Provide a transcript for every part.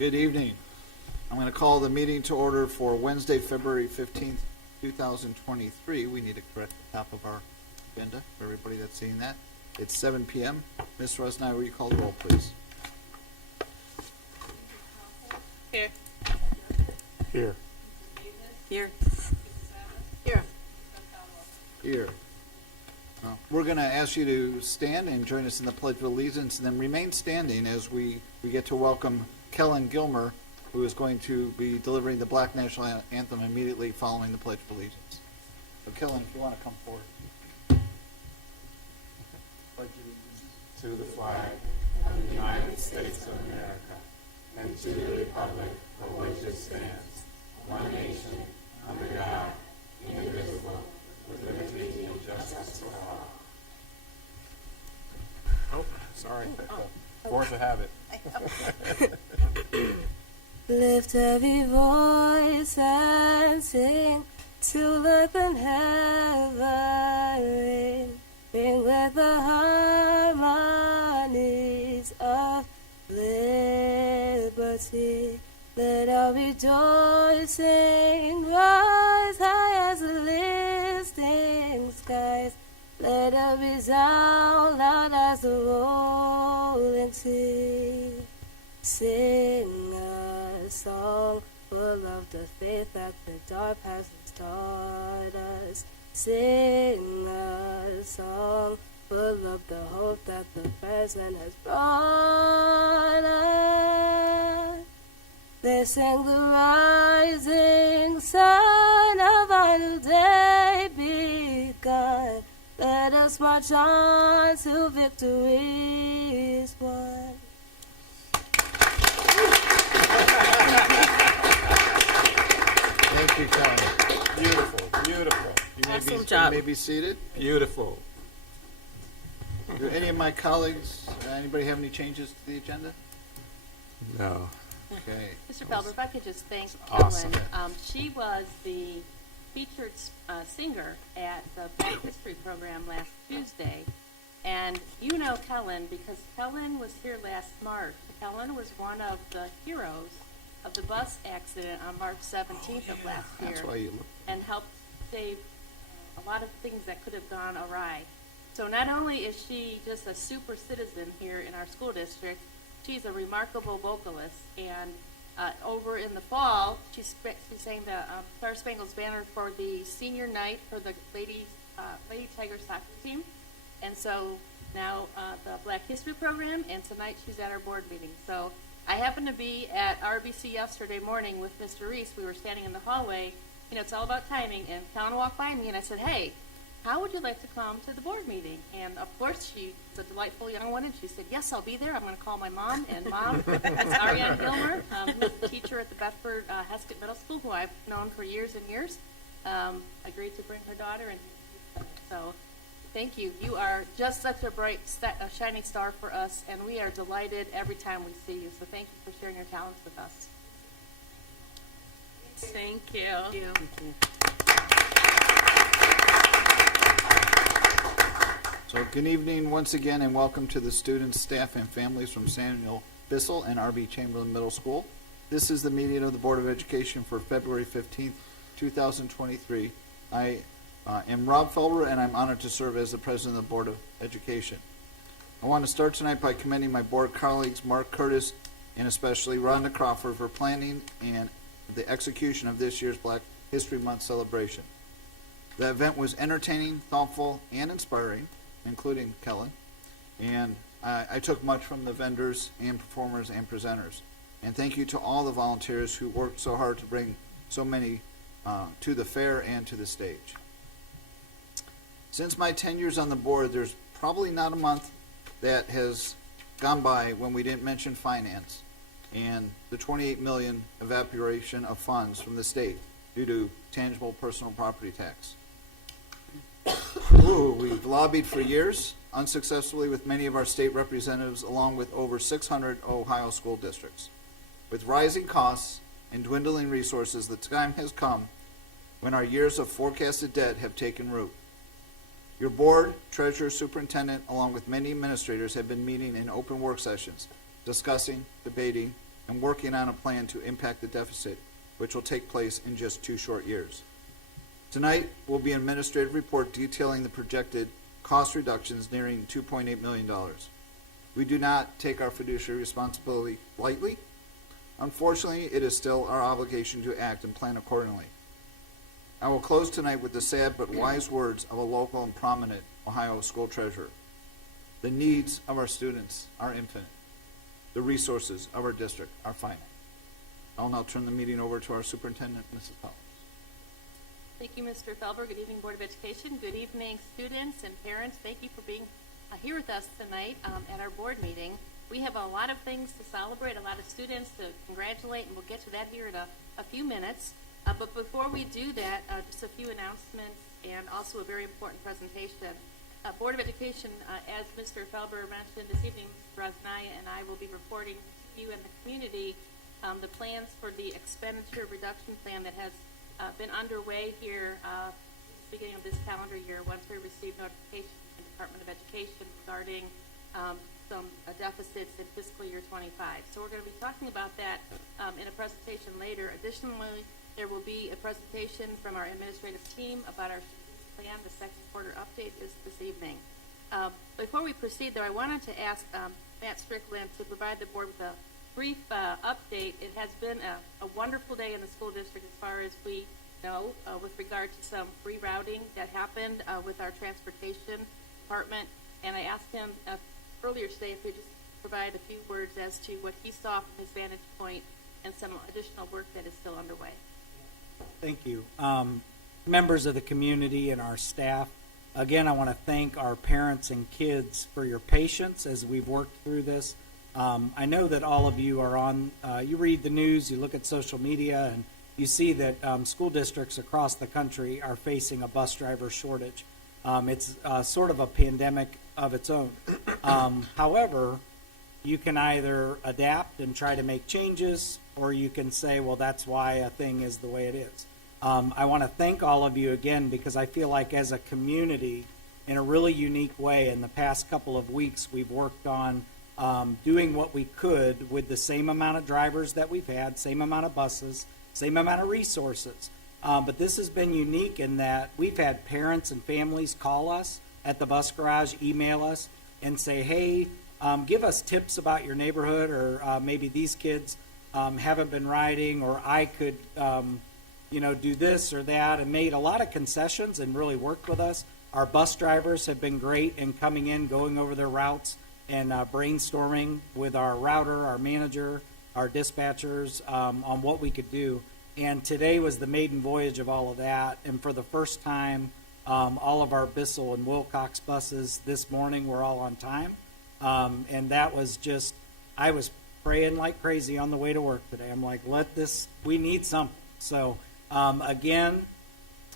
Good evening. I'm going to call the meeting to order for Wednesday, February 15th, 2023. We need to correct the top of our agenda for everybody that's seeing that. It's 7 p.m. Ms. Rosnai, will you call the roll, please? Here. Here. Here. Here. Here. We're going to ask you to stand and join us in the Pledge of Allegiance, and then remain standing as we get to welcome Kellen Gilmer, who is going to be delivering the Black National Anthem immediately following the Pledge of Allegiance. So, Kellen, if you want to come forward. Pledge allegiance To the flag of the United States of America and to the republic for which it stands, one nation, under God, indivisible, with liberty and justice for all. Oh, sorry. Force of habit. Lift every voice and sing to earth and heaven. Ring with the harmonies of liberty. Let our rejoicing rise high as the listing skies. Let it resound loud as the rolling sea. Sing a song full of the faith that the dark past has taught us. Sing a song full of the hope that the present has brought us. They sang the rising sun of our new day begun. Let us march on till victory is won. Thank you, Kellen. Beautiful, beautiful, Awesome job. You may be seated. beautiful. Do any of my colleagues, anybody have any changes to the agenda? No. Okay. Mr. Felber, if I could just thank Awesome. Kellen. She was the featured singer at the Black History program last Tuesday. And you know Kellen because Kellen was here last March. Kellen was one of the heroes of the bus accident on March 17th of last year. That's why you look. And helped save a lot of things that could have gone awry. So not only is she just a super citizen here in our school district, she's a remarkable vocalist. And over in the fall, she sang the Star Spangled Banner for the senior night for the Lady Tiger soccer team. And so now the Black History program, and tonight she's at our board meeting. So I happened to be at RBC yesterday morning with Mr. Reese. We were standing in the hallway. You know, it's all about timing. And Kellen walked by me, and I said, "Hey, how would you like to come to the board meeting?" And of course, she's a delightful young one, and she said, "Yes, I'll be there. I'm going to call my mom." And Mom, Ms. Ariane Gilmer, who's the teacher at the Bedford Heskett Middle School, who I've known for years and years, agreed to bring her daughter. And so thank you. You are just such a bright, shining star for us, and we are delighted every time we see you. So thank you for sharing your talents with us. Thank you. Thank you. So good evening once again, and welcome to the students, staff, and families from Samuel Bissell and R.B. Chamberlain Middle School. This is the meeting of the Board of Education for February 15th, 2023. I am Rob Felber, and I'm honored to serve as the president of the Board of Education. I want to start tonight by commending my board colleagues, Mark Curtis, and especially Rhonda Crawford, for planning and the execution of this year's Black History Month celebration. The event was entertaining, thoughtful, and inspiring, including Kellen, and I took much from the vendors and performers and presenters. And thank you to all the volunteers who worked so hard to bring so many to the fair and to the stage. Since my 10 years on the board, there's probably not a month that has gone by when we didn't mention finance and the $28 million evaporation of funds from the state due to tangible personal property tax. We've lobbied for years, unsuccessfully, with many of our state representatives, along with over 600 Ohio school districts. With rising costs and dwindling resources, the time has come when our years of forecasted debt have taken root. Your board, treasurer, superintendent, along with many administrators, have been meeting in open work sessions, discussing, debating, and working on a plan to impact the deficit, which will take place in just 2 short years. Tonight will be an administrative report detailing the projected cost reductions nearing $2.8 million. We do not take our fiduciary responsibility lightly. Unfortunately, it is still our obligation to act and plan accordingly. I will close tonight with the sad but wise words of a local and prominent Ohio school treasurer. The needs of our students are infinite. The resources of our district are finite. I'll now turn the meeting over to our superintendent, Mrs. Powers. Thank you, Mr. Felber. Good evening, Board of Education. Good evening, students and parents. Thank you for being here with us tonight at our board meeting. We have a lot of things to celebrate, a lot of students to congratulate, and we'll get to that here in a few minutes. But before we do that, just a few announcements and also a very important presentation. Board of Education, as Mr. Felber mentioned this evening, Mr. Brasnaya and I will be reporting to you and the community the plans for the expenditure reduction plan that has been underway here beginning of this calendar year once we receive notification from the Department of Education regarding some deficits in fiscal year 25. So we're going to be talking about that in a presentation later. Additionally, there will be a presentation from our administrative team about our plan. The second quarter update is this evening. Before we proceed, though, I wanted to ask Matt Strickland to provide the board with a brief update. It has been a wonderful day in the school district as far as we know with regard to some rerouting that happened with our transportation department. And I asked him earlier today if he could just provide a few words as to what he saw from his vantage point and some additional work that is still underway. Thank you. Members of the community and our staff, again, I want to thank our parents and kids for your patience as we've worked through this. I know that all of you are on, you read the news, you look at social media, and you see that school districts across the country are facing a bus driver shortage. It's sort of a pandemic of its own. However, you can either adapt and try to make changes, or you can say, well, that's why a thing is the way it is. I want to thank all of you again because I feel like as a community, in a really unique way, in the past couple of weeks, we've worked on doing what we could with the same amount of drivers that we've had, same amount of buses, same amount of resources. But this has been unique in that we've had parents and families call us at the bus garage, email us, and say, hey, give us tips about your neighborhood, or maybe these kids haven't been riding, or I could do this or that, and made a lot of concessions and really worked with us. Our bus drivers have been great in coming in, going over their routes, and brainstorming with our router, our manager, our dispatchers on what we could do. And today was the maiden voyage of all of that. And for the first time, all of our Bissell and Wilcox buses this morning were all on time. And that was just, I was praying like crazy on the way to work today. I'm like, we need something. So again,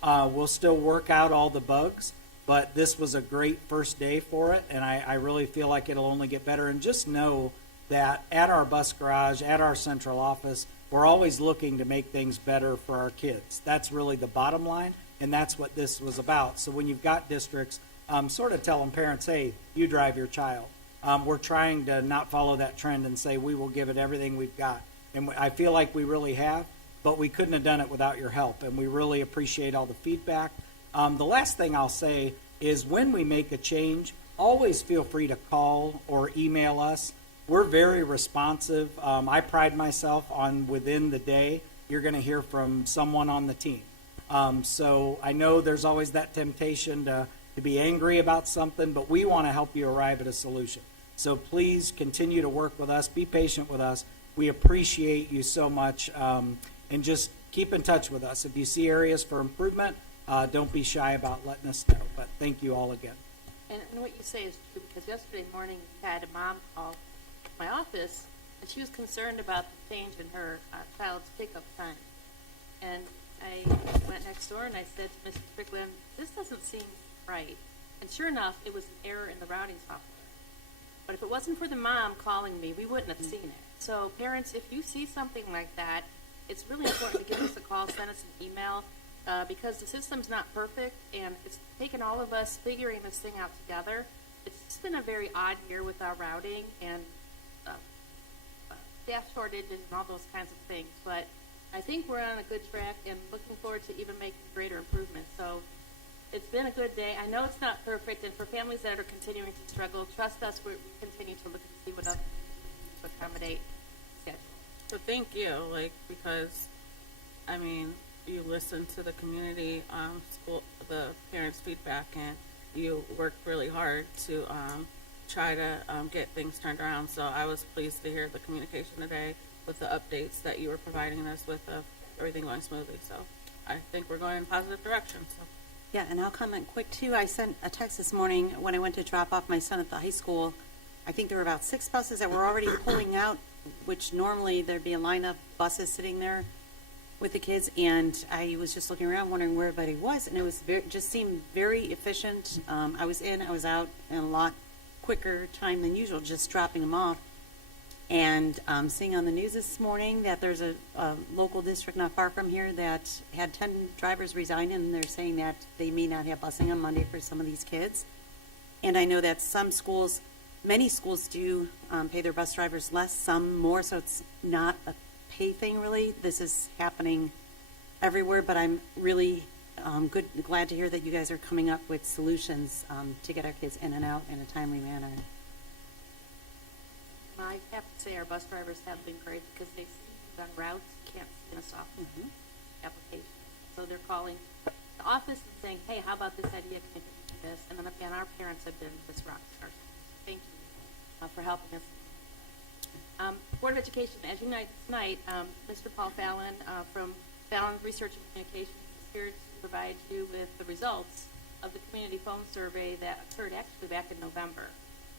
we'll still work out all the bugs, but this was a great first day for it, and I really feel like it'll only get better. And just know that at our bus garage, at our central office, we're always looking to make things better for our kids. That's really the bottom line, and that's what this was about. So when you've got districts, sort of telling parents, hey, you drive your child. We're trying to not follow that trend and say we will give it everything we've got. And I feel like we really have, but we couldn't have done it without your help, and we really appreciate all the feedback. The last thing I'll say is when we make a change, always feel free to call or email us. We're very responsive. I pride myself on within the day, you're going to hear from someone on the team. So I know there's always that temptation to be angry about something, but we want to help you arrive at a solution. So please continue to work with us. Be patient with us. We appreciate you so much. And just keep in touch with us. If you see areas for improvement, don't be shy about letting us know. But thank you all again. And what you say is true, because yesterday morning we had a mom call my office, and she was concerned about the change in her child's pickup time. And I went next door and I said to Mrs. Strickland, this doesn't seem right. And sure enough, it was an error in the routing software. But if it wasn't for the mom calling me, we wouldn't have seen it. So parents, if you see something like that, it's really important to give us a call, send us an email, because the system's not perfect, and it's taken all of us figuring this thing out together. It's been a very odd year with our routing, and staff staff shortages and all those kinds of things. But I think we're on a good track and looking forward to even making greater improvements. So it's been a good day. I know it's not perfect, and for families that are continuing to struggle, trust us, we continue to look and see what else to accommodate schedule. So thank you, because, I mean, you listen to the community, school, the parents' feedback, and you worked really hard to try to get things turned around. So I was pleased to hear the communication today with the updates that you were providing us with everything going smoothly. So I think we're going in a positive direction. So. Yeah, and I'll comment quick too. I sent a text this morning when I went to drop off my son at the high school. I think there were about 6 buses that were already pulling out, which normally there'd be a line of buses sitting there with the kids. And I was just looking around wondering where everybody was, and it was just seemed very efficient. I was in, I was out in a lot quicker time than usual, just dropping them off. And seeing on the news this morning that there's a local district not far from here that had 10 drivers resign, and they're saying that they may not have busing on Monday for some of these kids. And I know that some schools, many schools do pay their bus drivers less, some more, so it's not a pay thing really. This is happening everywhere, but I'm really glad to hear that you guys are coming up with solutions to get our kids in and out in a timely manner. I have to say our bus drivers have been great because they see on routes, can't see us off application. So they're calling the office and saying, hey, how about this idea? Can you do this? And then again, our parents have been just rock stars. Thank you for helping us. Board of Education, as you know tonight, Mr. Paul Fallon from Fallon Research and Communications is here to provide you with the results of the community phone survey that occurred actually back in November.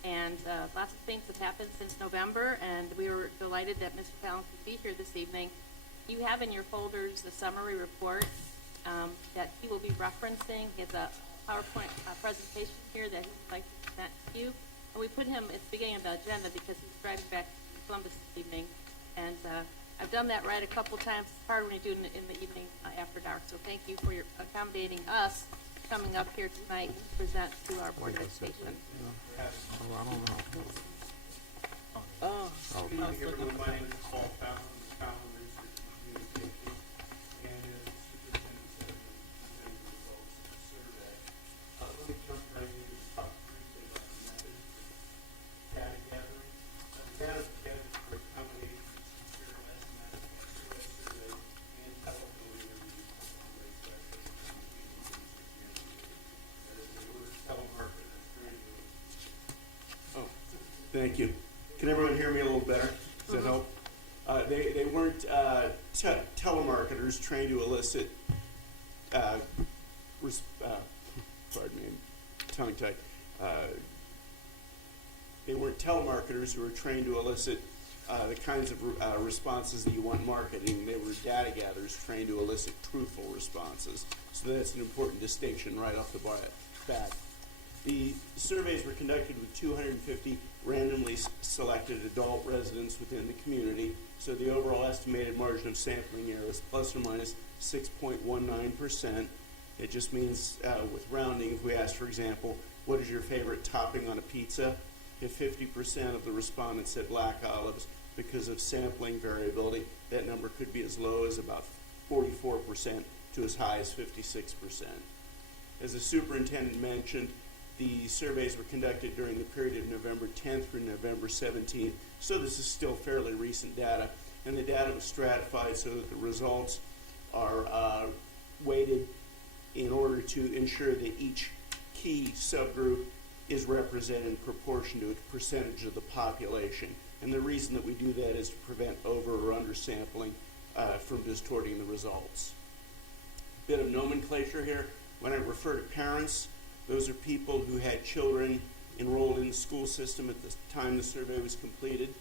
And lots of things have happened since November, and we were delighted that Mr. Fallon could be here this evening. You have in your folders the summary report that he will be referencing. He has a PowerPoint presentation here that he would like to present to you. And we put him at the beginning of the agenda because he's driving back to Columbus this evening. And I've done that right a couple times. It's hard when you do it in the evening after dark. So thank you for your accommodating us coming up here tonight to present to our Board of Education. Oh, I was looking Everyone, for my name things. is Paul Fallon, with Fallon Research and Communications, and as superintendent said, we're presenting the results of the survey. Let me jump right into top briefly about the methods of data gathering. Data is gathered for accommodating secure estimate, survey, and telephone interviews on race access and communications. That is the word telemarketer. That's very good. Oh, thank you. Can everyone hear me a little better? Does that help? They weren't telemarketers trained to elicit, pardon me, tongue-tied. They weren't telemarketers who were trained to elicit the kinds of responses that you want marketing. They were data gatherers trained to elicit truthful responses. So that's an important distinction right off the bat. The surveys were conducted with 250 randomly selected adult residents within the community, so the overall estimated margin of sampling error is plus or minus 6.19%. It just means, with rounding, if we ask, for example, what is your favorite topping on a pizza? If 50% of the respondents said black olives, because of sampling variability, that number could be as low as about 44% to as high as 56%. As the superintendent mentioned, the surveys were conducted during the period of November 10th through November 17th, so this is still fairly recent data, and the data was stratified so that the results are weighted in order to ensure that each key subgroup is represented in proportion to a percentage of the population. And the reason that we do that is to prevent over or undersampling from distorting the results. Bit of nomenclature here. When I refer to parents, those are people who had children enrolled in the school system at the time the survey was completed.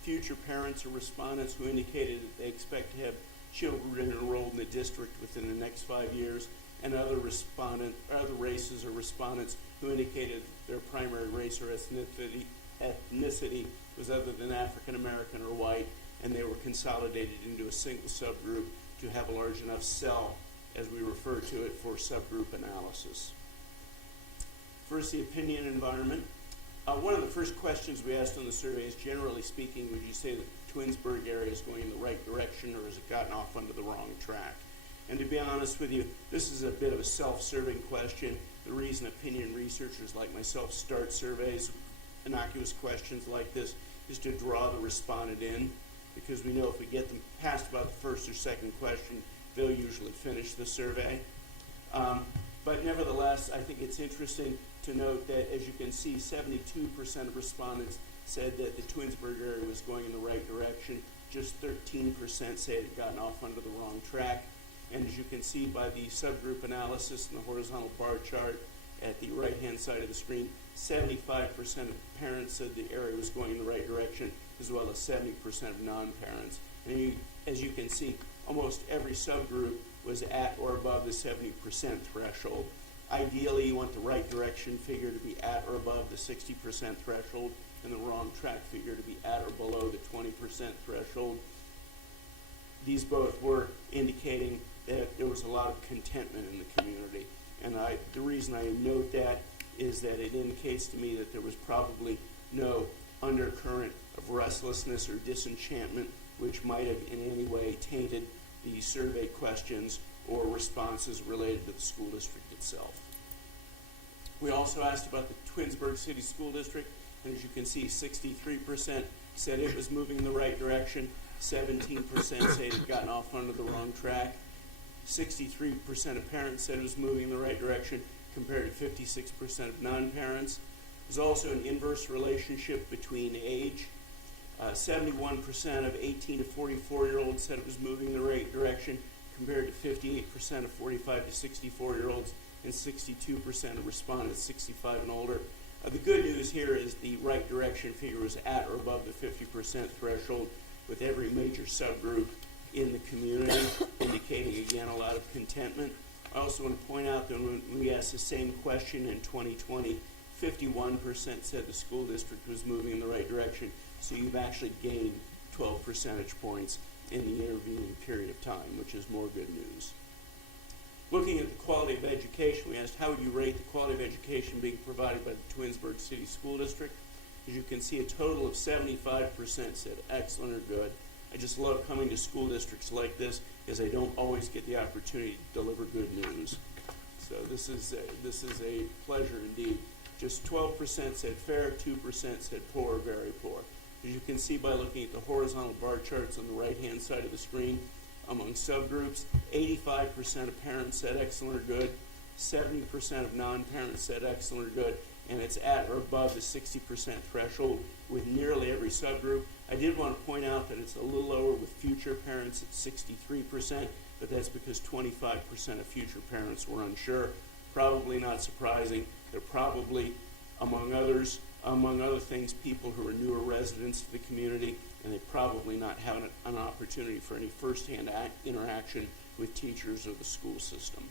Future parents are respondents who indicated that they expect to have children enrolled in the district within the next 5 years, and other races or respondents who indicated their primary race or ethnicity was other than African American or white, and they were consolidated into a single subgroup to have a large enough cell, as we refer to it, for subgroup analysis. First, the opinion environment. One of the first questions we asked on the survey is, generally speaking, would you say that the Twinsburg area is going in the right direction, or has it gotten off onto the wrong track? And to be honest with you, this is a bit of a self-serving question. The reason opinion researchers like myself start surveys, innocuous questions like this, is to draw the respondent in, because we know if we get them past about the first or second question, they'll usually finish the survey. But nevertheless, I think it's interesting to note that, as you can see, 72% of respondents said that the Twinsburg area was going in the right direction. Just 13% say it had gotten off onto the wrong track. And as you can see by the subgroup analysis in the horizontal bar chart at the right-hand side of the screen, 75% of parents said the area was going in the right direction, as well as 70% of non-parents. And as you can see, almost every subgroup was at or above the 70% threshold. Ideally, you want the right direction figure to be at or above the 60% threshold, and the wrong track figure to be at or below the 20% threshold. These both were indicating that there was a lot of contentment in the community. And the reason I note that is that it indicates to me that there was probably no undercurrent of restlessness or disenchantment which might have in any way tainted the survey questions or responses related to the school district itself. We also asked about the Twinsburg City School District, and as you can see, 63% said it was moving in the right direction, 17% said it had gotten off onto the wrong track, 63% of parents said it was moving in the right direction compared to 56% of non-parents. There's also an inverse relationship between age. 71% of 18 to 44-year-olds said it was moving in the right direction compared to 58% of 45 to 64-year-olds and 62% of respondents 65 and older. The good news here is the right direction figure was at or above the 50% threshold, with every major subgroup in the community indicating, again, a lot of contentment. I also want to point out that when we asked the same question in 2020, 51% said the school district was moving in the right direction, so you've actually gained 12 percentage points in the intervening period of time, which is more good news. Looking at the quality of education, we asked how would you rate the quality of education being provided by the Twinsburg City School District. As you can see, a total of 75% said excellent or good. I just love coming to school districts like this, as I don't always get the opportunity to deliver good news. So this is a pleasure indeed. Just 12% said fair, 2% said poor or very poor. As you can see by looking at the horizontal bar charts on the right-hand side of the screen, among subgroups, 85% of parents said excellent or good, 70% of non-parents said excellent or good, and it's at or above the 60% threshold with nearly every subgroup. I did want to point out that it's a little lower with future parents at 63%, but that's because 25% of future parents were unsure. Probably not surprising. They're probably, among other things, people who are newer residents to the community, and they probably not have an opportunity for any firsthand interaction with teachers or the school system.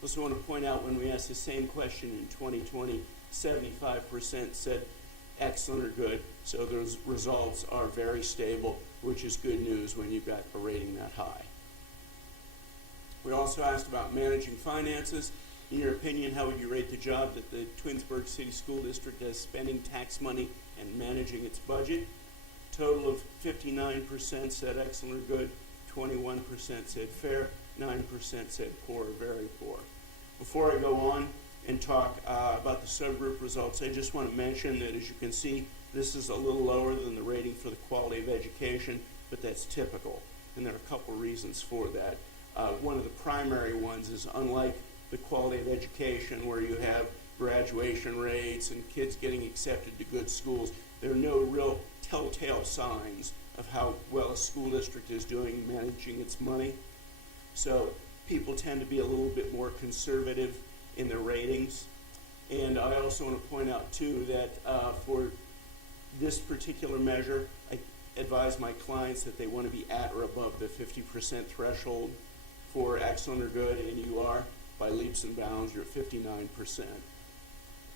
I also want to point out when we asked the same question in 2020, 75% said excellent or good, so those results are very stable, which is good news when you've got a rating that high. We also asked about managing finances. In your opinion, how would you rate the job that the Twinsburg City School District does spending tax money and managing its budget? Total of 59% said excellent or good, 21% said fair, 9% said poor or very poor. Before I go on and talk about the subgroup results, I just want to mention that, as you can see, this is a little lower than the rating for the quality of education, but that's typical, and there are a couple reasons for that. One of the primary ones is, unlike the quality of education where you have graduation rates and kids getting accepted to good schools, there are no real telltale signs of how well a school district is doing managing its money. So people tend to be a little bit more conservative in their ratings. And I also want to point out, too, that for this particular measure, I advise my clients that they want to be at or above the 50% threshold. For excellent or good, and you are, by leaps and bounds, you're at 59%.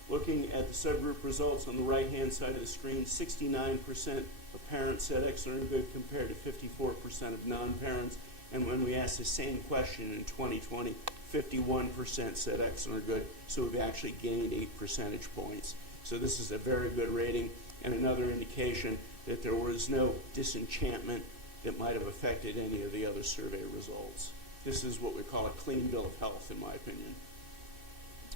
Looking at the subgroup results on the right-hand side of the screen, 69% of parents said excellent or good compared to 54% of non-parents. And when we asked the same question in 2020, 51% said excellent or good, so we've actually gained 8 percentage points. So this is a very good rating and another indication that there was no disenchantment that might have affected any of the other survey results. This is what we call a clean bill of health, in my opinion.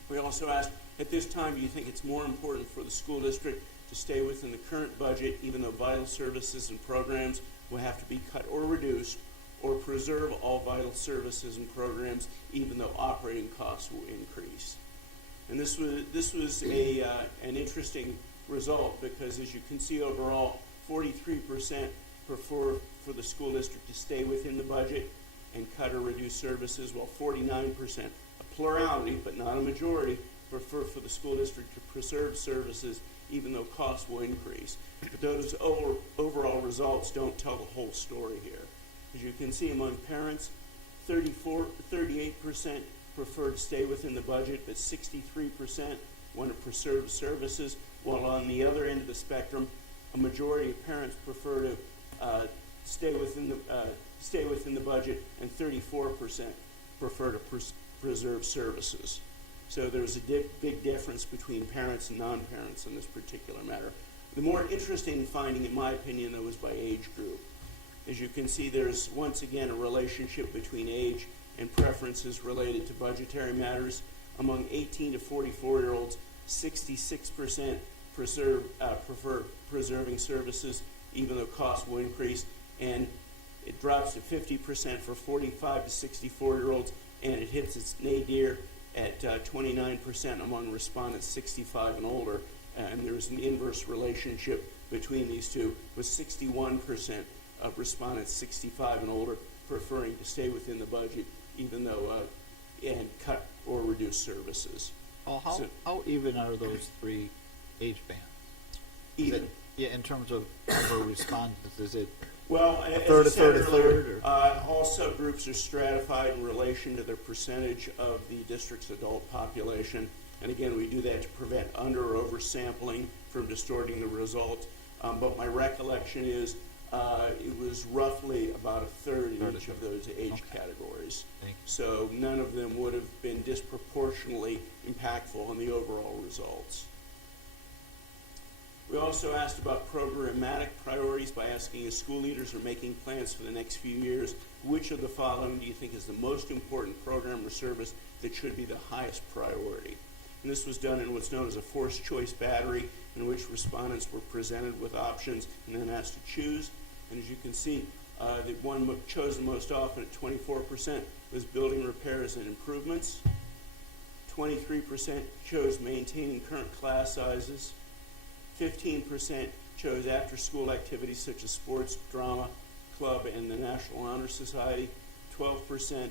We also asked, at this time, do you think it's more important for the school district to stay within the current budget, even though vital services and programs will have to be cut or reduced, or preserve all vital services and programs, even though operating costs will increase? And this was an interesting result, because as you can see overall, 43% prefer for the school district to stay within the budget and cut or reduce services, while 49%, a plurality but not a majority, prefer for the school district to preserve services even though costs will increase. But those overall results don't tell the whole story here. As you can see, among parents, 38% prefer to stay within the budget, but 63% want to preserve services, while on the other end of the spectrum, a majority of parents prefer to stay within the budget, and 34% prefer to preserve services. So there's a big difference between parents and non-parents in this particular matter. The more interesting finding, in my opinion, though, was by age group. As you can see, there's once again a relationship between age and preferences related to budgetary matters. Among 18 to 44-year-olds, 66% prefer preserving services, even though costs will increase, and it drops to 50% for 45 to 64-year-olds, and it hits its nadir at 29% among respondents 65 and older. And there's an inverse relationship between these two, with 61% of respondents 65 and older preferring to stay within the budget, even though and cut or reduce services. Oh, how even are those three age bands? Even. Yeah, in terms of number of respondents, is it Well, a third, as I said a third, earlier, or? all subgroups are stratified in relation to their percentage of the district's adult population. And again, we do that to prevent under or over sampling from distorting the results. But my recollection is it was roughly about a third in each of those age categories. So none of them would have been disproportionately impactful on the overall results. We also asked about programmatic priorities by asking, as school leaders are making plans for the next few years, which of the following do you think is the most important program or service that should be the highest priority? And this was done in what's known as a forced choice battery, in which respondents were presented with options and then asked to choose. And as you can see, the one chosen most often at 24% was building repairs and improvements. 23% chose maintaining current class sizes. 15% chose after-school activities such as sports, drama, club, and the National Honor Society. 12%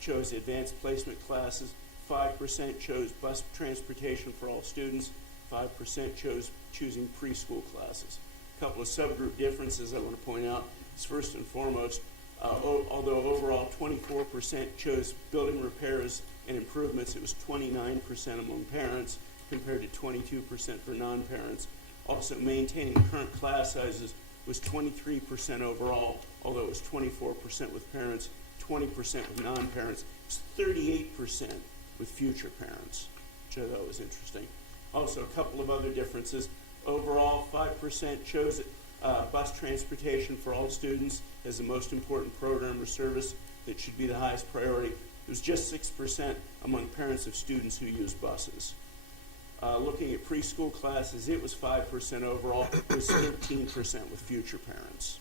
chose advanced placement classes. 5% chose bus transportation for all students. 5% chose choosing preschool classes. A couple of subgroup differences I want to point out is, first and foremost, although overall 24% chose building repairs and improvements, it was 29% among parents compared to 22% for non-parents. Also, maintaining current class sizes was 23% overall, although it was 24% with parents, 20% with non-parents. It was 38% with future parents, which I thought was interesting. Also, a couple of other differences. Overall, 5% chose bus transportation for all students as the most important program or service that should be the highest priority. It was just 6% among parents of students who use buses. Looking at preschool classes, it was 5% overall. It was 13% with future parents.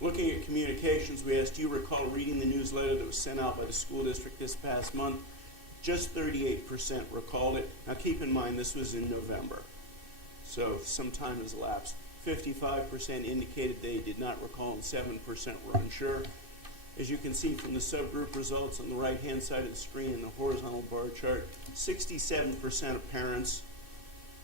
Looking at communications, we asked, do you recall reading the newsletter that was sent out by the school district this past month? Just 38% recalled it. Now keep in mind, this was in November, so some time has elapsed. 55% indicated they did not recall, and 7% were unsure. As you can see from the subgroup results on the right-hand side of the screen in the horizontal bar chart, 67% of parents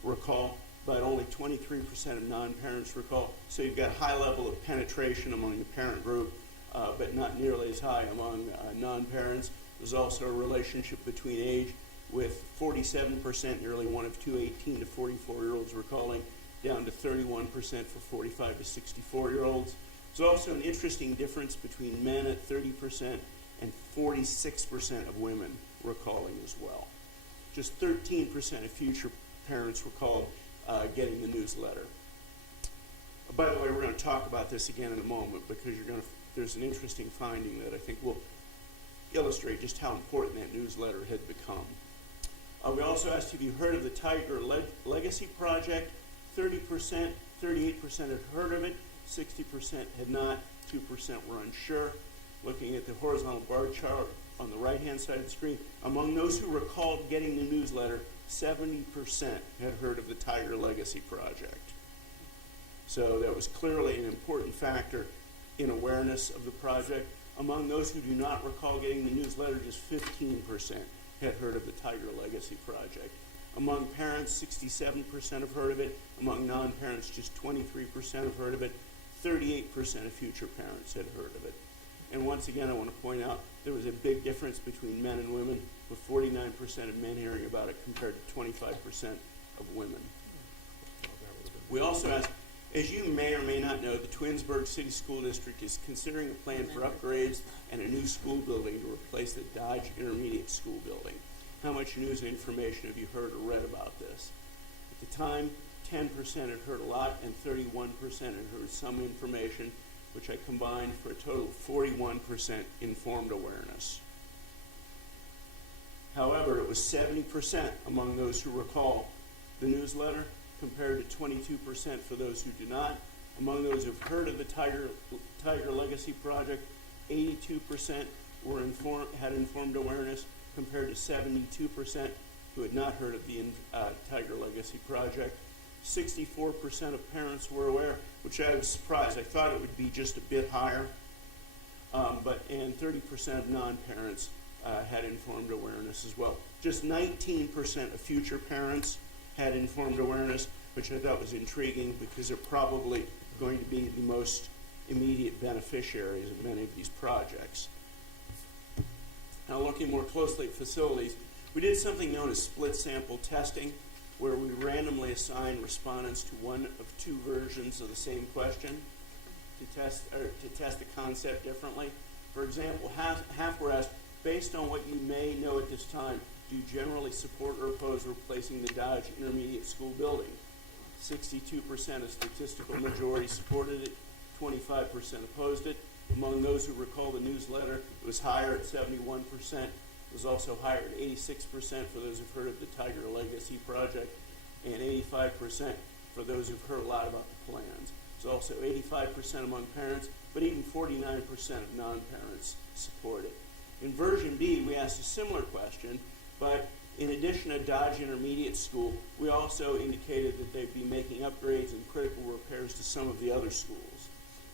recall, but only 23% of non-parents recall. So you've got a high level of penetration among the parent group, but not nearly as high among non-parents. There's also a relationship between age, with 47%, nearly one of two 18 to 44-year-olds recalling, down to 31% for 45 to 64-year-olds. There's also an interesting difference between men at 30% and 46% of women recalling as well. just 13% of future parents recalled getting the newsletter. By the way, we're going to talk about this again in a moment because there's an interesting finding that I think will illustrate just how important that newsletter had become. We also asked, have you heard of the Tiger Legacy Project? 38% had heard of it, 60% had not, 2% were unsure. Looking at the horizontal bar chart on the right-hand side of the screen, among those who recalled getting the newsletter, 70% had heard of the Tiger Legacy Project. So that was clearly an important factor in awareness of the project. Among those who do not recall getting the newsletter, just 15% had heard of the Tiger Legacy Project. Among parents, 67% have heard of it. Among non-parents, just 23% have heard of it. 38% of future parents had heard of it. And once again, I want to point out there was a big difference between men and women, with 49% of men hearing about it compared to 25% of women. We also asked, as you may or may not know, the Twinsburg City School District is considering a plan for upgrades and a new school building to replace the Dodge Intermediate School building. How much news and information have you heard or read about this? At the time, 10% had heard a lot and 31% had heard some information, which I combined for a total of 41% informed awareness. However, it was 70% among those who recall the newsletter, compared to 22% for those who do not. Among those who've heard of the Tiger Legacy Project, 82% had informed awareness, compared to 72% who had not heard of the Tiger Legacy Project. 64% of parents were aware, which I was surprised. I thought it would be just a bit higher, and 30% of non-parents had informed awareness as well. Just 19% of future parents had informed awareness, which I thought was intriguing because they're probably going to be the most immediate beneficiaries of many of these projects. Now, looking more closely at facilities, we did something known as split sample testing, where we randomly assign respondents to one of two versions of the same question to test a concept differently. For example, half were asked, based on what you may know at this time, do you generally support or oppose replacing the Dodge Intermediate School building? 62% of statistical majority supported it, 25% opposed it. Among those who recall the newsletter, it was higher at 71%. It was also higher at 86% for those who've heard of the Tiger Legacy Project, and 85% for those who've heard a lot about the plans. It was also 85% among parents, but even 49% of non-parents support it. In version B, we asked a similar question, but in addition to Dodge Intermediate School, we also indicated that they'd be making upgrades and critical repairs to some of the other schools.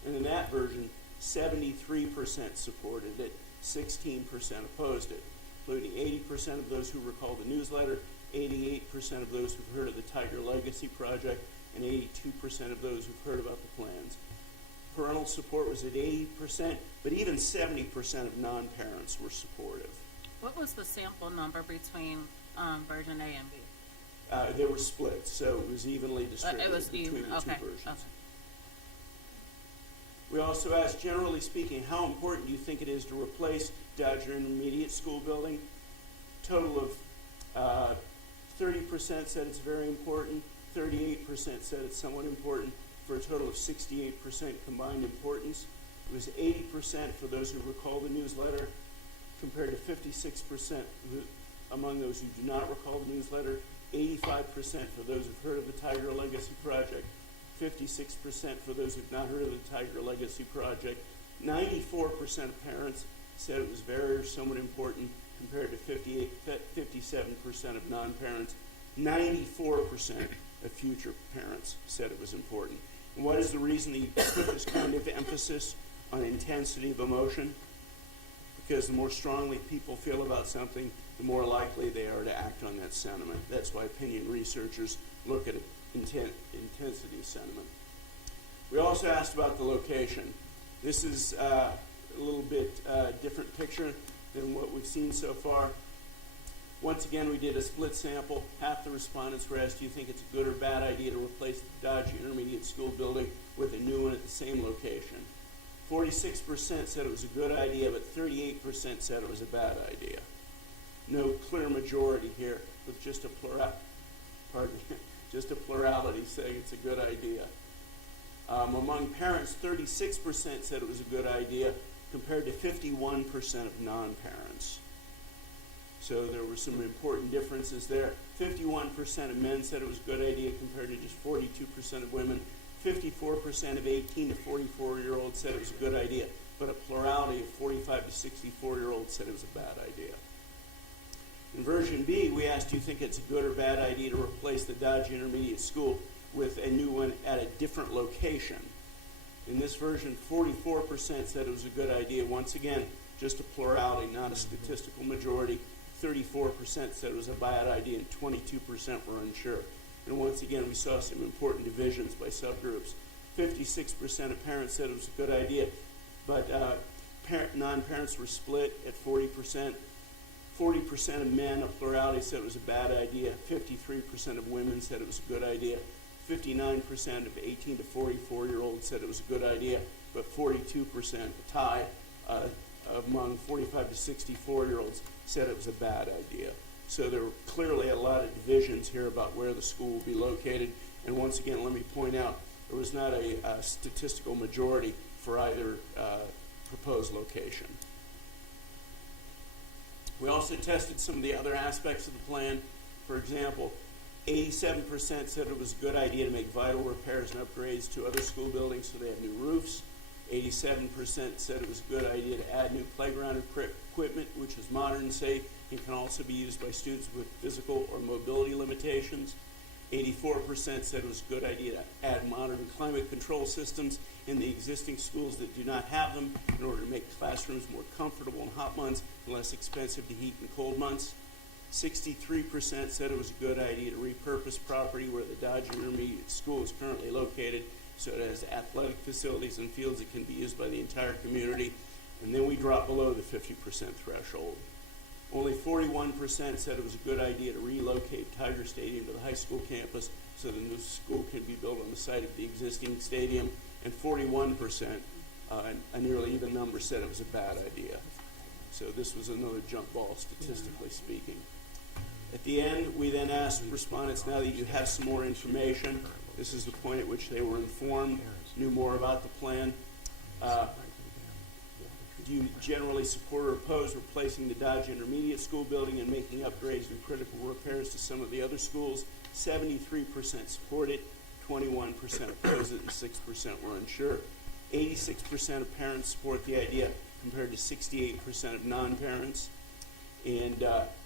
And in that version, 73% supported it, 16% opposed it, including 80% of those who recall the newsletter, 88% of those who've heard of the Tiger Legacy Project, and 82% of those who've heard about the plans. Parental support was at 80%, but even 70% of non-parents were supportive. What was the sample number between version A and B? They were split, so it was evenly distributed between the two versions. Okay. We also asked, generally speaking, how important do you think it is to replace Dodge Intermediate School building? Total of 30% said it's very important, 38% said it's somewhat important, for a total of 68% combined importance. It was 80% for those who recall the newsletter, compared to 56% among those who do not recall the newsletter, 85% for those who've heard of the Tiger Legacy Project, 56% for those who've not heard of the Tiger Legacy Project. 94% of parents said it was very or somewhat important, compared to 57% of non-parents. 94% of future parents said it was important. And what is the reason that you put this kind of emphasis on intensity of emotion? Because the more strongly people feel about something, the more likely they are to act on that sentiment. That's why opinion researchers look at intensity of sentiment. We also asked about the location. This is a little bit different picture than what we've seen so far. Once again, we did a split sample. Half the respondents were asked, do you think it's a good or bad idea to replace the Dodge Intermediate School building with a new one at the same location? 46% said it was a good idea, but 38% said it was a bad idea. no clear majority here, with just a just a plurality saying it's a good idea. Among parents, 36% said it was a good idea, compared to 51% of non-parents. So there were some important differences there. 51% of men said it was a good idea, compared to just 42% of women. 54% of 18 to 44-year-olds said it was a good idea, but a plurality of 45 to 64-year-olds said it was a bad idea. In version B, we asked, do you think it's a good or bad idea to replace the Dodge Intermediate School with a new one at a different location? In this version, 44% said it was a good idea. Once again, just a plurality, not a statistical majority. 34% said it was a bad idea, and 22% were unsure. And once again, we saw some important divisions by subgroups. 56% of parents said it was a good idea, but non-parents were split at 40%. 40% of men, a plurality, said it was a bad idea. 53% of women said it was a good idea. 59% of 18 to 44-year-olds said it was a good idea, but 42%, a tie among 45 to 64-year-olds, said it was a bad idea. So there were clearly a lot of divisions here about where the school will be located. And once again, let me point out, there was not a statistical majority for either proposed location. We also tested some of the other aspects of the plan. For example, 87% said it was a good idea to make vital repairs and upgrades to other school buildings so they have new roofs. 87% said it was a good idea to add new playground equipment, which is modern and safe and can also be used by students with physical or mobility limitations. 84% said it was a good idea to add modern climate control systems in the existing schools that do not have them in order to make classrooms more comfortable in hot months and less expensive to heat in cold months. 63% said it was a good idea to repurpose property where the Dodge Intermediate School is currently located so it has athletic facilities and fields that can be used by the entire community. And then we dropped below the 50% threshold. Only 41% said it was a good idea to relocate Tiger Stadium to the high school campus so the new school can be built on the site of the existing stadium. And 41%, a nearly even number, said it was a bad idea. So this was another jump ball, statistically speaking. At the end, we then asked respondents, now that you have some more information, this is the point at which they were informed, knew more about the plan. Do you generally support or oppose replacing the Dodge Intermediate School building and making upgrades and critical repairs to some of the other schools? 73% support it, 21% oppose it, and 6% were unsure. 86% of parents support the idea, compared to 68% of non-parents. And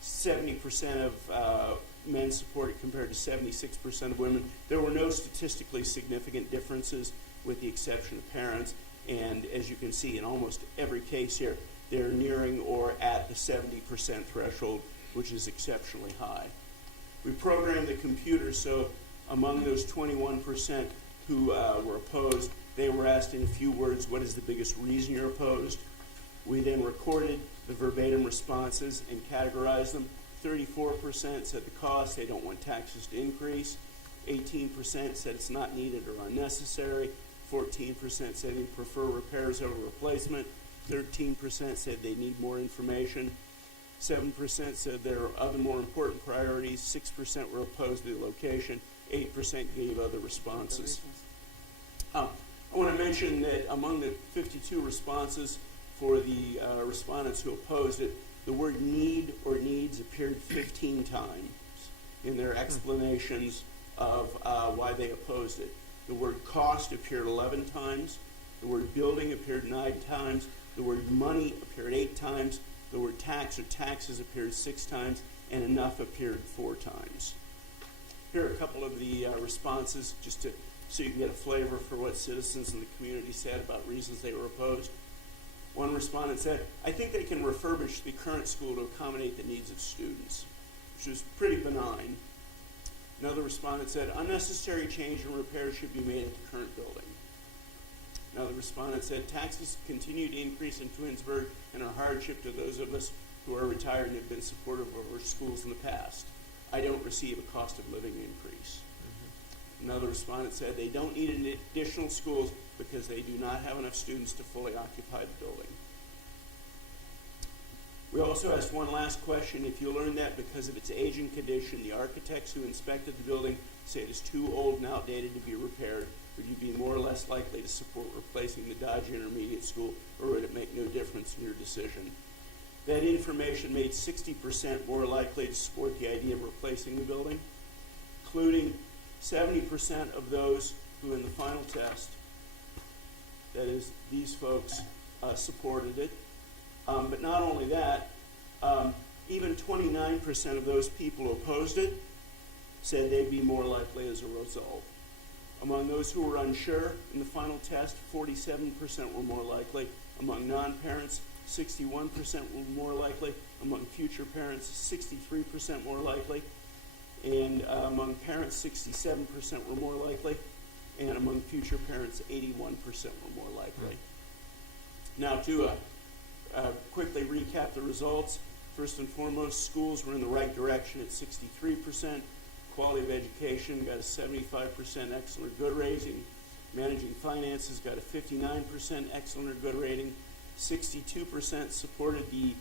70% of men support it, compared to 76% of women. There were no statistically significant differences, with the exception of parents. And as you can see, in almost every case here, they're nearing or at the 70% threshold, which is exceptionally high. We programmed the computer so among those 21% who were opposed, they were asked in a few words, what is the biggest reason you're opposed? We then recorded the verbatim responses and categorized them. 34% said the cost, they don't want taxes to increase. 18% said it's not needed or unnecessary. 14% said they prefer repairs over replacement. 13% said they need more information. 7% said there are other more important priorities. 6% were opposed to the location. 8% gave other responses. I want to mention that among the 52 responses for the respondents who opposed it, the word need or needs appeared 15 times in their explanations of why they opposed it. The word cost appeared 11 times. The word building appeared 9 times. The word money appeared 8 times. The word tax or taxes appeared 6 times. And enough appeared 4 times. Here are a couple of the responses, just so you can get a flavor for what citizens in the community said about reasons they were opposed. One respondent said, I think they can refurbish the current school to accommodate the needs of students, which was pretty benign. Another respondent said, unnecessary change and repairs should be made at the current building. Another respondent said, taxes continue to increase in Twinsburg and are a hardship to those of us who are retired and have been supportive of our schools in the past. I don't receive a cost of living increase. Another respondent said they don't need additional schools because they do not have enough students to fully occupy the building. We also asked one last question. If you learned that because of its age and condition, the architects who inspected the building say it is too old and outdated to be repaired, would you be more or less likely to support replacing the Dodge Intermediate School, or would it make no difference in your decision? That information made 60% more likely to support the idea of replacing the building, including 70% of those who in the final test, that is, these folks, supported it. But not only that, even 29% of those people who opposed it said they'd be more likely as a result. Among those who were unsure in the final test, 47% were more likely. Among non-parents, 61% were more likely. Among future parents, 63% more likely. And among parents, 67% were more likely. And among future parents, 81% were more likely. Now, to quickly recap the results, first and foremost, schools were in the right direction at 63%. Quality of education got a 75% excellent or good rating. Managing finances got a 59% excellent or good rating. 62% supported the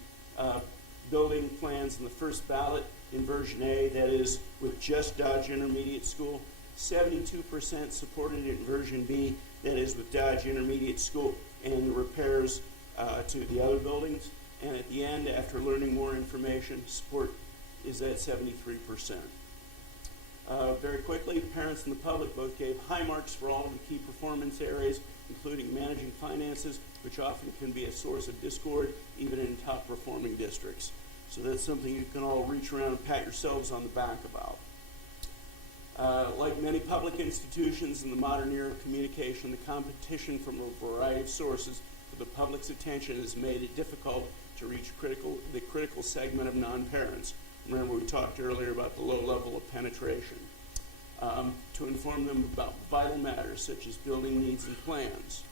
building plans in the first ballot in version A, that is with just Dodge Intermediate School. 72% supported it in version B, that is with Dodge Intermediate School and the repairs to the other buildings. And at the end, after learning more information, support is at 73%. Very quickly, parents and the public both gave high marks for all of the key performance areas, including managing finances, which often can be a source of discord, even in top-performing districts. So that's something you can all reach around and pat yourselves on the back about. Like many public institutions in the modern era of communication, the competition from a variety of sources for the public's attention has made it difficult to reach the critical segment of non-parents. Remember, we talked earlier about the low level of penetration. To inform them about vital matters such as building needs and plans.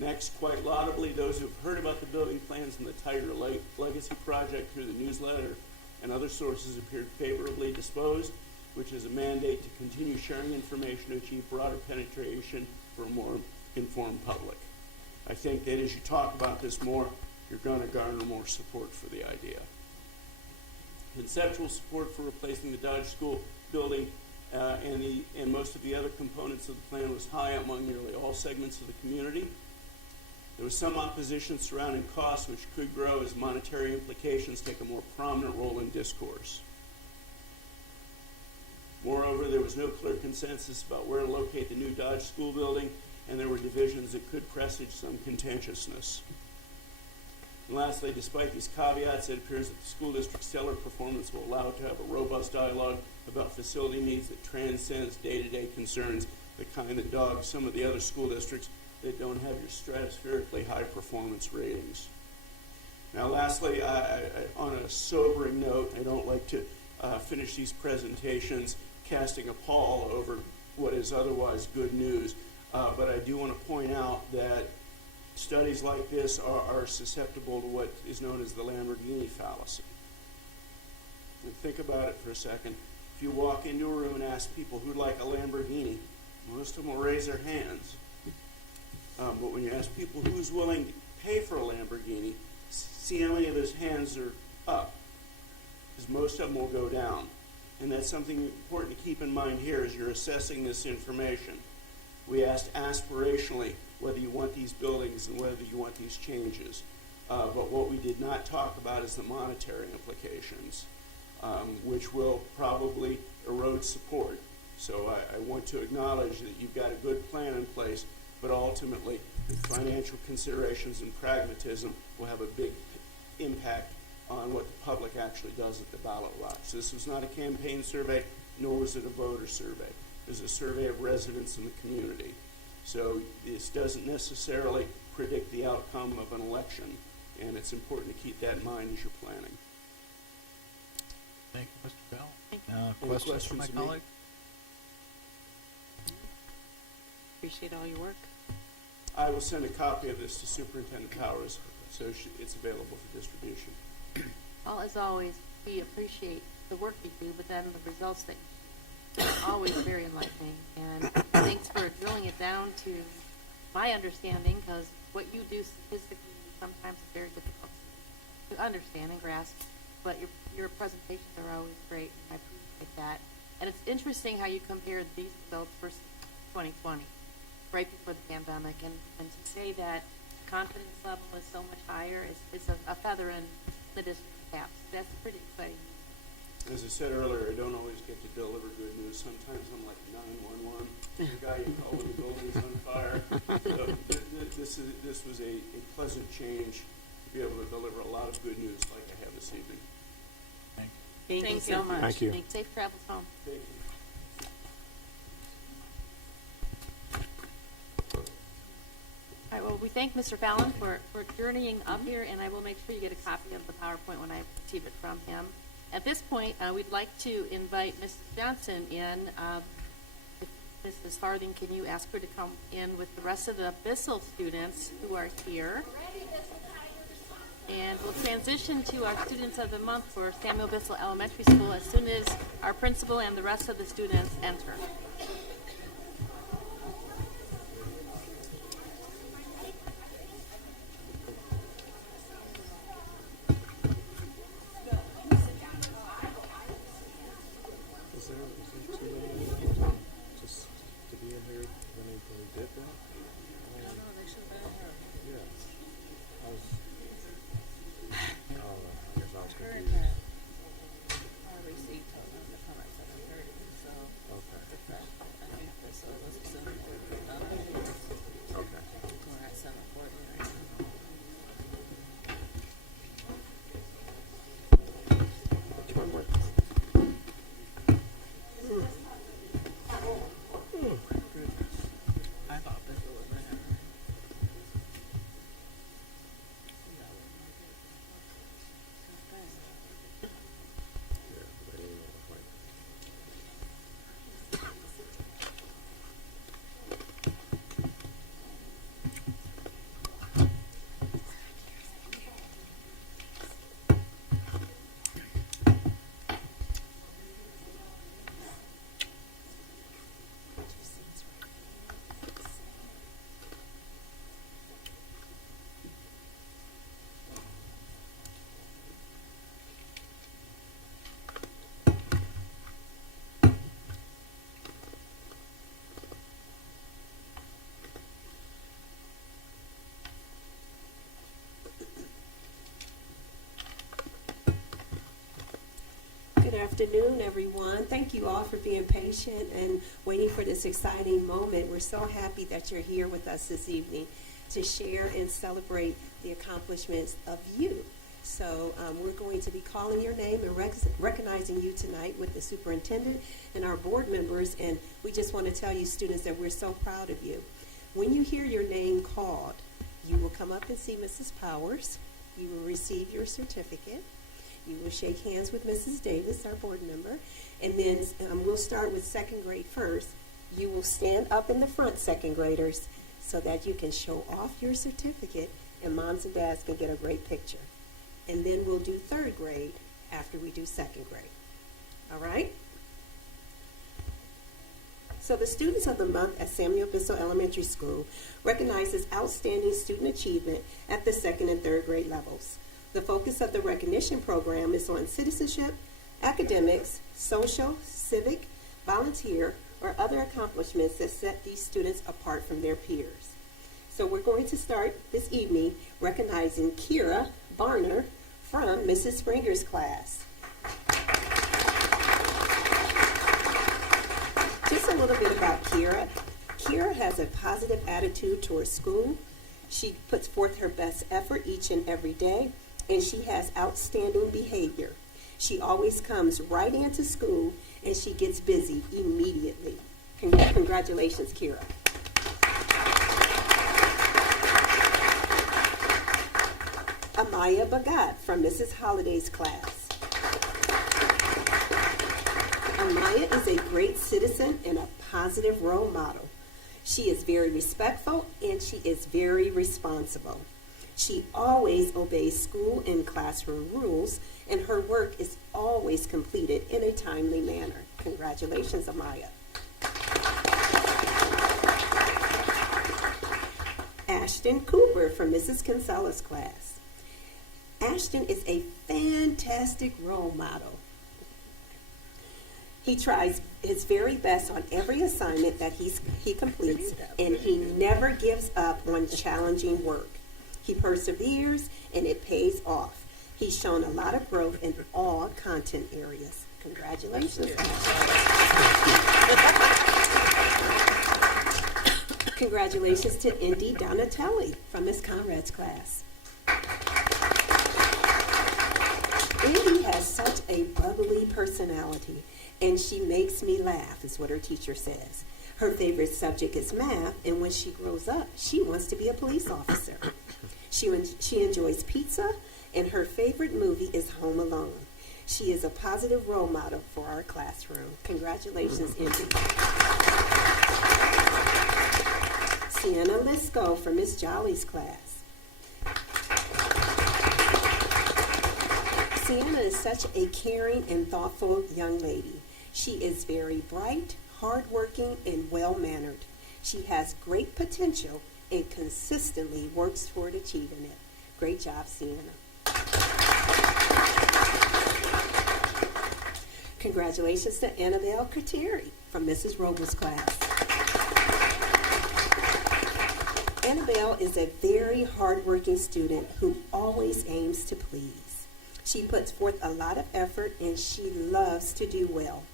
Next, quite laudably, those who have heard about the building plans and the Tiger Legacy Project through the newsletter and other sources appeared favorably disposed, which is a mandate to continue sharing information to achieve broader penetration for a more informed public. I think that as you talk about this more, you're going to garner more support for the idea. Conceptual support for replacing the Dodge School building and most of the other components of the plan was high among nearly all segments of the community. There was some opposition surrounding costs, which could grow as monetary implications take a more prominent role in discourse. Moreover, there was no clear consensus about where to locate the new Dodge School building, and there were divisions that could presage some contentiousness. And lastly, despite these caveats, it appears that the school district's stellar performance will allow it to have a robust dialogue about facility needs that transcends day-to-day concerns, the kind that dog some of the other school districts that don't have your stratospherically high performance ratings. Now, lastly, on a sobering note, I don't like to finish these presentations casting a pall over what is otherwise good news, but I do want to point out that studies like this are susceptible to what is known as the Lamborghini fallacy. And think about it for a second. If you walk into a room and ask people who'd like a Lamborghini, most of them will raise their hands. But when you ask people who's willing to pay for a Lamborghini, see how many of those hands are up, because most of them will go down. And that's something important to keep in mind here as you're assessing this information. We asked aspirationally whether you want these buildings and whether you want these changes. But what we did not talk about is the monetary implications, which will probably erode support. So I want to acknowledge that you've got a good plan in place, but ultimately the financial considerations and pragmatism will have a big impact on what the public actually does at the ballot box. This was not a campaign survey, nor was it a voter survey. It was a survey of residents in the community. So this doesn't necessarily predict the outcome of an election, and it's important to keep that in mind as you're planning. Thank you, Mr. Bell. Any Questions from my questions of me? colleague? Appreciate all your work. I will send a copy of this to Superintendent Powers, so it's available for distribution. Well, as always, we appreciate the work you do, but then the results that are always very enlightening. And thanks for drilling it down to my understanding, because what you do statistically sometimes is very difficult to understand and grasp, but your presentations are always great, and I appreciate that. And it's interesting how you compared these results versus 2020, right before the pandemic, and to say that confidence level is so much higher is a feather in the district's cap. That's pretty exciting. As I said earlier, I don't always get to deliver good news. Sometimes I'm like 911, the guy you call when the building's on fire. So this was a pleasant change to be able to deliver a lot of good news like I have this evening. Thank you so much. Thank you. Safe travels home. Thank you. All right, well, we thank Mr. Fallon for journeying up here, and I will make sure you get a copy of the PowerPoint when I receive it from him. At this point, we'd like to invite Mrs. Johnson in. If Mrs. Farthing, can you ask her to come in with the rest of the Bissell students who are here? And we'll transition to our Students of the Month for Samuel Bissell Elementary School as soon as our principal and the rest of the students enter. Is there too many just to be in here when they did that? Yeah. I was, I guess I was confused. Okay. I thought this was Yeah, but I didn't know what. Good afternoon, everyone. Thank you all for being patient and waiting for this exciting moment. We're so happy that you're here with us this evening to share and celebrate the accomplishments of you. So we're going to be calling your name and recognizing you tonight with the superintendent and our board members. And we just want to tell you, students, that we're so proud of you. When you hear your name called, you will come up and see Mrs. Powers. You will receive your certificate. You will shake hands with Mrs. Davis, our board member, and then we'll start with second grade first. You will stand up in the front, second graders, so that you can show off your certificate and moms and dads can get a great picture. And then we'll do third grade after we do second grade. All right? So the Students of the Month at Samuel Bissell Elementary School recognizes outstanding student achievement at the second and third grade levels. The focus of the recognition program is on citizenship, academics, social, civic, volunteer, or other accomplishments that set these students apart from their peers. So we're going to start this evening recognizing Kira Barner from Mrs. Springer's class. Just a little bit about Kira. Kira has a positive attitude towards school. She puts forth her best effort each and every day, and she has outstanding behavior. She always comes right into school, and she gets busy immediately. Congratulations, Kira. Amaya Bagat from Mrs. Holliday's class. Amaya is a great citizen and a positive role model. She is very respectful, and she is very responsible. She always obeys school and classroom rules, and her work is always completed in a timely manner. Congratulations, Amaya. Ashton Cooper from Mrs. Kinsella's class. Ashton is a fantastic role model. He tries his very best on every assignment that he completes, and he never gives up on challenging work. He perseveres, and it pays off. He's shown a lot of growth in all content areas. Congratulations. Congratulations to Indy Donatelli from Miss Conrad's class. Indy has such a bubbly personality, and she makes me laugh, is what her teacher says. Her favorite subject is math, and when she grows up, she wants to be a police officer. She enjoys pizza, and her favorite movie is Home Alone. She is a positive role model for our classroom. Congratulations, Indy. Sienna Lisco from Miss Jolly's class. Sienna is such a caring and thoughtful young lady. She is very bright, hardworking, and well-mannered. She has great potential and consistently works toward achieving it. Great job, Sienna. Congratulations to Annabelle Kateri from Mrs. Robles' class. Annabelle is a very hardworking student who always aims to please. She puts forth a lot of effort and she loves to do well.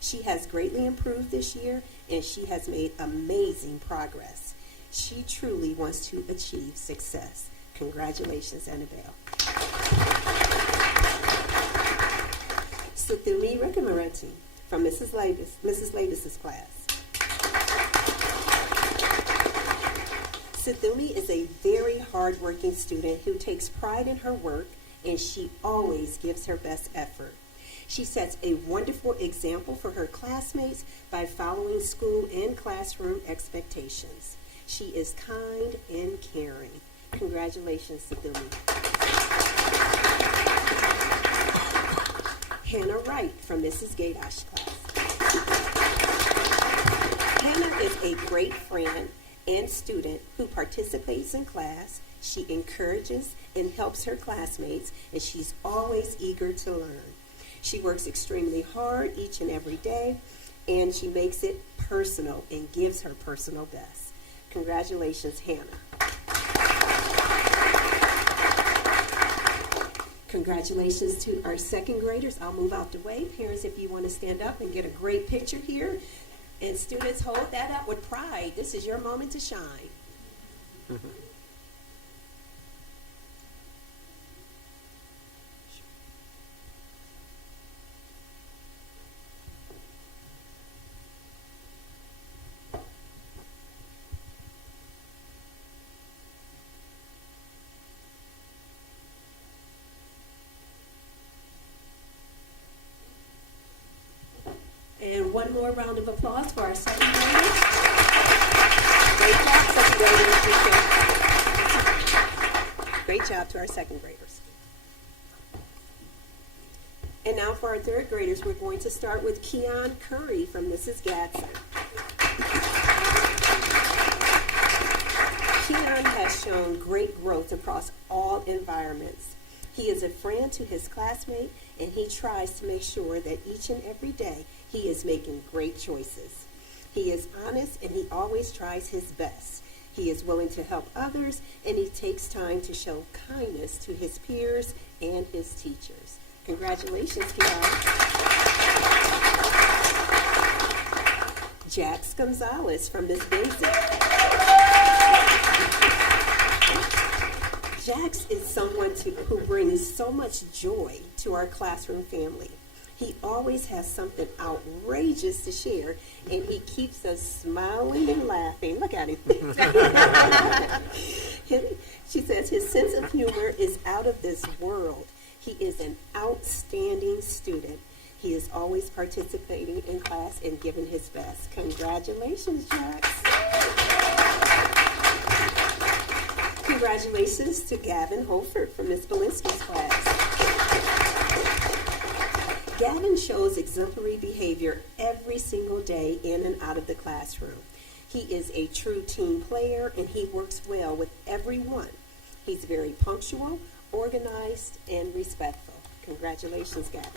She has greatly improved this year and she has made amazing progress. She truly wants to achieve success. Congratulations, Annabelle. Sathumi Rikamarati from Mrs. Lavis's class. Sathumi is a very hardworking student who takes pride in her work, and she always gives her best effort. She sets a wonderful example for her classmates by following school and classroom expectations. She is kind and caring. Congratulations, Sathumi. Hannah Wright from Mrs. Gaydosh's class. Hannah is a great friend and student who participates in class. She encourages and helps her classmates, and she's always eager to learn. She works extremely hard each and every day, and she makes it personal and gives her personal best. Congratulations, Hannah. Congratulations to our second graders. I'll move out the way. Parents, if you want to stand up and get a great picture here. And students, hold that up with pride. This is your moment to shine. And one more round of applause for our second graders. Great job, second graders. Great job to our second graders. And now for our third graders, we're going to start with Keon Curry from Mrs. Gadsden. Keon has shown great growth across all environments. He is a friend to his classmate, and he tries to make sure that each and every day he is making great choices. He is honest, and he always tries his best. He is willing to help others, and he takes time to show kindness to his peers and his teachers. Congratulations, Keon. Jax Gonzalez from Miss Benzie. Jax is someone who brings so much joy to our classroom family. He always has something outrageous to share, and he keeps us smiling and laughing. Look at him. She says his sense of humor is out of this world. He is an outstanding student. He is always participating in class and giving his best. Congratulations, Jax. Congratulations to Gavin Holford from Miss Belinsky's class. Gavin shows exemplary behavior every single day in and out of the classroom. He is a true team player, and he works well with everyone. He's very punctual, organized, and respectful. Congratulations, Gabby.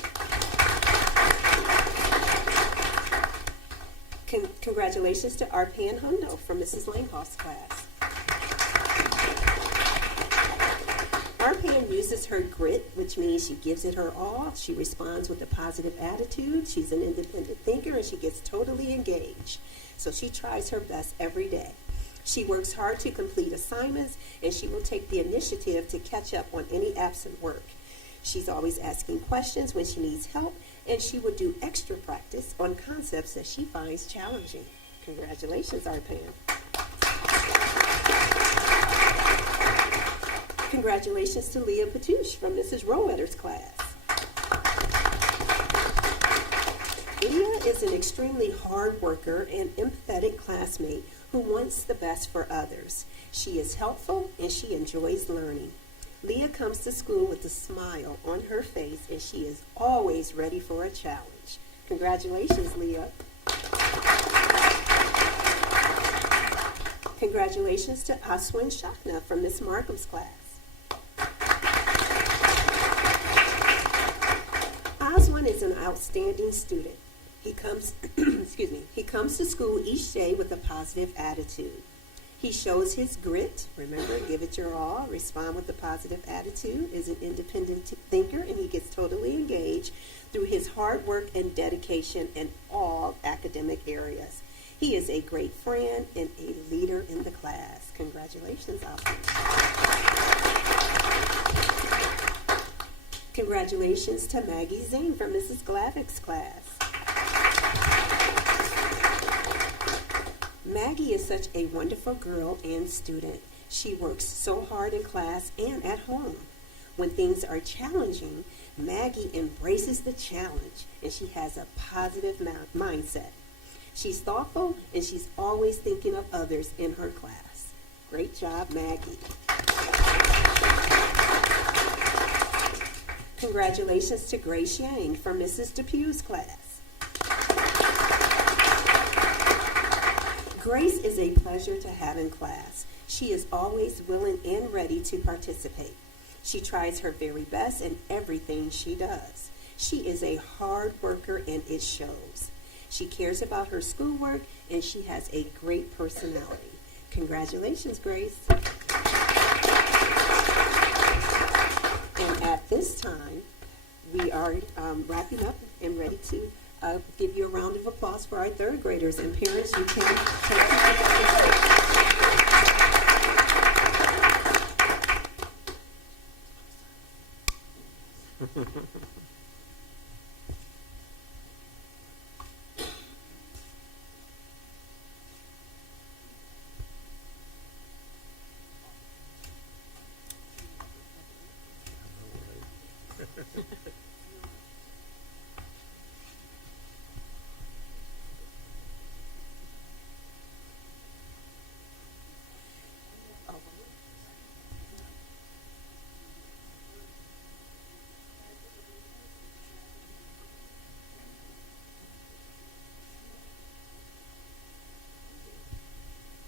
Congratulations to Arpan Hundo from Mrs. Langhoff's class. Arpan uses her grit, which means she gives it her all. She responds with a positive attitude. She's an independent thinker, and she gets totally engaged. So she tries her best every day. She works hard to complete assignments, and she will take the initiative to catch up on any absent work. She's always asking questions when she needs help, and she will do extra practice on concepts that she finds challenging. Congratulations, Arpan. Congratulations to Leah Patouche from Mrs. Roetter's class. Leah is an extremely hard worker and empathetic classmate who wants the best for others. She is helpful and she enjoys learning. Leah comes to school with a smile on her face, and she is always ready for a challenge. Congratulations, Leah. Congratulations to Aswin Shakna from Miss Markham's class. Aswin is an outstanding student. He comes, he comes to school each day with a positive attitude. He shows his grit, remember, give it your all, respond with a positive attitude, is an independent thinker, and he gets totally engaged through his hard work and dedication in all academic areas. He is a great friend and a leader in the class. Congratulations, Austin. Congratulations to Maggie Zane from Mrs. Glavick's class. Maggie is such a wonderful girl and student. She works so hard in class and at home. When things are challenging, Maggie embraces the challenge, and she has a positive mindset. She's thoughtful, and she's always thinking of others in her class. Great job, Maggie. Congratulations to Grace Yang from Mrs. Depew's class. Grace is a pleasure to have in class. She is always willing and ready to participate. She tries her very best in everything she does. She is a hard worker, and it shows. She cares about her schoolwork, and she has a great personality. Congratulations, Grace. And at this time, we are wrapping up and ready to give you a round of applause for our third graders. And parents, you can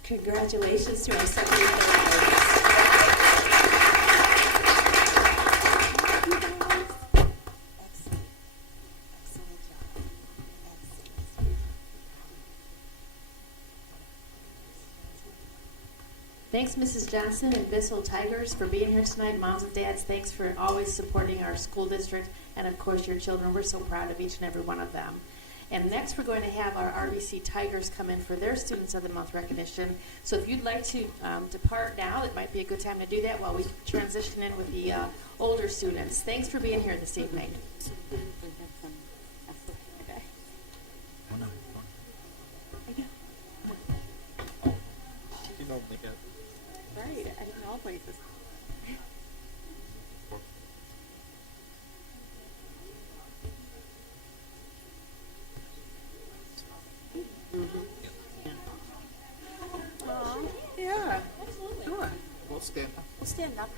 congratulations to our second and third graders. Excellent. Excellent job. Excellent. Thanks, Mrs. Johnson and Bissell Tigers, for being here tonight. Moms and dads, thanks for always supporting our school district and, of course, your children. We're so proud of each and every one of them. And next, we're going to have our RBC Tigers come in for their Students of the Month recognition. So if you'd like to depart now, it might be a good time to do that while we transition in with the older students. Thanks for being here this evening. Right, I didn't know places. Yeah, sure. We'll stand up. We'll stand up.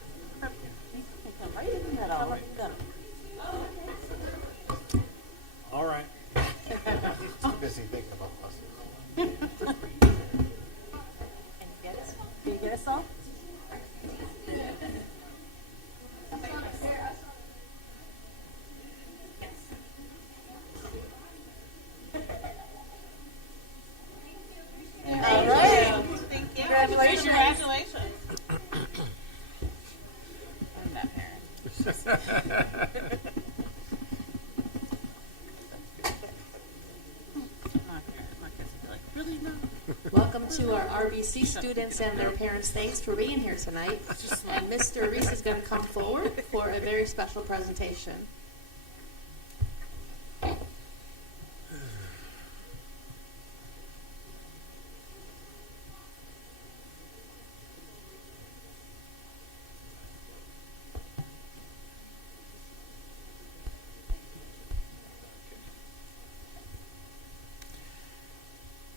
Right in the middle. All right. Too busy thinking about buses. Can you get us all? Congratulations. I'm that parent. My kids would be like, really? No. Welcome to our RBC students and their parents. Thanks for being here tonight. And Mr. Reese is going to come forward for a very special presentation.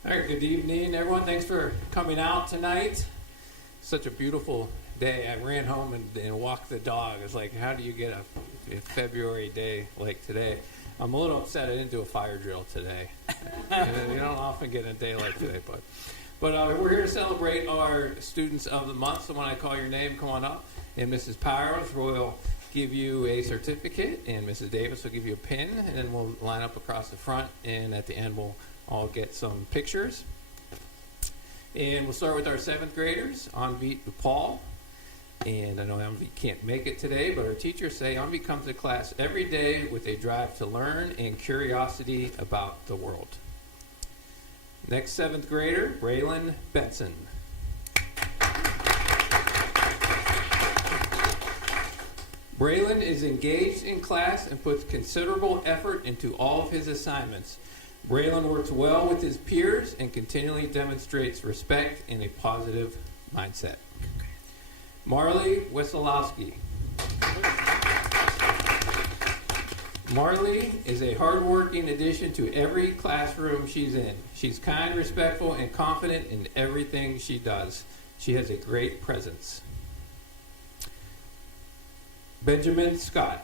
All right, good evening, everyone. Thanks for coming out tonight. Such a beautiful day. I ran home and walked the dog. It's like, how do you get a February day like today? I'm a little upset I didn't do a fire drill today. And you don't often get a day like today, but we're here to celebrate our students of the month. So when I call your name, come on up. And Mrs. Powers will give you a certificate, and Mrs. Davis will give you a pin, and then we'll line up across the front, and at the end we'll all get some pictures. And we'll start with our 7th graders, Anvit and Paul. And I know Anvit can't make it today, but our teachers say Anvit comes to class every day with a drive to learn and curiosity about the world. Next 7th grader, Braylon Benson. Braylon is engaged in class and puts considerable effort into all of his assignments. Braylon works well with his peers and continually demonstrates respect and a positive mindset. Marley Wesolowski. Marley is a hardworking addition to every classroom she's in. She's kind, respectful, and confident in everything she does. She has a great presence. Benjamin Scott.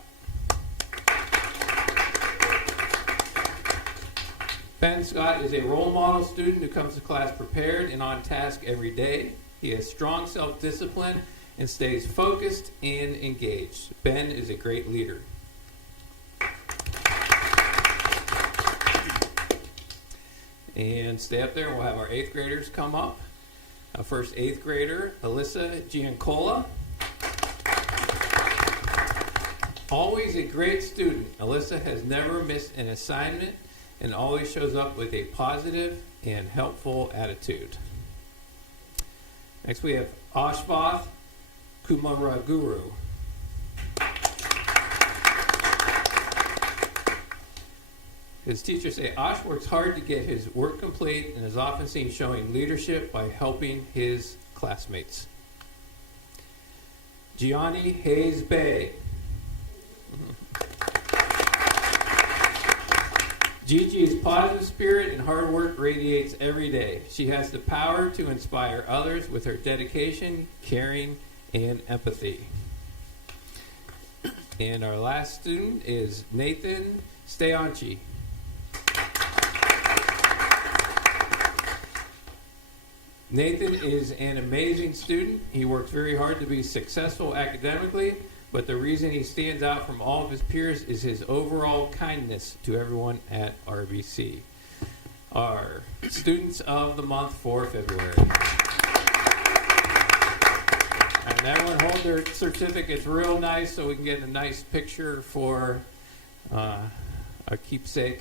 Ben Scott is a role model student who comes to class prepared and on task every day. He has strong self-discipline and stays focused and engaged. Ben is a great leader. And stay up there, and we'll have our 8th graders come up. Our first 8th grader, Alyssa Giancola. Always a great student, Alyssa has never missed an assignment and always shows up with a positive and helpful attitude. Next we have Ashvath Kumaraguru. His teachers say Ash works hard to get his work complete and is often seen showing leadership by helping his classmates. Gianni Hayes Bay. Gigi's positive spirit and hard work radiates every day. She has the power to inspire others with her dedication, caring, and empathy. And our last student is Nathan Steyanchi. Nathan is an amazing student. He works very hard to be successful academically, but the reason he stands out from all of his peers is his overall kindness to everyone at RBC. Our students of the month for February. And everyone hold their certificates real nice so we can get a nice picture for a keepsake.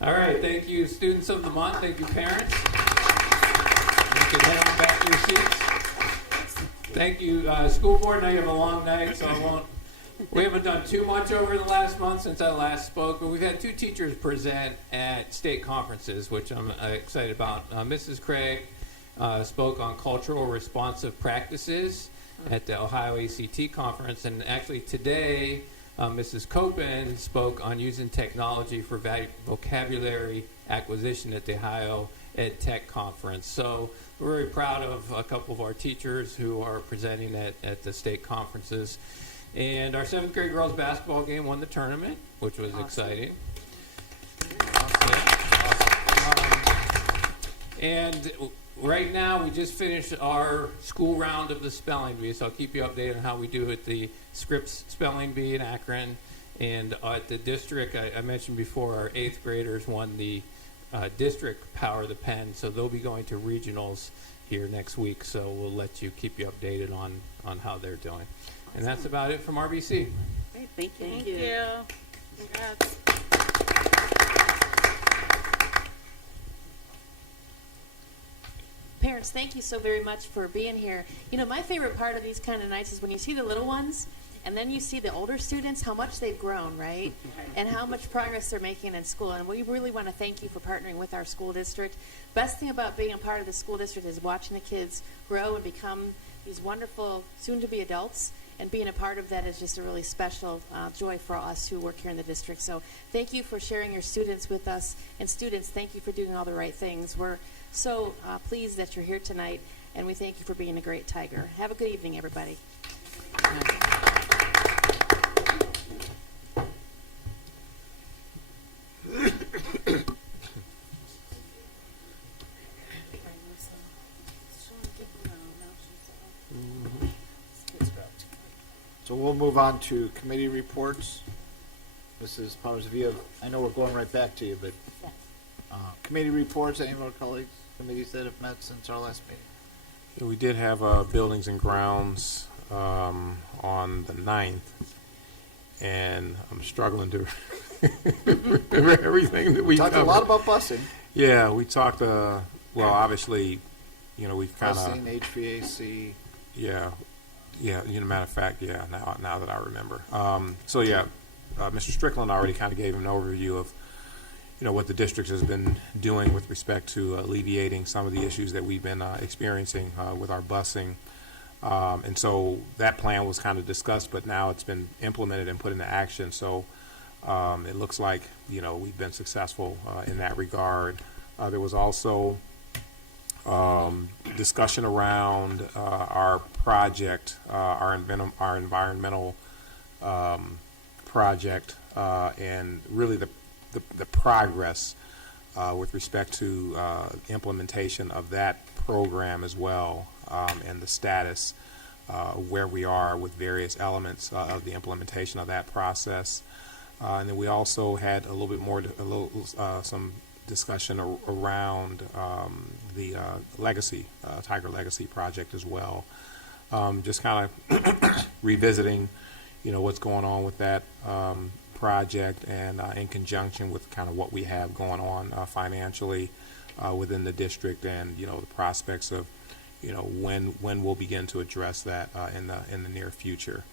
All right, thank you, students of the month. Thank you, parents. You can head on back to your seats. Thank you, school board. Now you have a long night, so we haven't done too much over the last month since I last spoke, but we've had 2 teachers present at state conferences, which I'm excited about. Mrs. Craig spoke on cultural responsive practices at the Ohio ACT conference, and actually today, Mrs. Copen spoke on using technology for vocabulary acquisition at the Ohio Ed Tech conference. So we're very proud of a couple of our teachers who are presenting at the state conferences. And our 7th grade girls basketball game won the tournament, which was exciting. And right now, we just finished our school round of the spelling bee, so I'll keep you updated on how we do at the Scripps Spelling Bee in Akron. And at the district, I mentioned before, our 8th graders won the district Power of the Pen, so they'll be going to regionals here next week, so we'll keep you updated on how they're doing. And that's about it from RBC. Great, thank you. Thank you. Congrats. Parents, thank you so very much for being here. You know, my favorite part of these kind of nights is when you see the little ones and then you see the older students, how much they've grown, right? And how much progress they're making in school. And we really want to thank you for partnering with our school district. Best thing about being a part of the school district is watching the kids grow and become these wonderful soon-to-be adults. And being a part of that is just a really special joy for us who work here in the district. So thank you for sharing your students with us. And students, thank you for doing all the right things. We're so pleased that you're here tonight, and we thank you for being a great Tiger. Have a good evening, everybody. So we'll move on to committee reports. Mrs. Powers, if you have, I know we're going right back to you, but committee reports, any of our colleagues, committees that have met since our last meeting? Yeah, we did have buildings and grounds on the 9th, and I'm struggling to remember everything that we talked covered. a lot about busing. Yeah, we talked, well, obviously, we've kind of... Busing, HVAC. Yeah, matter of fact, now that I remember. Mr. Strickland already kind of gave an overview of, what the district has been doing with respect to alleviating some of the issues that we've been experiencing with our busing. And so that plan was kind of discussed, but now it's been implemented and put into action. So it looks like, we've been successful in that regard. There was also discussion around our project, our environmental project, and really the progress with respect to implementation of that program as well, and the status where we are with various elements of the implementation of that process. And then we also had some discussion around the legacy, Tiger Legacy project as well. Just kind of revisiting, what's going on with that project, and in conjunction with kind of what we have going on financially within the district, and the prospects of when we'll begin to address that in the near future.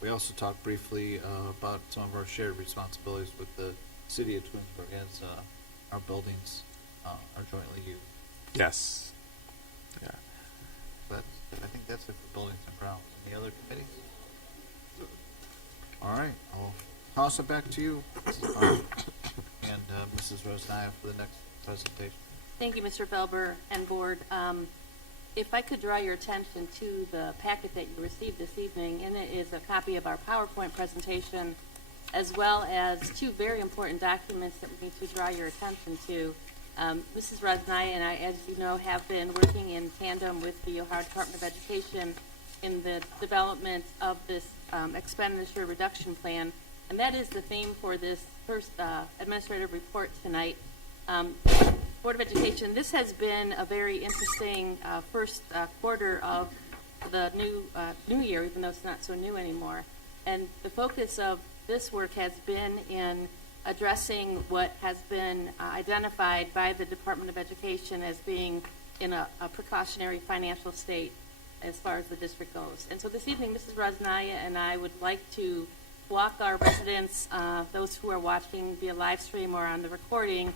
We also talked briefly about some of our shared responsibilities with the city of Twinsburg as our buildings are jointly used. Yes. Yeah. But I think that's it for buildings and grounds. Any other committees? All right, I'll toss it back to you, Mrs. Barr, and Mrs. Rosnaya for the next presentation. Thank you, Mr. Felber and board. If I could draw your attention to the packet that you received this evening, in it is a copy of our PowerPoint presentation, as well as two very important documents that we need to draw your attention to. Mrs. Rosnaya and I, as you know, have been working in tandem with the Ohio Department of Education in the development of this expenditure reduction plan, and that is the theme for this first administrative report tonight. Board of Education, this has been a very interesting first quarter of the new year, even though it's not so new anymore. And the focus of this work has been in addressing what has been identified by the Department of Education as being in a precautionary financial state as far as the district goes. And so this evening, Mrs. Rosnaya and I would like to walk our residents, those who are watching via live stream or on the recording,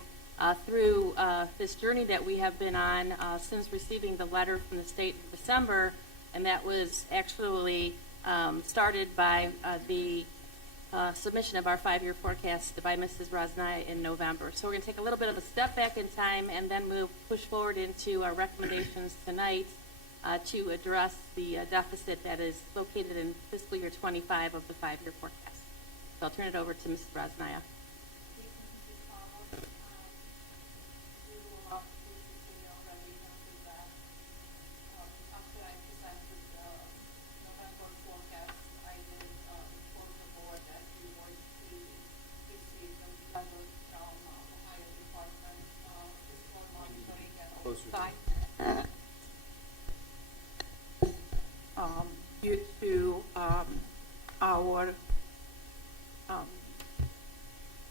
through this journey that we have been on since receiving the letter from the state in December, and that was actually started by the submission of our 5-year forecast by Mrs. Rosnaya in November. So we're going to take a little bit of a step back in time, and then we'll push forward into our recommendations tonight to address the deficit that is located in fiscal year 25 of the 5-year forecast. So I'll turn it over to Mrs. Rosnaya. Due to our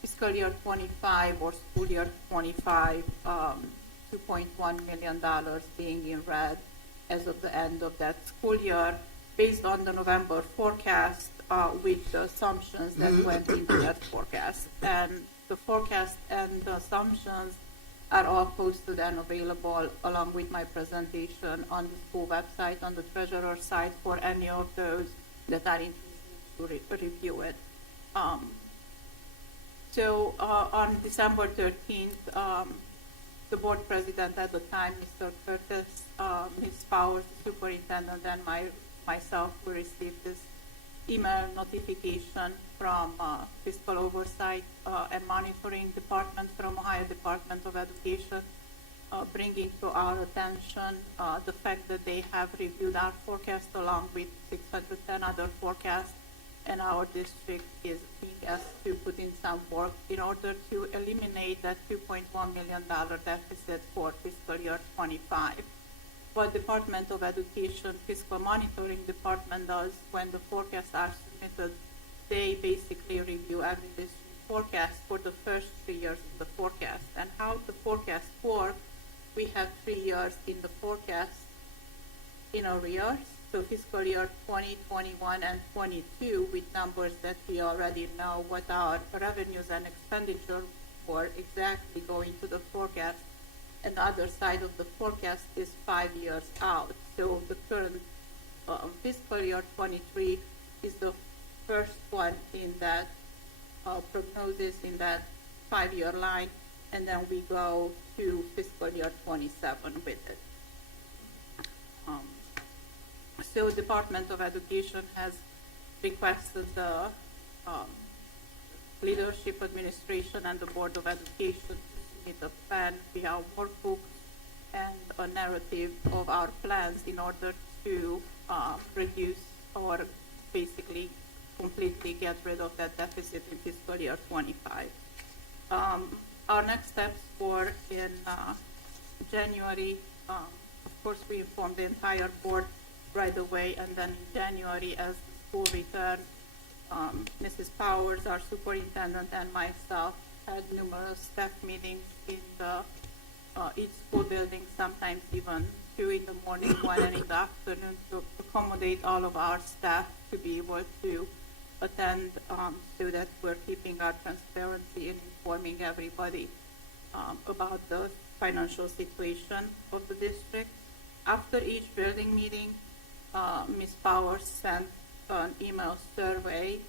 fiscal year 25 or school year 25, $2.1 million being in red as of the end of that school year, based on the November forecast with the assumptions that went into that forecast. And the forecast and the assumptions are all posted and available along with my presentation on the school website, on the treasurer's site, for any of those that are interested to review it. So on December 13th, the board president at the time, Mr. Curtis, Ms. Powers, the superintendent, and myself, we received this email notification from Fiscal Oversight and Monitoring Department from Ohio Department of Education, bringing to our attention the fact that they have reviewed our forecast along with 610 other forecasts, and our district is being asked to put in some work in order to eliminate that $2.1 million deficit for fiscal year 25. What Department of Education Fiscal Monitoring Department does when the forecasts are submitted, they basically review every district forecast for the first 3 years of the forecast. And how the forecast work, we have 3 years in the forecast in arrears. So fiscal year 20, 21, and 22 with numbers that we already know what our revenues and expenditure were exactly going to the forecast. And the other side of the forecast is 5 years out. So the current fiscal year 23 is the first one in that prognosis in that 5-year line, and then we go to fiscal year 27 with it. So Department of Education has requested the Leadership Administration and the Board of Education to submit a plan via workbook and a narrative of our plans in order to reduce or basically completely get rid of that deficit in fiscal year 25. Our next steps were in January. Of course, we informed the entire board right away, and then in January, as the school returned, Mrs. Powers, our superintendent, and myself had numerous staff meetings in each school building, sometimes even 2 in the morning, 1 in the afternoon, to accommodate all of our staff to be able to attend, so that we're keeping our transparency and informing everybody about the financial situation of the district. After each building meeting, Ms. Powers sent an email survey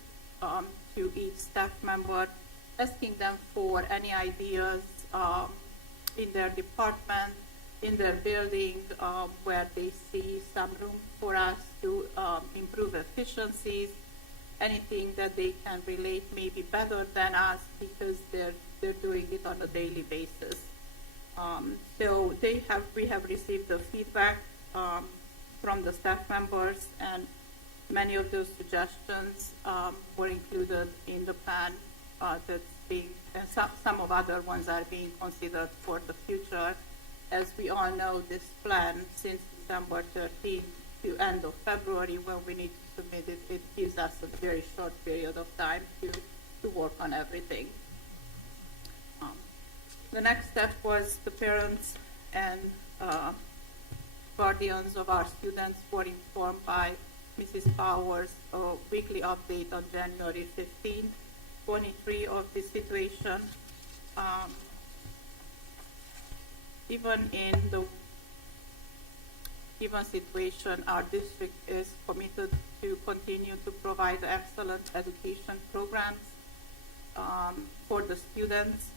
to each staff member, asking them for any ideas in their department, in their building, where they see some room for us to improve efficiencies, anything that they can relate maybe better than us because they're doing it on a daily basis. So we have received the feedback from the staff members, and many of those suggestions were included in the plan that's being, and some of other ones are being considered for the future. As we all know, this plan, since December 13th to end of February, when we need to submit it, it gives us a very short period of time to work on everything. The next step was the parents and guardians of our students were informed by Mrs. Powers a weekly update on January 15th, 23 of the situation. Even in the given situation, our district is committed to continue to provide excellent education programs for the students,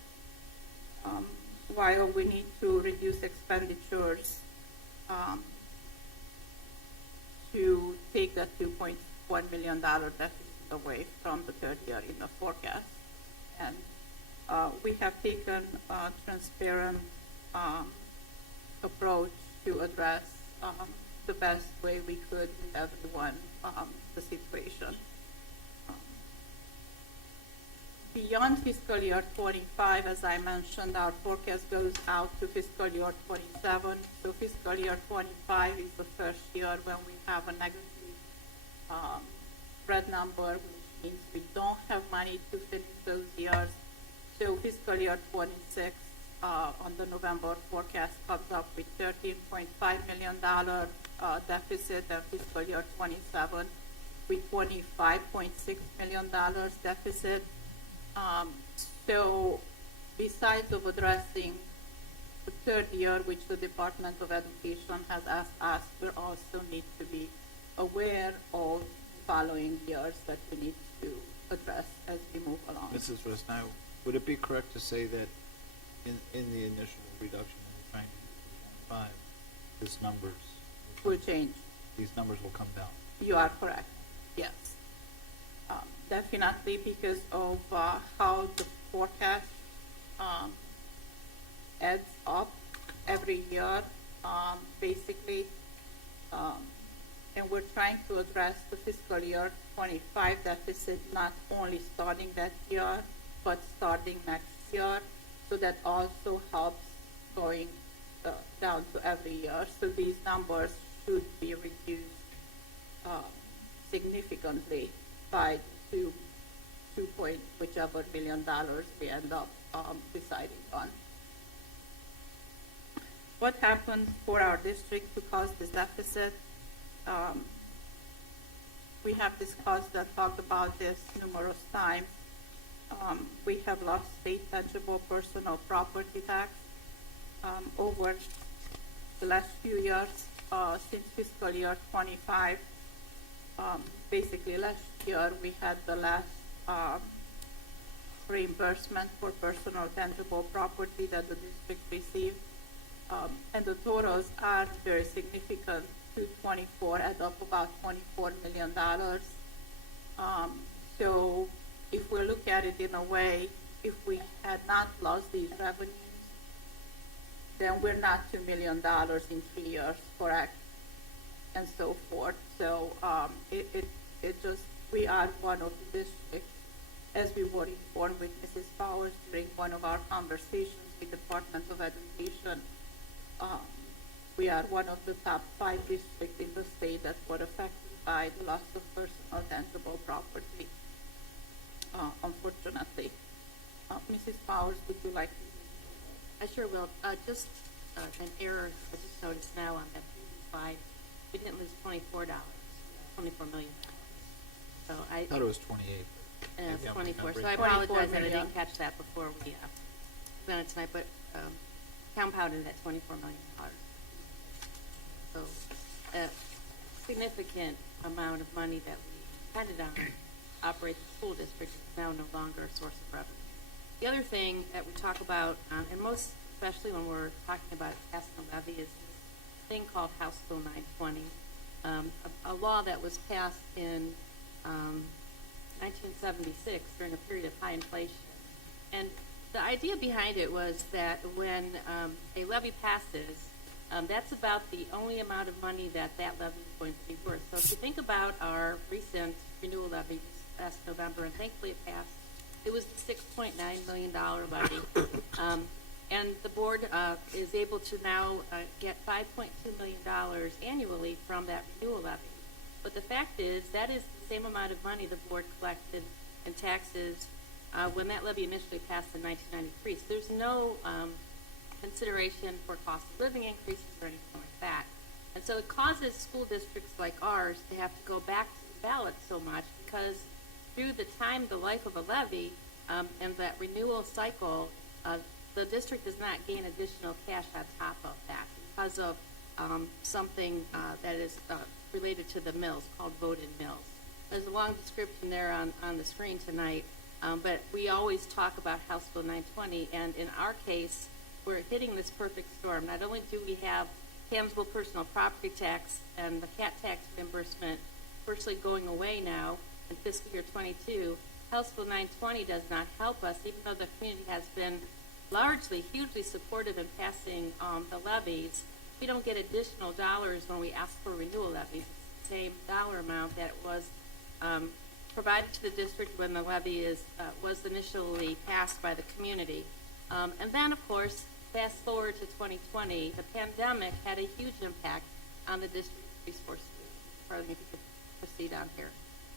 while we need to reduce expenditures to take that $2.1 million deficit away from the third year in the forecast. And we have taken a transparent approach to address the best way we could with everyone the situation. Beyond fiscal year 25, as I mentioned, our forecast goes out to fiscal year 27. So fiscal year 25 is the first year when we have a negative red number, which means we don't have money to finish those years. So fiscal year 26 on the November forecast comes up with $13.5 million deficit, and fiscal year 27 with $25.6 million deficit. So besides of addressing the third year, which the Department of Education has asked us, we also need to be aware of the following years that we need to address as we move along. Mrs. Resnau, would it be correct to say that in the initial reduction in the trying to 5, these numbers will come down? You are correct, yes. Definitely because of how the forecast adds up every year, basically. And we're trying to address the fiscal year 25 deficit, not only starting that year, but starting next year. So that also helps going down to every year. So these numbers should be reduced significantly by $2 point whichever $1 million we end up deciding on. What happened for our district to cause this deficit? We have discussed and talked about this numerous times. We have lost state tangible personal property tax over the last few years since fiscal year 25. Basically, last year we had the last reimbursement for personal tangible property that the district received, and the totals are very significant. 224 add up about $24 million. So if we look at it in a way, if we had not lost these revenues, then we're not $2 million in 3 years, correct? And so forth. So it just, we are one of the districts, as we were informed with Mrs. Powers during one of our conversations with the Department of Education. We are one of the top 5 districts in the state that were affected by the loss of personal tangible property, unfortunately. Mrs. Powers, would you like to? I sure will. Just an error I just noticed now on that previous slide. We didn't lose $24 million. So I thought it was 28. It's 24. So 24 I apologize that I million. didn't catch that before we presented tonight, but compounded at $24 million. So a significant amount of money that we depended on to operate the school district is now no longer a source of revenue. The other thing that we talk about, and most especially when we're talking about passing a levy, is this thing called House Bill 920, a law that was passed in 1976 during a period of high inflation. And the idea behind it was that when a levy passes, that's about the only amount of money that levy is going to be worth. So if you think about our recent renewal levy last November, and thankfully it passed, it was the $6.9 million levy. And the board is able to now get $5.2 million annually from that renewal levy. But the fact is, that is the same amount of money the board collected in taxes when that levy initially passed in 1993. So there's no consideration for cost of living increases or anything like that. And so it causes school districts like ours to have to go back to the ballot so much because through the life of a levy and that renewal cycle, the district does not gain additional cash on top of that because of something that is related to the mills called voted mills. There's a long description there on the screen tonight, but we always talk about House Bill 920, and in our case, we're hitting this perfect storm. Not only do we have Hamsville personal property tax and the cat tax reimbursement virtually going away now in fiscal year 22, House Bill 920 does not help us, even though the community has been largely, hugely supportive in passing the levies. We don't get additional dollars when we ask for renewal levies. It's the same dollar amount that was provided to the district when the levy was initially passed by the community. And then, of course, fast forward to 2020, the pandemic had a huge impact on the district resources. Pardon me if you could proceed on here.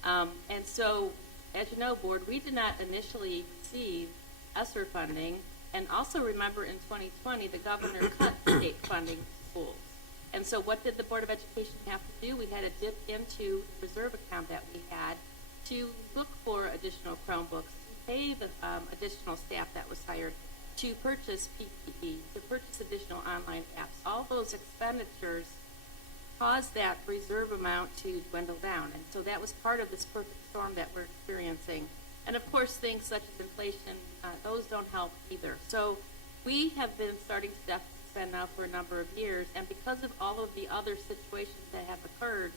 And so, as you know, Board, we did not initially receive ESSER funding. And also remember in 2020, the governor cut state funding to schools. And so what did the Board of Education have to do? We had to dip into the reserve account that we had to look for additional Chromebooks, to pay the additional staff that was hired, to purchase PPE, to purchase additional online apps. All those expenditures caused that reserve amount to dwindle down. And so that was part of this perfect storm that we're experiencing. And of course, things such as inflation, those don't help either. So we have been starting to deficit spend now for a number of years, and because of all of the other situations that have occurred,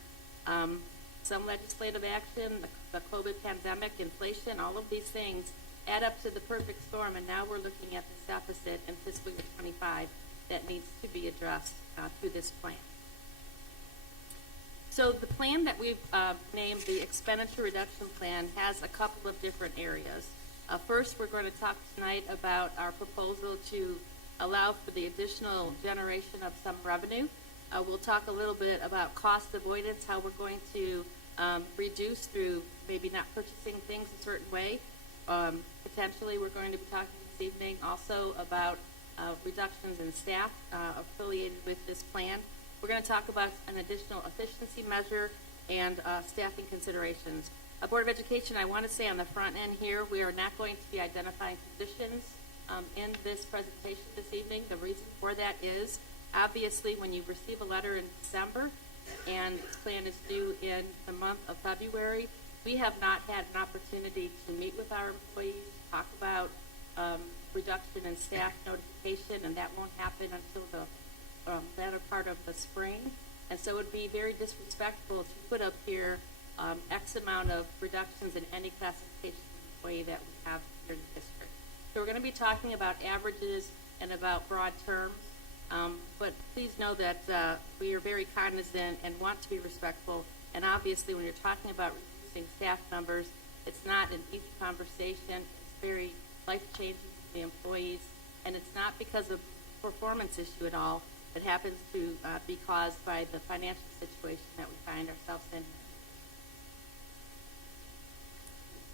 some legislative action, the COVID pandemic, inflation, all of these things add up to the perfect storm, and now we're looking at this deficit in fiscal year 25 that needs to be addressed through this plan. So the plan that we've named the Expenditure Reduction Plan has a couple of different areas. First, we're going to talk tonight about our proposal to allow for the additional generation of some revenue. We'll talk a little bit about cost avoidance, how we're going to reduce through maybe not purchasing things a certain way. Potentially, we're going to be talking this evening also about reductions in staff affiliated with this plan. We're going to talk about an additional efficiency measure and staffing considerations. Board of Education, I want to say on the front end here, we are not going to be identifying positions in this presentation this evening. The reason for that is, obviously, when you receive a letter in December and this plan is due in the month of February, we have not had an opportunity to meet with our employees, talk about reduction in staff notification, and that won't happen until the latter part of the spring. And so it would be very disrespectful to put up here X amount of reductions in any classification employee that we have here in the district. So we're going to be talking about averages and about broad terms, but please know that we are very cognizant and want to be respectful. And obviously, when you're talking about reducing staff numbers, it's not an easy conversation. It's very life-changing for the employees, and it's not because of performance issue at all. It happens to be caused by the financial situation that we find ourselves in.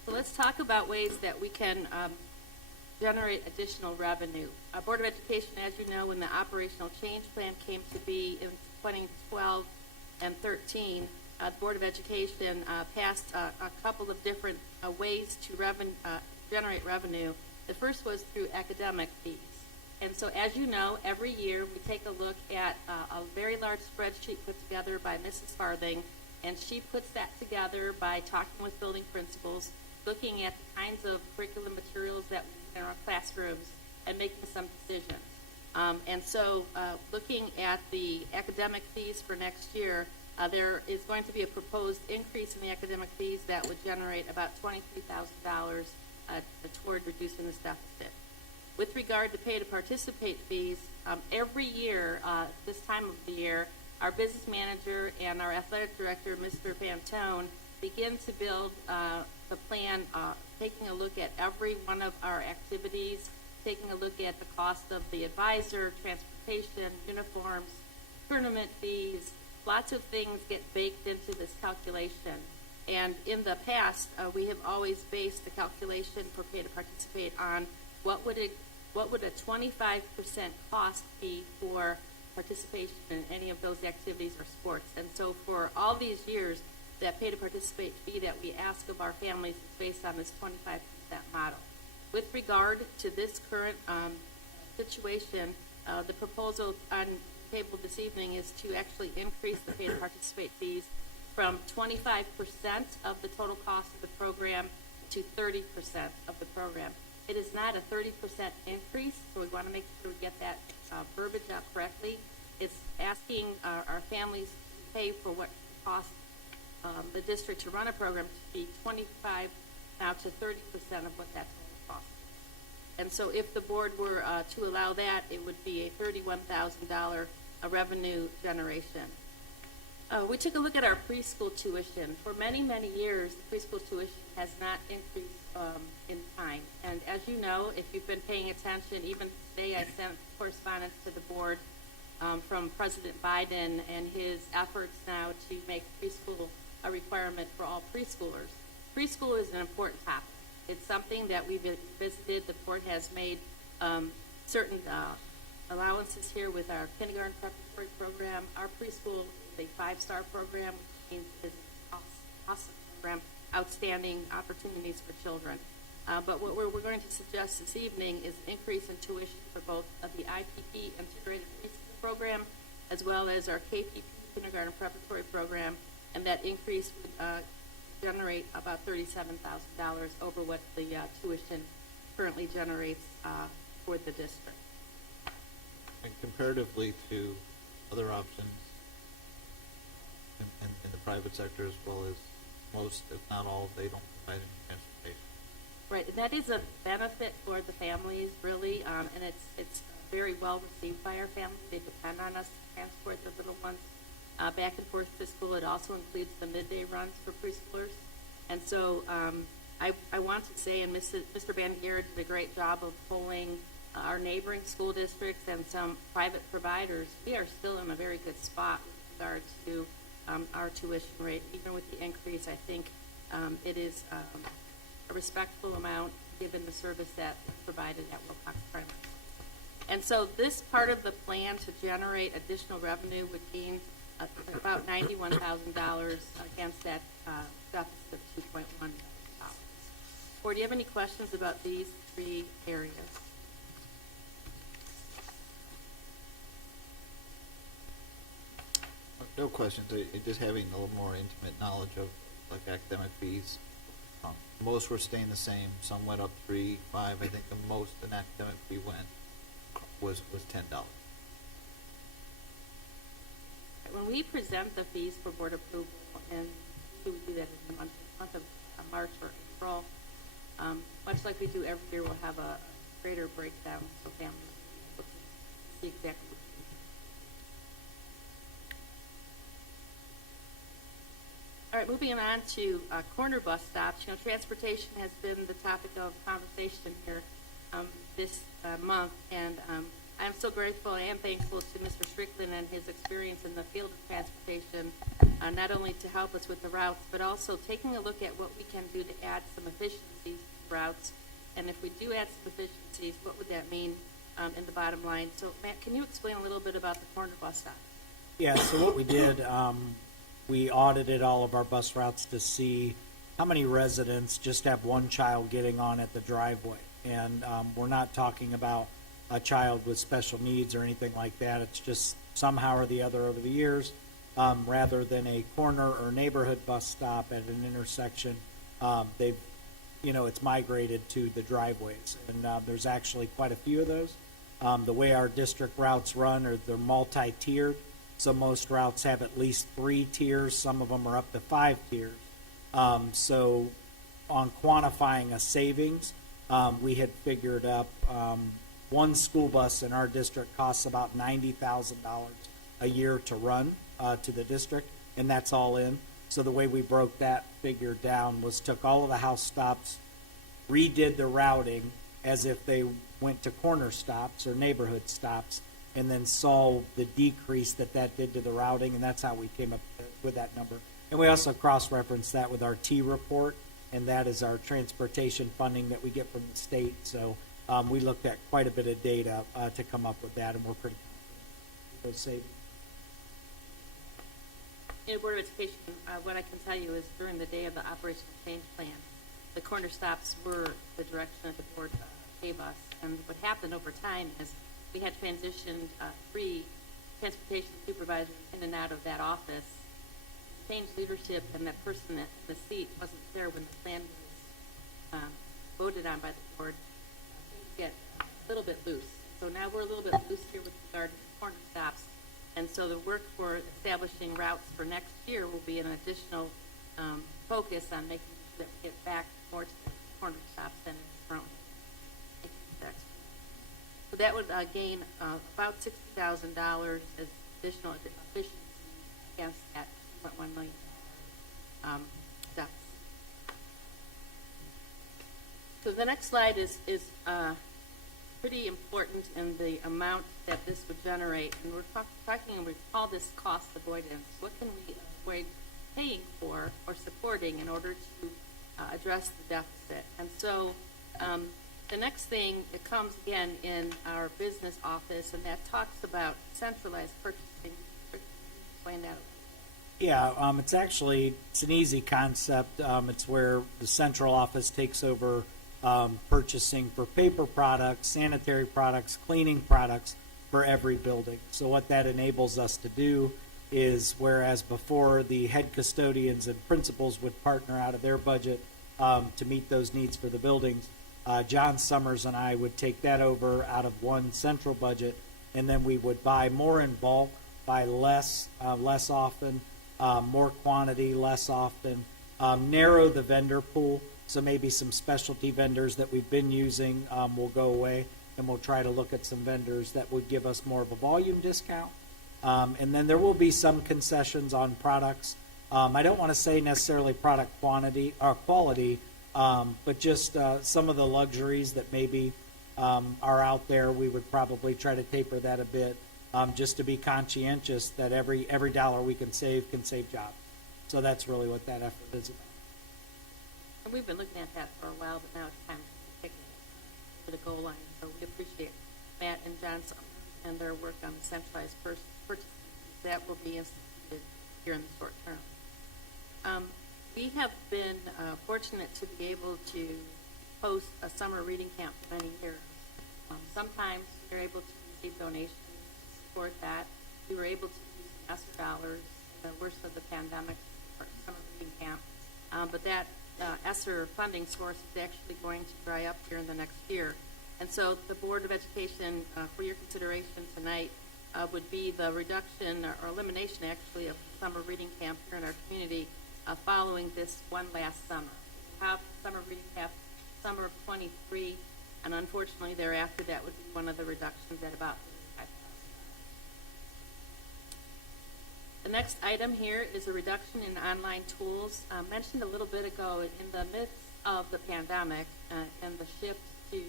So let's talk about ways that we can generate additional revenue. Board of Education, as you know, when the operational change plan came to be in 2012 and 13, the Board of Education passed a couple of different ways to generate revenue. The first was through academic fees. And so, as you know, every year we take a look at a very large spreadsheet put together by Mrs. Farthing, and she puts that together by talking with building principals, looking at the kinds of curriculum materials that we need in our classrooms, and making some decisions. And so, looking at the academic fees for next year, there is going to be a proposed increase in the academic fees that would generate about $23,000 toward reducing this deficit. With regard to pay to participate fees, every year, this time of the year, our business manager and our athletic director, Mr. Fantone, begin to build the plan, taking a look at every one of our activities, taking a look at the cost of the advisor, transportation, uniforms, tournament fees. Lots of things get baked into this calculation. And in the past, we have always based the calculation for pay to participate on what would a 25% cost be for participation in any of those activities or sports. And so for all these years, that pay to participate fee that we ask of our families is based on this 25% model. With regard to this current situation, the proposal on table this evening is to actually increase the pay to participate fees from 25% of the total cost of the program to 30% of the program. It is not a 30% increase, so we want to make sure we get that verbiage out correctly. It's asking our families to pay for what it costs the district to run a program to be 25 now to 30% of what that total cost is. And so if the board were to allow that, it would be a $31,000 revenue generation. We took a look at our preschool tuition. For many, many years, the preschool tuition has not increased in time. And as you know, if you've been paying attention, even today I sent correspondence to the board from President Biden and his efforts now to make preschool a requirement for all preschoolers. Preschool is an important topic. It's something that we've visited. The board has made certain allowances here with our kindergarten preparatory program. Our preschool is a 5-star program, which means it's an awesome program, outstanding opportunities for children. But what we're going to suggest this evening is an increase in tuition for both of the IPP integrated preschool program as well as our KPP kindergarten preparatory program, and that increase would generate about $37,000 over what the tuition currently generates for the district. And comparatively to other options in the private sector, as well as most, if not all, they don't provide any transportation. Right, and that is a benefit for the families, really, and it's very well received by our families. They depend on us to transport the little ones back and forth to school. It also includes the midday runs for preschoolers. And so I want to say, and Mr. Bandiera did a great job of polling our neighboring school districts and some private providers. We are still in a very good spot with regard to our tuition rate. Even with the increase, I think it is a respectful amount given the service that is provided at Wilcox Primary. And so this part of the plan to generate additional revenue would gain about $91,000 against that deficit of $2.1 million. Board, do you have any questions about these 3 areas? No questions. Just having a little more intimate knowledge of like academic fees. Most were staying the same. Some went up 3, 5. I think the most an academic fee went was $10. When we present the fees for board approval, and we do that in the month of March or April, much like we do every year, we'll have a greater breakdown so families will see exactly what it is. All right, moving on to corner bus stops. You know, transportation has been the topic of conversation here this month, and I'm so grateful and thankful to Mr. Strickland and his experience in the field of transportation, not only to help us with the routes, but also taking a look at what we can do to add some efficiencies to the routes. And if we do add some efficiencies, what would that mean in the bottom line? So, Matt, can you explain a little bit about the corner bus stop? Yeah, so what we did, we audited all of our bus routes to see how many residents just have one child getting on at the driveway. And we're not talking about a child with special needs or anything like that. It's just somehow or the other over the years, rather than a corner or neighborhood bus stop at an intersection, they've, it's migrated to the driveways. And there's actually quite a few of those. The way our district routes run they're multi-tiered. So most routes have at least 3 tiers. Some of them are up to 5 tiers. So on quantifying a savings, we had figured up one school bus in our district costs about $90,000 a year to run to the district, and that's all in. So the way we broke that figure down was took all of the house stops, redid the routing as if they went to corner stops or neighborhood stops, and then saw the decrease that did to the routing, and that's how we came up with that number. And we also cross-referenced that with our T report, and that is our transportation funding that we get from the state. So we looked at quite a bit of data to come up with that, and we're pretty confident with those savings. In Board of Education, what I can tell you is during the day of the operational change plan, the corner stops were the direction that the board gave us. And what happened over time is we had transitioned 3 transportation supervisor in and out of that office. Changed leadership, and that person in the seat wasn't there when the plan was voted on by the board. Things get a little bit loose. So now we're a little bit loose here with regard to corner stops. And so the work for establishing routes for next year will be an additional focus on making sure that we get back more to the corner stops than it's grown. So that would gain about $60,000 as additional efficiency against that $2.1 million deficit. So the next slide is pretty important in the amount that this would generate. And we're talking, and we call this cost avoidance. What can we avoid paying for or supporting in order to address the deficit? And so the next thing that comes again in our business office, and that talks about centralized purchasing. Explain that. Yeah, it's an easy concept. It's where the central office takes over purchasing for paper products, sanitary products, cleaning products for every building. So what that enables us to do is, whereas before the head custodians and principals would partner out of their budget to meet those needs for the buildings, John Summers and I would take that over out of one central budget, and then we would buy more in bulk, buy less often, more quantity, less often, narrow the vendor pool. So maybe some specialty vendors that we've been using will go away, and we'll try to look at some vendors that would give us more of a volume discount. And then there will be some concessions on products. I don't want to say necessarily product quantity or quality, but just some of the luxuries that maybe are out there. We would probably try to taper that a bit, just to be conscientious that every dollar we can save jobs. So that's really what that effort is about. And we've been looking at that for a while, but now it's time to take it to the goal line. So we appreciate Matt and John and their work on the centralized purchasing. That will be instituted here in the short term. We have been fortunate to be able to host a summer reading camp for many years. Sometimes we're able to receive donations to support that. We were able to use ESSER dollars in the worst of the pandemic for summer reading camp. But that ESSER funding source is actually going to dry up here in the next year. And so the Board of Education, for your consideration tonight, would be the reduction or elimination, actually, of the summer reading camp here in our community following this one last summer. We'll have summer reading camp summer of 23, and unfortunately thereafter that would be one of the reductions at about $5,000. The next item here is a reduction in online tools. Mentioned a little bit ago, in the midst of the pandemic and the shift to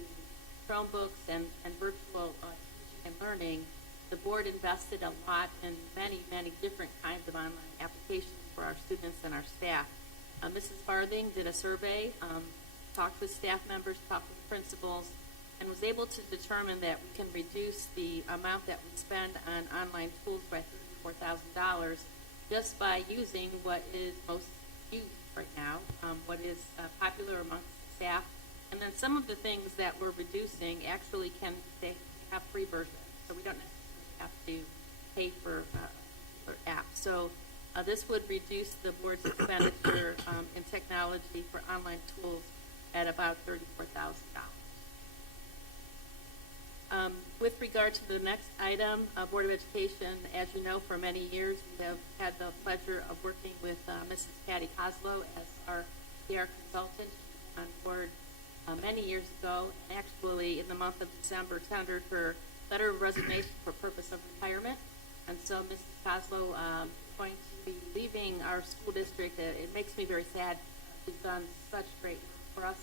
Chromebooks and virtual teaching and learning, the board invested a lot in many, many different kinds of online applications for our students and our staff. Mrs. Farthing did a survey, talked with staff members, talked with principals, and was able to determine that we can reduce the amount that we spend on online tools by $34,000 just by using what is most used right now, what is popular amongst staff. And then some of the things that we're reducing actually they have free versions, so we don't necessarily have to pay for apps. So this would reduce the board's expenditure in technology for online tools at about $34,000. With regard to the next item, Board of Education, as you know, for many years we have had the pleasure of working with Mrs. Patty Koslow as our PR consultant on board many years ago. And actually, in the month of December, tendered her letter of resignation for purpose of retirement. And so Mrs. Koslow is going to be leaving our school district. It makes me very sad. She's done such great work for us.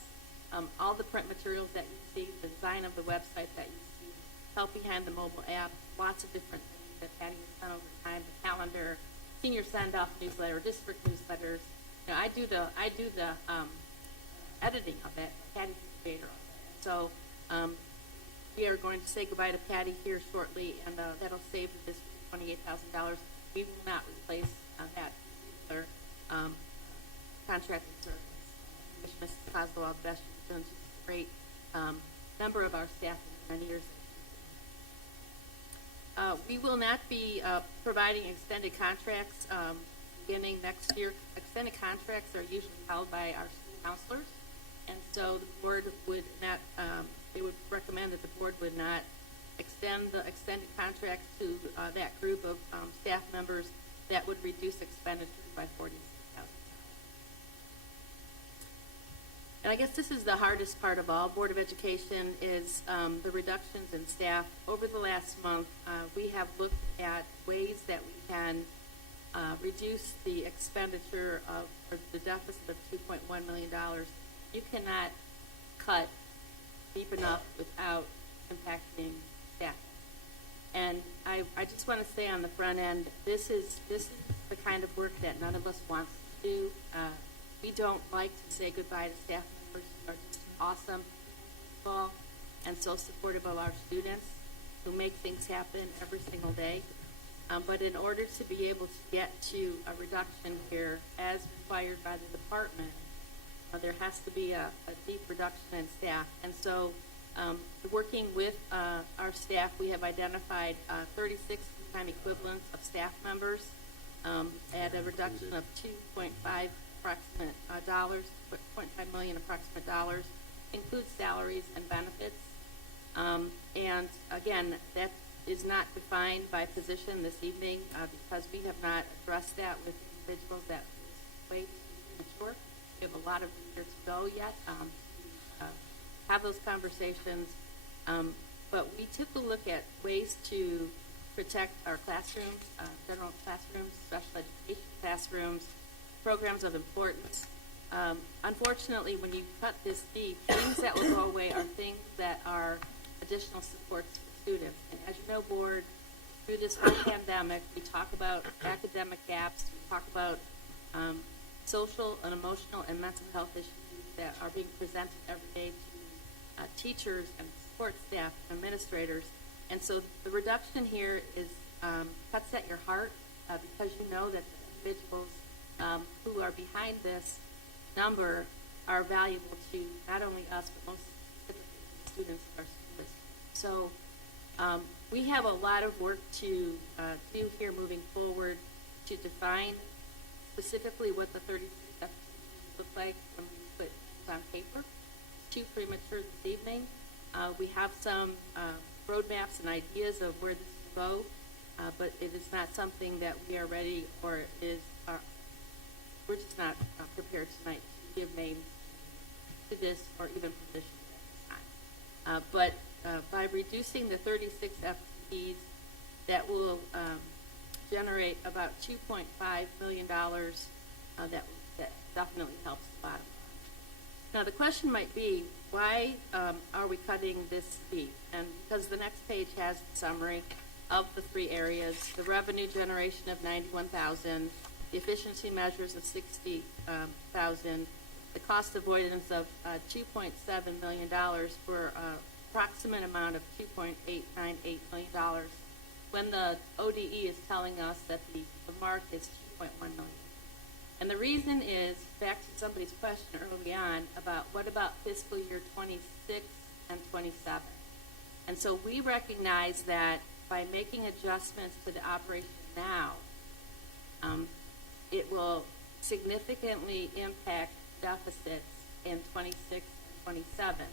All the print materials that you see, the design of the website that you see, help behind the mobile app, lots of different things that Patty has done over time, the calendar, senior send-off newsletter, district newsletters. You know, I do the editing of it. Patty's the creator of it. So we are going to say goodbye to Patty here shortly, and that'll save the district $28,000. We will not replace that particular contracted service. I wish Mrs. Coslow all the best. She's done a great member of our staff for many years. We will not be providing extended contracts beginning next year. Extended contracts are usually held by our school counselors, and so the board would not, they would recommend that the board would not extend the extended contracts to that group of staff members. That would reduce expenditures by $46,000. And I guess this is the hardest part of all. Board of Education is the reductions in staff. Over the last month, we have looked at ways that we can reduce the expenditure of, or the deficit of $2.1 million. You cannot cut deep enough without impacting staff. And I just want to say on the front end, this is the kind of work that none of us wants to do. We don't like to say goodbye to staff members who are just awesome people and so supportive of our students who make things happen every single day. But in order to be able to get to a reduction here as required by the department, there has to be a deep reduction in staff. And so working with our staff, we have identified 36 full-time equivalents of staff members at a reduction of $2.5 million approximate dollars, includes salaries and benefits. And again, that is not defined by position this evening because we have not addressed that with individuals that is way too mature. We have a lot of years to go yet to have those conversations. But we took a look at ways to protect our classrooms, general classrooms, special education classrooms, programs of importance. Unfortunately, when you cut this deep, things that will go away are things that are additional supports for students. And as you know, board, through this whole pandemic, we talk about academic gaps, we talk about social and emotional and mental health issues that are being presented every day to teachers and support staff and administrators. And so the reduction here is cuts at your heart because you know that the individuals who are behind this number are valuable to not only us, but most specifically the students of our school district. So we have a lot of work to do here moving forward to define specifically what the 33 FTEs look like when we put things on paper. Too premature this evening. We have some roadmaps and ideas of where this will go, but it is not something that we are ready or we're just not prepared tonight to give names to this or even positions at this time. But by reducing the 36 FTEs, that will generate about $2.5 million. That definitely helps the bottom line. Now the question might be, why are we cutting this deep? And because the next page has the summary of the three areas: the revenue generation of $91,000, the efficiency measures of $60,000, the cost avoidance of $2.7 million for an approximate amount of $2.898 million, when the ODE is telling us that the mark is $2.1 million. And the reason is, back to somebody's question early on about what about fiscal year 26 and 27. And so we recognize that by making adjustments to the operation now, it will significantly impact deficits in 26 and 27.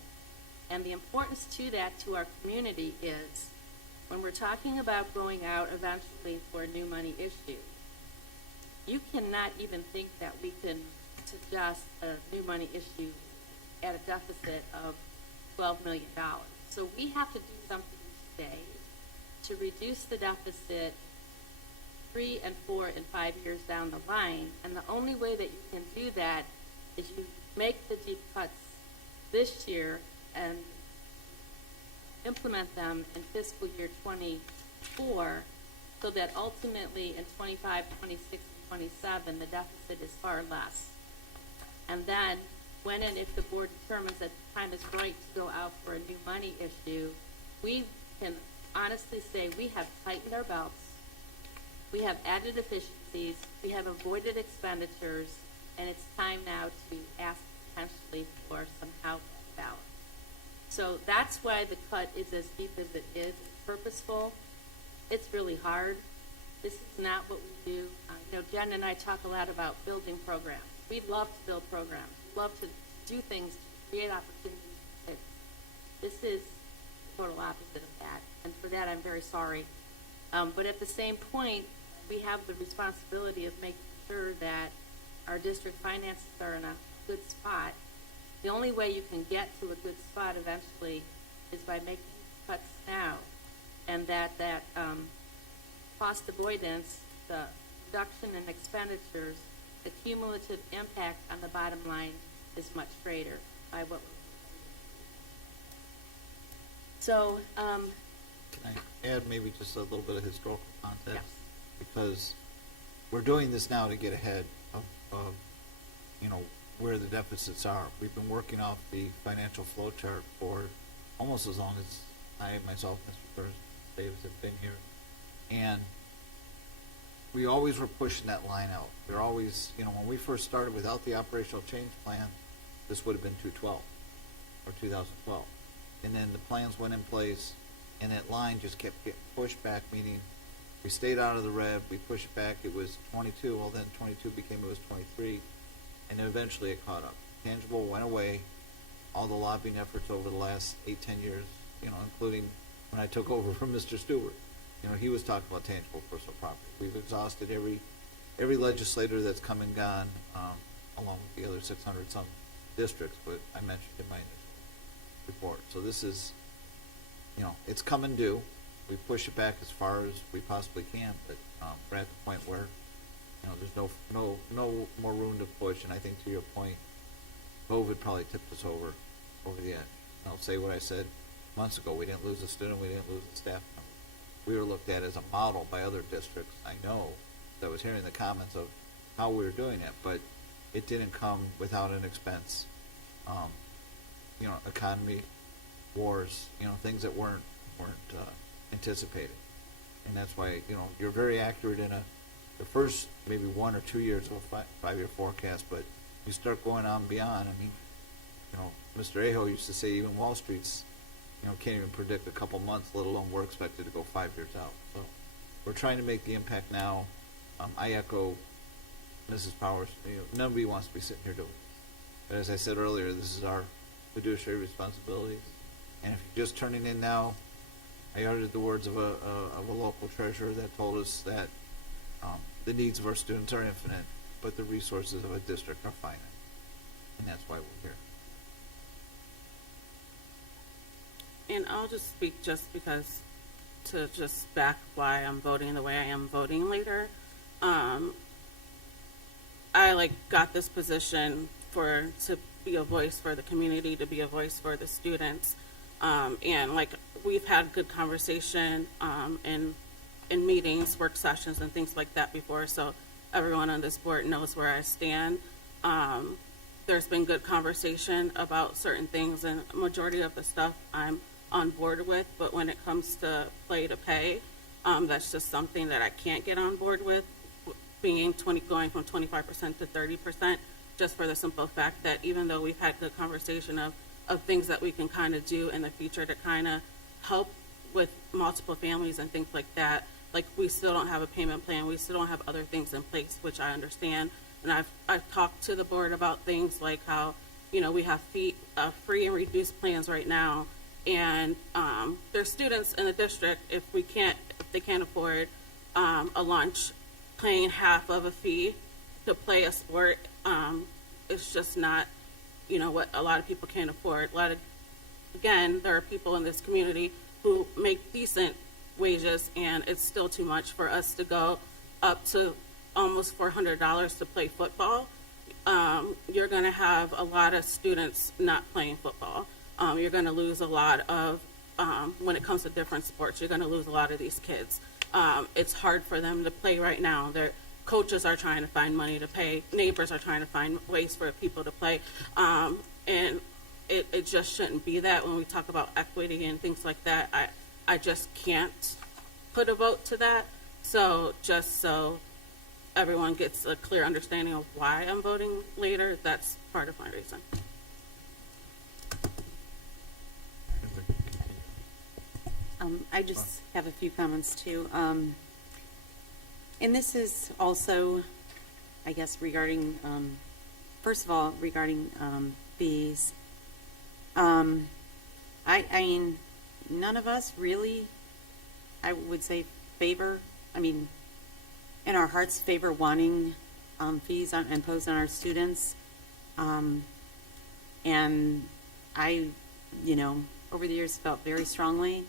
And the importance to that to our community is when we're talking about going out eventually for a new money issue, you cannot even think that we can suggest a new money issue at a deficit of $12 million. So we have to do something today to reduce the deficit 3 and 4 and 5 years down the line. And the only way that you can do that is you make the deep cuts this year and implement them in fiscal year 24 so that ultimately in 25, 26, and 27, the deficit is far less. And then when and if the board determines that the time is right to go out for a new money issue, we can honestly say we have tightened our belts, we have added efficiencies, we have avoided expenditures, and it's time now to ask potentially for some house balance. So that's why the cut is as deep as it is. It's purposeful. it's really hard. This is not what we do. Jen and I talk a lot about building programs. We love to build programs. We love to do things to create opportunities for kids. This is the total opposite of that, and for that I'm very sorry. But at the same point, we have the responsibility of making sure that our district finances are in a good spot. The only way you can get to a good spot eventually is by making cuts now, and that cost avoidance, the reduction in expenditures, the cumulative impact on the bottom line is much greater by what. So, Can I add maybe just a little bit of historical context? Yes. Because we're doing this now to get ahead of where the deficits are. We've been working off the financial flow chart for almost as long as I myself, Mr. Burns, Davis have been here. And we always were pushing that line out. We're always, when we first started without the operational change plan, this would have been 2012 or 2012. And then the plans went in place, and that line just kept getting pushed back, meaning we stayed out of the red, we pushed it back, it was 22, well then 22 became, it was 23, and then eventually it caught up. Tangible went away, all the lobbying efforts over the last 8-10 years, including when I took over from Mr. Stewart. He was talking about tangible personal property. We've exhausted every legislator that's come and gone, along with the other 600 some districts, but I mentioned in my initial report. So this is, it's come and due. We push it back as far as we possibly can, but we're at the point where, there's no more room to push. And I think to your point, COVID probably tipped us over the edge. I'll say what I said months ago. We didn't lose a student. We didn't lose a staff member. We were looked at as a model by other districts. I know that I was hearing the comments of how we were doing it, but it didn't come without an expense. Economy, wars, things that weren't anticipated. And that's why, you're very accurate in the first maybe 1 or 2 years of a five-year forecast, but you start going on beyond. I mean, Mr. Aho used to say even Wall Street's, can't even predict a couple months, let alone we're expected to go 5 years out. So we're trying to make the impact now. I echo Mrs. Powers, nobody wants to be sitting here doing this. But as I said earlier, this is our fiduciary responsibilities. And if you're just turning in now, I uttered the words of a local treasurer that told us that the needs of our students are infinite, but the resources of a district are finite. And that's why we're here. And I'll just speak just because to just back why I'm voting the way I am voting later. I got this position to be a voice for the community, to be a voice for the students. And we've had good conversation in meetings, work sessions, and things like that before, so everyone on this board knows where I stand. There's been good conversation about certain things, and majority of the stuff I'm on board with, but when it comes to play to pay, that's just something that I can't get on board with, going from 25% to 30%, just for the simple fact that even though we've had good conversation of things that we can kind of do in the future to kind of help with multiple families and things like that, we still don't have a payment plan, we still don't have other things in place, which I understand. And I've talked to the board about things like how, we have free and reduced plans right now, and there's students in the district, if they can't afford a lunch, paying half of a fee to play a sport, it's just not, what a lot of people can't afford. Again, there are people in this community who make decent wages, and it's still too much for us to go up to almost $400 to play football. You're going to have a lot of students not playing football. You're going to lose a lot of, when it comes to different sports, you're going to lose a lot of these kids. It's hard for them to play right now. Their coaches are trying to find money to pay. Neighbors are trying to find ways for people to play. And it just shouldn't be that when we talk about equity and things like that. I just can't put a vote to that. So just so everyone gets a clear understanding of why I'm voting later, that's part of my reason. I just have a few comments too. And this is also, I guess, regarding, first of all, regarding fees. I mean, none of us really, I would say, favor, I mean, in our hearts favor wanting fees imposed on our students. And I, over the years felt very strongly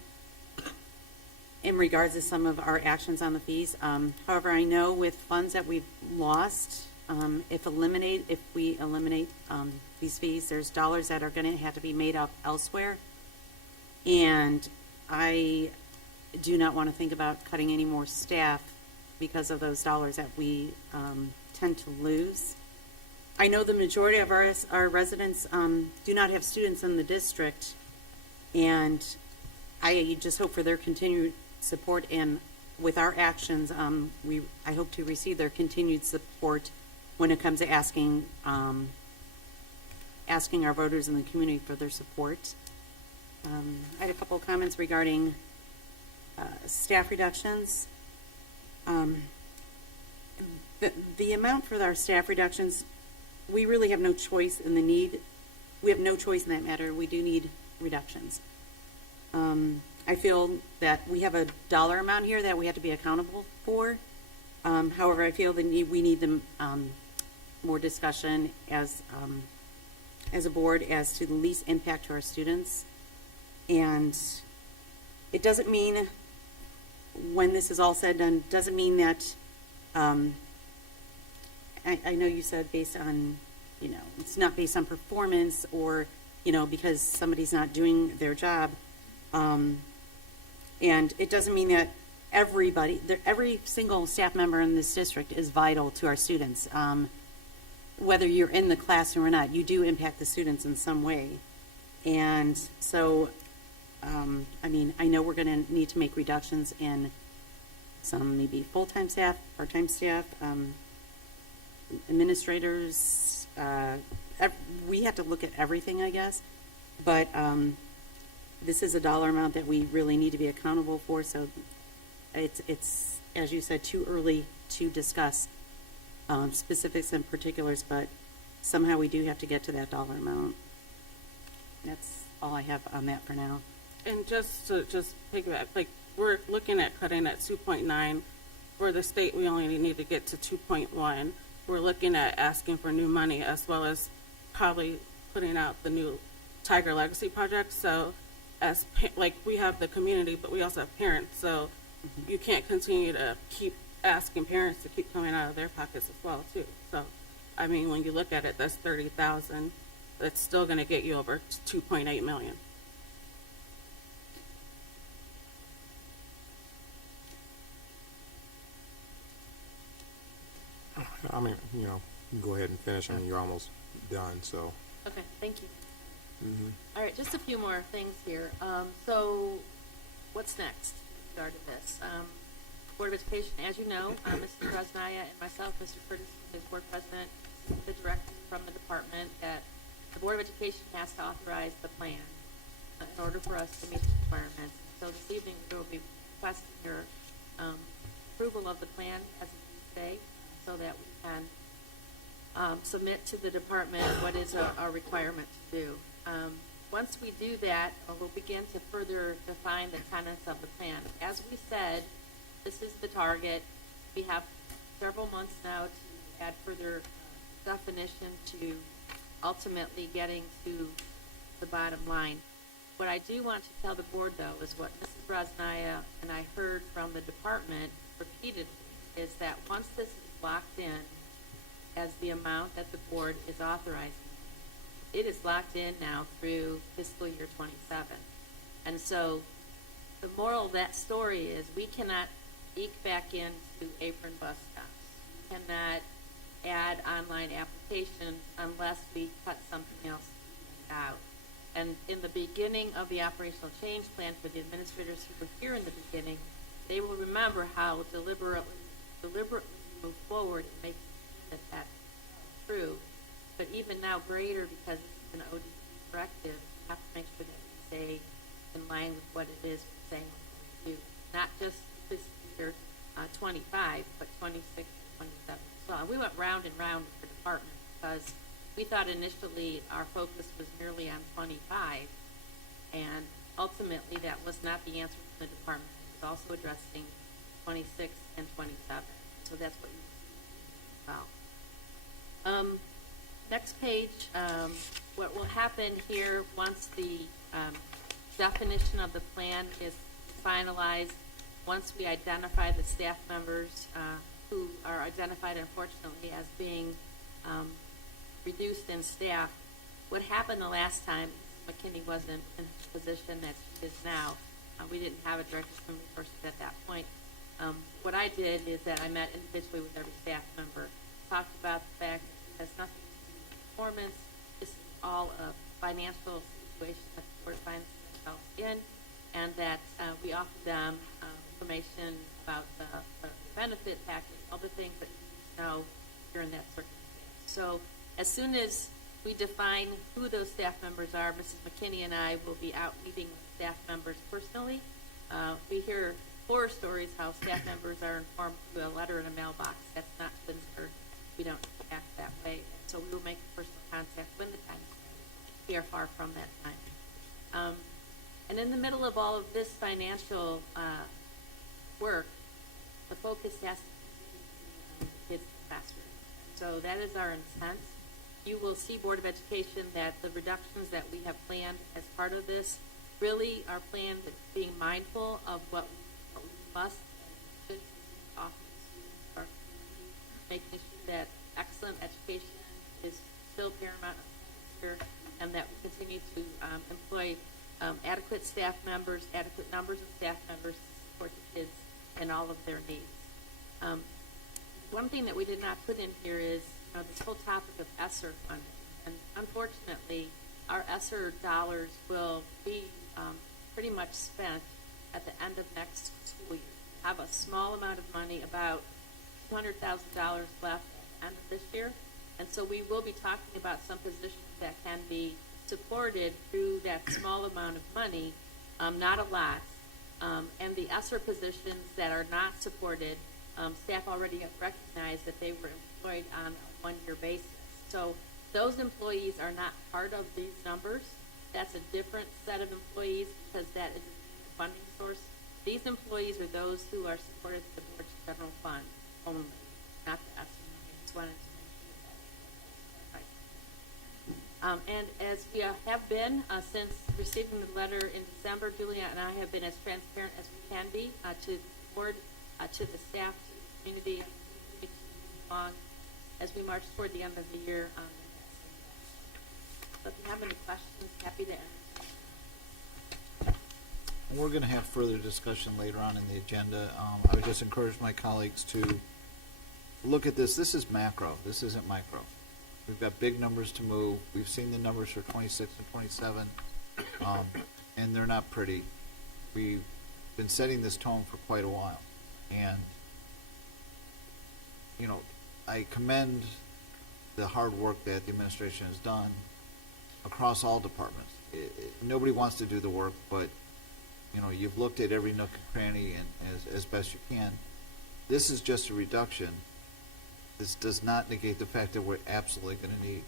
in regards to some of our actions on the fees. However, I know with funds that we've lost, if we eliminate these fees, there's dollars that are going to have to be made up elsewhere. And I do not want to think about cutting any more staff because of those dollars that we tend to lose. I know the majority of our residents do not have students in the district, and I just hope for their continued support, and with our actions, I hope to receive their continued support when it comes to asking our voters in the community for their support. I had a couple of comments regarding staff reductions. The amount for our staff reductions, we really have no choice in the need. We have no choice in that matter. We do need reductions. I feel that we have a dollar amount here that we have to be accountable for. However, I feel we need more discussion as a board as to the least impact to our students. And it doesn't mean, when this is all said and done, doesn't mean that, I know you said based on, it's not based on performance or, because somebody's not doing their job. And it doesn't mean that every single staff member in this district is vital to our students. Whether you're in the classroom or not, you do impact the students in some way. And so, I know we're going to need to make reductions in some maybe full-time staff, part-time staff, administrators. We have to look at everything, I guess. But this is a dollar amount that we really need to be accountable for. So it's as you said, too early to discuss specifics and particulars. But somehow we do have to get to that dollar amount. That's all I have on that for now. And just to piggyback, like, we're looking at cutting at 2.9. For the state, we only need to get to 2.1. We're looking at asking for new money, as well as probably putting out the new Tiger Legacy project. So we have the community, but we also have parents. So you can't continue to keep asking parents to keep coming out of their pockets as well, too. So, when you look at it, that's $30,000. That's still going to get you over to 2.8 million. You can go ahead and finish. You're almost done, so. Okay, thank you. Mm-hmm. All right, just a few more things here. So what's next in regard to this? Board of Education, as you know, Mrs. Brosnaya and myself, Mr. Curtis, is board president, the director from the department, that the Board of Education has to authorize the plan in order for us to meet the requirements. So this evening, we will be requesting your approval of the plan as of today, so that we can submit to the department what is our requirement to do. Once we do that, we'll begin to further define the tenets of the plan. As we said, this is the target. We have several months now to add further definition to ultimately getting to the bottom line. What I do want to tell the board, though, is what Mrs. Brosnaya and I heard from the department repeatedly, is that once this is locked in as the amount that the board is authorizing, it is locked in now through fiscal year 27. And so the moral of that story is we cannot eke back into apron bus stops. We cannot add online applications unless we cut something else out. And in the beginning of the operational change plan, for the administrators who were here in the beginning, they will remember how deliberately move forward and make that true. But even now greater, because it's an ODC directive, we have to make sure that we stay in line with what it is we're saying we're round and round with the department, because we thought initially our focus was merely on 25, and ultimately that was not the answer from the department. It was also addressing 26 and 27. So that's what you see about. Next page, what will happen here once the definition of the plan is finalized, once we identify the staff members who are identified unfortunately as being reduced in staff, what happened the last time, McKinney wasn't in the position that she is now. We didn't have a director of human resources at that point. What I did is that I met individually with every staff member, talked about the fact that it has nothing to do with performance. This is all a financial situation that the board finds themselves in, and that we offer them information about the benefit package, all the things that you know during that circumstance. So as soon as we define who those staff members are, Mrs. McKinney and I will be out meeting with staff members personally. We hear horror stories how staff members are informed through a letter in a mailbox. That's not Twinsburg. We don't act that way. So we will make personal contact when the time is right. We are far from that time. And in the middle of all of this financial work, the focus has to be on the kids faster. So that is our intent. You will see, Board of Education, that the reductions that we have planned as part of this really are planned with being mindful of what we must and should offer, making sure that excellent education is still paramount here, and that we continue to employ adequate staff members, adequate numbers of staff members to support the kids and all of their needs. One thing that we did not put in here is this whole topic of ESSER funding. And unfortunately, our ESSER dollars will be pretty much spent at the end of next school year. Have a small amount of money, about $200,000 left at the end of this year. And so we will be talking about some positions that can be supported through that small amount of money, not a lot. And the ESSER positions that are not supported, staff already recognize that they were employed on a one-year basis. So those employees are not part of these numbers. That's a different set of employees because that is a funding source. These employees are those who are supported through the board's general fund only, not the ESSER. I just wanted to make sure that. And as we have been since receiving the letter in December, Julia and I have been as transparent as we can be to the board, to the staff, to the community, along as we march toward the end of the year. So if you have any questions, happy to answer. We're going to have further discussion later on in the agenda. I would just encourage my colleagues to look at this. This is macro. This isn't micro. We've got big numbers to move. We've seen the numbers for 26 and 27, and they're not pretty. We've been setting this tone for quite a while. And, I commend the hard work that the administration has done across all departments. Nobody wants to do the work, but, you've looked at every nook and cranny and as best you can. This is just a reduction. This does not negate the fact that we're absolutely going to need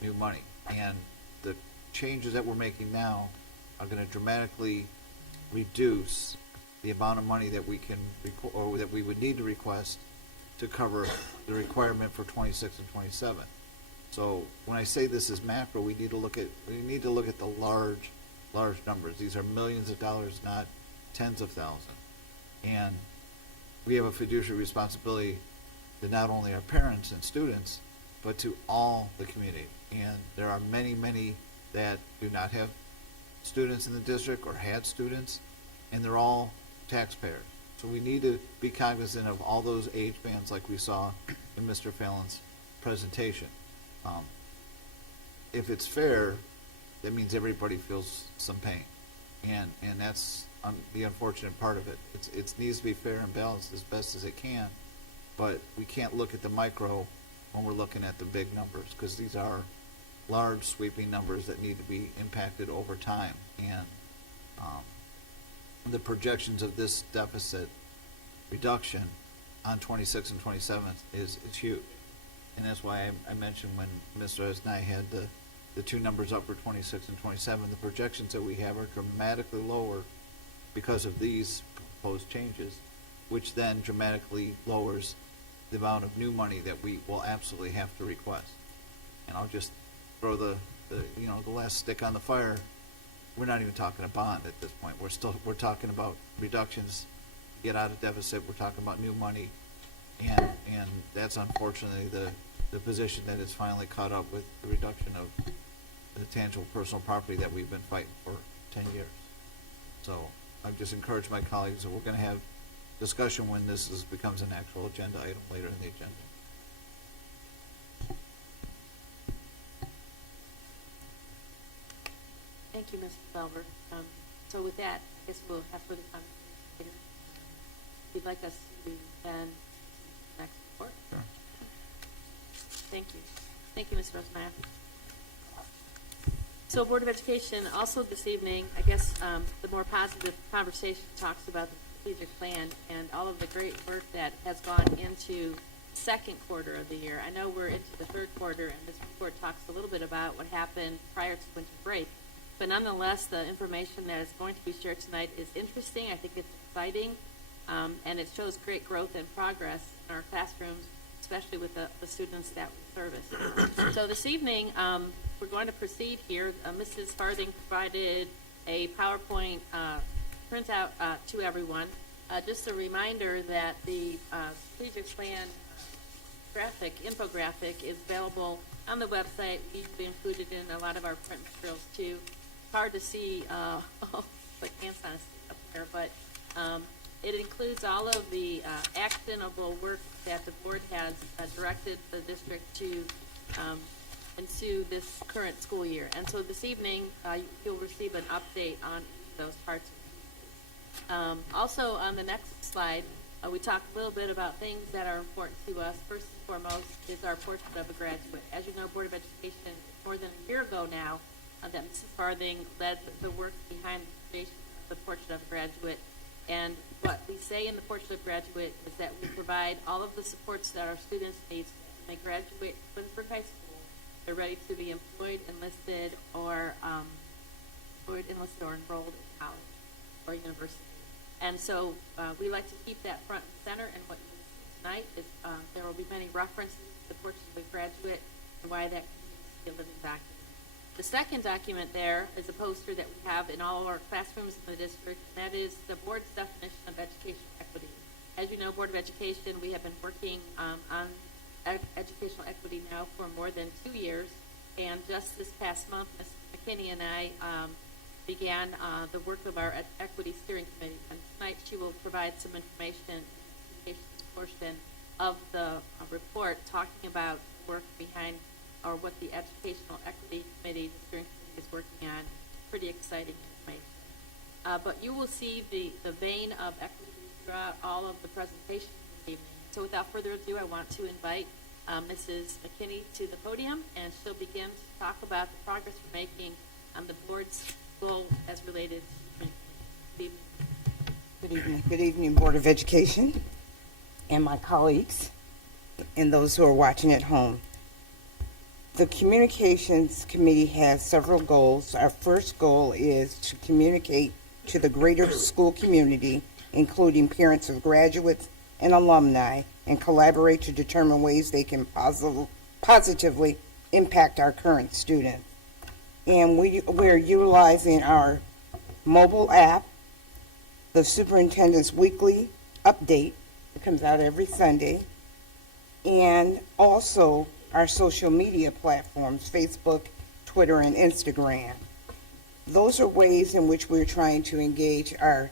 new money. And the changes that we're making now are going to dramatically reduce the amount of money that we can or that we would need to request to cover the requirement for 26 and 27. So when I say this is macro, we need to look at the large numbers. These are millions of dollars, not tens of thousands. And we have a fiduciary responsibility to not only our parents and students, but to all the community. And there are many, many that do not have students in the district or had students, and they're all taxpayers. So we need to be cognizant of all those age bands like we saw in Mr. Fallon's presentation. If it's fair, that means everybody feels some pain. And that's the unfortunate part of it. It needs to be fair and balanced as best as it can, but we can't look at the micro when we're looking at the big numbers, because these are large sweeping numbers that need to be impacted over time. And the projections of this deficit reduction on 26 and 27 is huge. And that's why I mentioned when Mr. Esnai had the two numbers up for 26 and 27, the projections that we have are dramatically lower because of these proposed changes, which then dramatically lowers the amount of new money that we will absolutely have to request. And I'll just throw the last stick on the fire. We're not even talking a bond at this point. We're talking about reductions, get out of deficit. We're talking about new money, and that's unfortunately the position that is finally caught up with the reduction of the tangible personal property that we've been fighting for 10 years. So I've just encouraged my colleagues that we're going to have discussion when this becomes an actual agenda item later in the agenda. Thank you, Mr. Felber. So with that, I guess we'll have further conversation later. If you'd like us to then next report. Sure. Thank you. Thank you, Ms. Rosemeyer. So Board of Education, also this evening, I guess the more positive conversation talks about the strategic plan and all of the great work that has gone into second quarter of the year. I know we're into the third quarter, and this report talks a little bit about what happened prior to winter break. But nonetheless, the information that is going to be shared tonight is interesting. I think it's exciting, and it shows great growth and progress in our classrooms, especially with the students that we service. So this evening, we're going to proceed here. Mrs. Farthing provided a PowerPoint printout to everyone. Just a reminder that the strategic plan infographic is available on the website. We usually include it in a lot of our print materials too. Hard to see, but can't kind of see up there, but it includes all of the actionable work that the board has directed the district to ensue this current school year. And so this evening, you'll receive an update on those parts. Also, on the next slide, we talk a little bit about things that are important to us. First and foremost is our portrait of a graduate. As you know, Board of Education, more than a year ago now, that Mrs. Farthing led the work behind the creation of the portrait of a graduate. And what we say in the portrait of a graduate is that we provide all of the supports that our students need when they graduate Twinsburg High School. They're ready to be employed, enlisted, or enrolled in college or university. And so we like to keep that front and center. And what you will see tonight is there will be many references to the portrait of a graduate and why that continues to be a living document. The second document there is a poster that we have in all of our classrooms in the district, and that is the board's definition of educational equity. As you know, Board of Education, we have been working on educational equity now for more than 2 years, and just this past month, Ms. McKinney and I began the work of our Equity Steering Committee, and tonight she will provide some information in the portion of the report talking about the work behind or what the Educational Equity Committee, the steering committee, is working on. Pretty exciting information. But you will see the vein of equity throughout all of the presentations this evening. So without further ado, I want to invite Mrs. McKinney to the podium, and she'll begin to talk about the progress we're making on the board's goal as related to the Good evening. Good evening, Board of Education, and my colleagues, and those who are watching at home. The Communications Committee has several goals. Our first goal is to communicate to the greater school community, including parents of graduates and alumni, and collaborate to determine ways they can positively impact our current students. And we're utilizing our mobile app, the superintendent's weekly update that comes out every Sunday, and also our social media platforms, Facebook, Twitter, and Instagram. Those are ways in which we're trying to engage our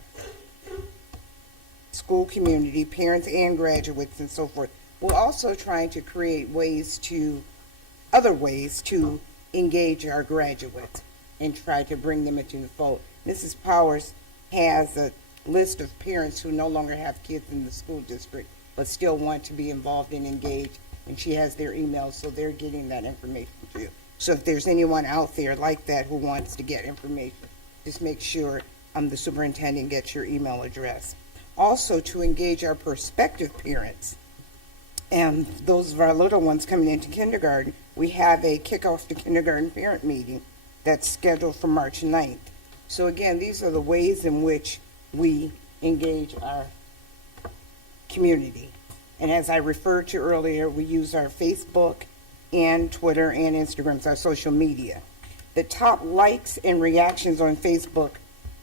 school community, parents and graduates and so forth. We're also trying to create other ways to engage our graduates and try to bring them into the fold. Mrs. Powers has a list of parents who no longer have kids in the school district but still want to be involved and engaged, and she has their emails, so they're getting that information too. So if there's anyone out there like that who wants to get information, just make sure the superintendent gets your email address. Also, to engage our prospective parents, and those of our little ones coming into kindergarten, we have a kickoff to kindergarten parent meeting that's scheduled for March 9th. So again, these are the ways in which we engage our community. And as I referred to earlier, we use our Facebook and Twitter and Instagram as our social media. The top likes and reactions on Facebook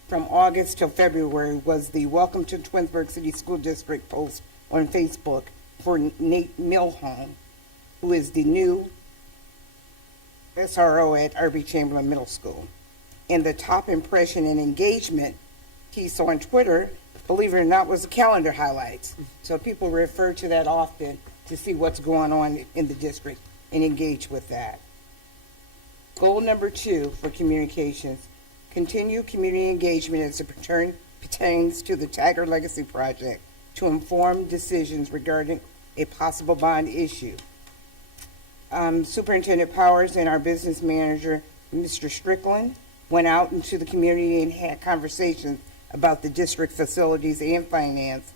from August till February was the Welcome to Twinsburg City School District post on Facebook for Nate Milholm, who is the new SRO at R.B. Chamberlain Middle School. And the top impression and engagement piece on Twitter, believe it or not, was the calendar highlights. So people refer to that often to see what's going on in the district and engage with that. Goal number 2 for communications, continue community engagement as it pertains to the Tiger Legacy Project to inform decisions regarding a possible bond issue. Superintendent Powers and our business manager, Mr. Strickland, went out into the community and had conversations about the district facilities and finance.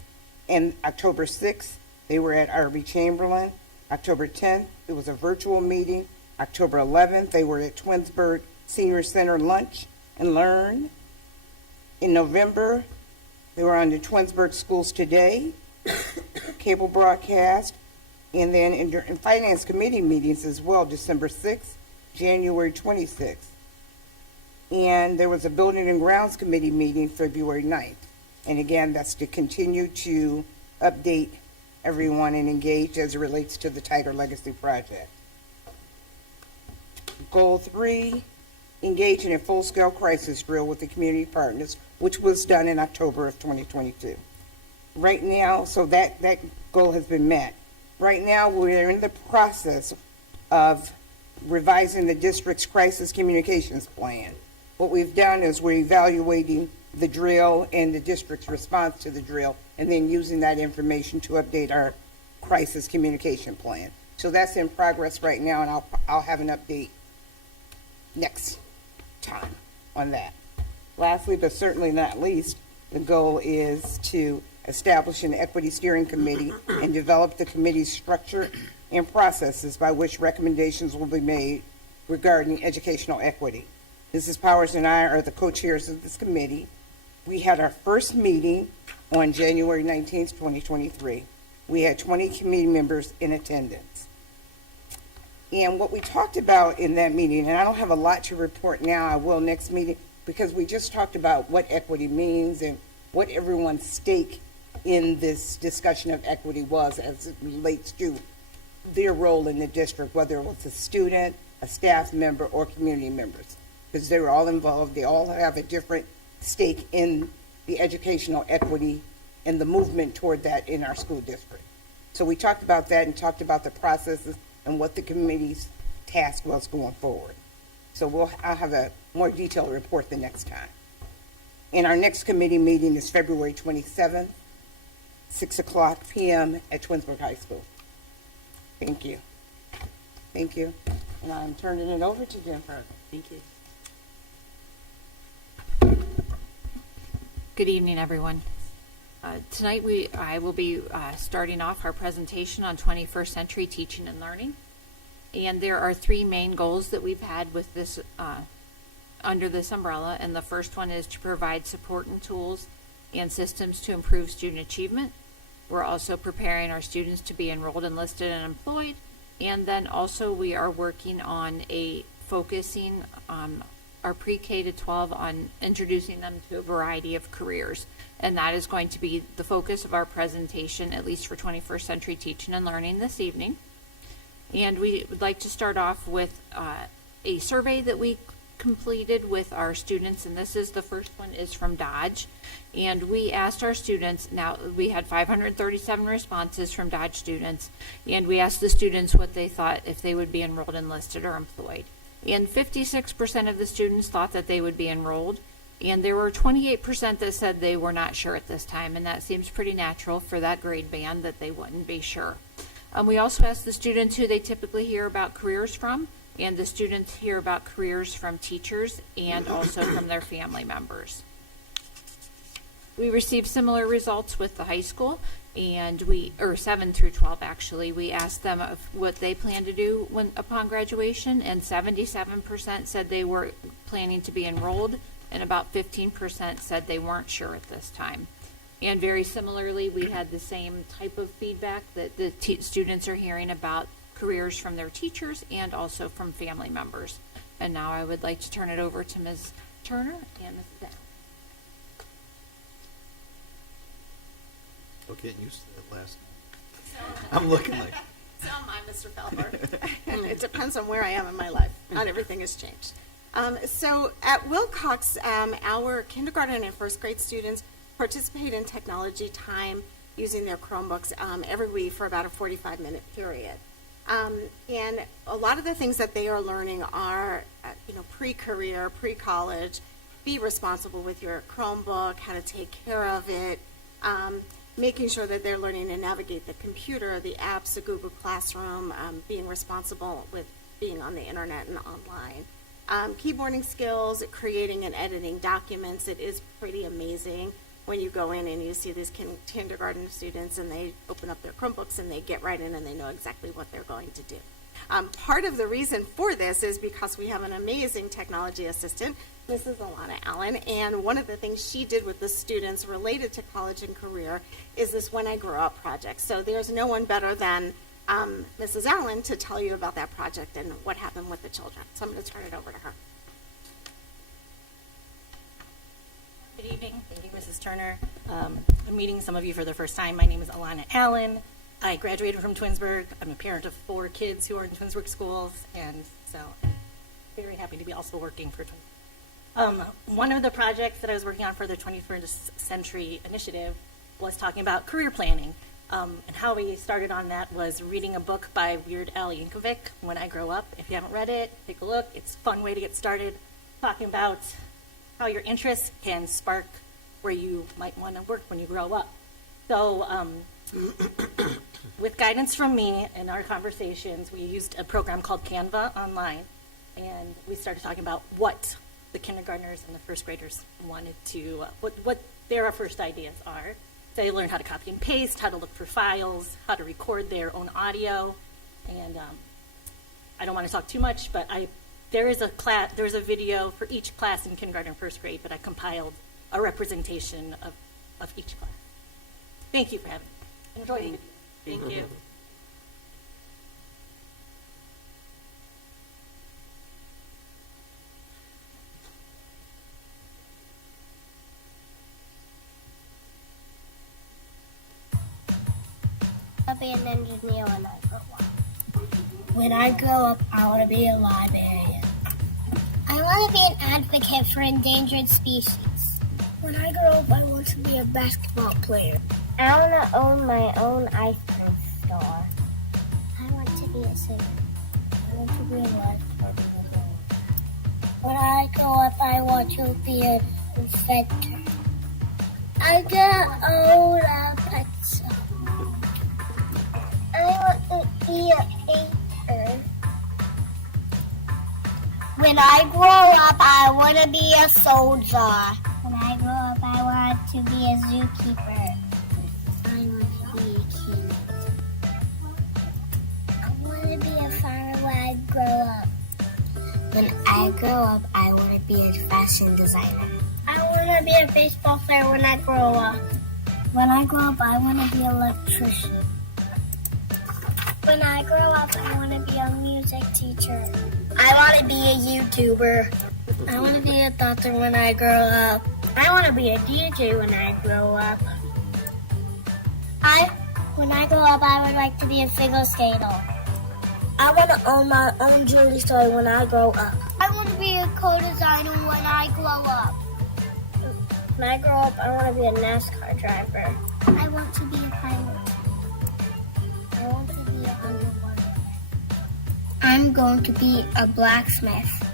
And October 6th, they were at R.B. Chamberlain. October 10th, it was a virtual meeting. October 11th, they were at Twinsburg Senior Center Lunch and Learn. In November, they were on the Twinsburg Schools Today, cable broadcast, and then in Finance Committee meetings as well, December 6th, January 26th. And there was a Building and Grounds Committee meeting February 9th. And again, that's to continue to update everyone and engage as it relates to the Tiger Legacy Project. Goal 3, engage in a full-scale crisis drill with the community partners, which was done in October of 2022. Right now, so that goal has been met. Right now, we're in the process of revising the district's crisis communications plan. What we've done is we're evaluating the drill and the district's response to the drill, and then using that information to update our crisis communication plan. So that's in progress right now, and I'll have an update next time on that. Lastly, but certainly not least, the goal is to establish an equity steering committee and develop the committee's structure and processes by which recommendations will be made regarding educational equity. Mrs. Powers and I are the co-chairs of this committee. We had our first meeting on January 19th, 2023. We had 20 committee members in attendance. And what we talked about in that meeting, and I don't have a lot to report now, I will next meeting, because we just talked about what equity means and what everyone's stake in this discussion of equity was as it relates to their role in the district, whether it was a student, a staff member, or community members, because they were all involved. They all have a different stake in the educational equity and the movement toward that in our school district. So we talked about that and talked about the processes and what the committee's task was going forward. So I'll have a more detailed report the next time. And our next committee meeting is February 27th, 6:00 p.m. at Twinsburg High School. Thank you. Thank you. And I'm turning it over to Jennifer. Thank you. Good evening, everyone. Tonight I will be starting off our presentation on 21st century teaching and learning. And there are 3 main goals that we've had with this under this umbrella. And the first one is to provide support and tools and systems to improve student achievement. We're also preparing our students to be enrolled, enlisted, and employed. And then also we are working on focusing our pre-K to 12 on introducing them to a variety of careers. And that is going to be the focus of our presentation, at least for 21st century teaching and learning this evening. And we would like to start off with a survey that we completed with our students, and this is the first one is from Dodge. And we asked our students, now we had 537 responses from Dodge students, and we asked the students what they thought if they would be enrolled, enlisted, or employed. And 56% of the students thought that they would be enrolled, and there were 28% that said they were not sure at this time, and that seems pretty natural for that grade band that they wouldn't be sure. We also asked the students who they typically hear about careers from, and the students hear about careers from teachers and also from their family members. We received similar results with the high school, and or 7 through 12 actually, we asked them of what they plan to do upon graduation, and 77% said they were planning to be enrolled, and about 15% said they weren't sure at this time. And very similarly, we had the same type of feedback that the students are hearing about careers from their teachers and also from family members. And now I would like to turn it over to Ms. Turner and Mrs. Allen. Still getting used to that last name. I'm looking like. So am I, Mr. Felber. It depends on where I am in my life. Not everything has changed. So at Wilcox, our kindergarten and first grade students participate in technology time using their Chromebooks every week for about a 45-minute period. And a lot of the things that they are learning are, pre-career, pre-college, be responsible with your Chromebook, how to take care of it, making sure that they're learning to navigate the computer, the apps, the Google Classroom, being responsible with being on the internet and online. Keyboarding skills, creating and editing documents. It is pretty amazing when you go in and you see these kindergarten students and they open up their Chromebooks and they get right in and they know exactly what they're going to do. Part of the reason for this is because we have an amazing technology assistant, Mrs. Alana Allen, and one of the things she did with the students related to college and career is this When I Grow Up project. So there's no one better than Mrs. Allen to tell you about that project and what happened with the children. So I'm going to turn it over to her. Good evening. Thank you, Mrs. Turner. I'm meeting some of you for the first time. My name is Alana Allen. I graduated from Twinsburg. I'm a parent of 4 kids who are in Twinsburg schools, and so I'm very happy to be also working for Twinsburg. One of the projects that I was working on for the 21st Century Initiative was talking about career planning. And how we started on that was reading a book by Weird Al Yankovic, When I Grow Up. If you haven't read it, take a look. It's a fun way to get started, talking about how your interests can spark where you might want to work when you grow up. So with guidance from me in our conversations, we used a program called Canva online, and we started talking about what the kindergartners and the first graders wanted to, what their first ideas are. They learn how to copy and paste, how to look for files, how to record their own audio, and I don't want to talk too much, but there is a video for each class in kindergarten and first grade, but I compiled a representation of each class. Thank you for having me. Enjoy it. Thank you. I'll be an engineer when I grow up. When I grow up, I want to be a librarian. I want to be an advocate for endangered species. When I grow up, I want to be a basketball player. I want to own my own ice cream store. I want to be a singer. I want to be a lifeguard. When I grow up, I want to be an inventor. I gonna own a pet shop. I want to be a painter. When I grow up, I want to be a soldier. When I grow up, I want to be a zookeeper. I want to be a king. I want to be a farmer when I grow up. When I grow up, I want to be a fashion designer. I want to be a baseball player when I grow up. When I grow up, I want to be an electrician. When I grow up, I want to be a music teacher. I want to be a YouTuber. I want to be a doctor when I grow up. I want to be a DJ when I grow up. When I grow up, I would like to be a figure skater. I want to own my own jewelry store when I grow up. I want to be a co-designer when I grow up. When I grow up, I want to be a NASCAR driver. I want to be a pilot. I want to be an underwater. I'm going to be a blacksmith.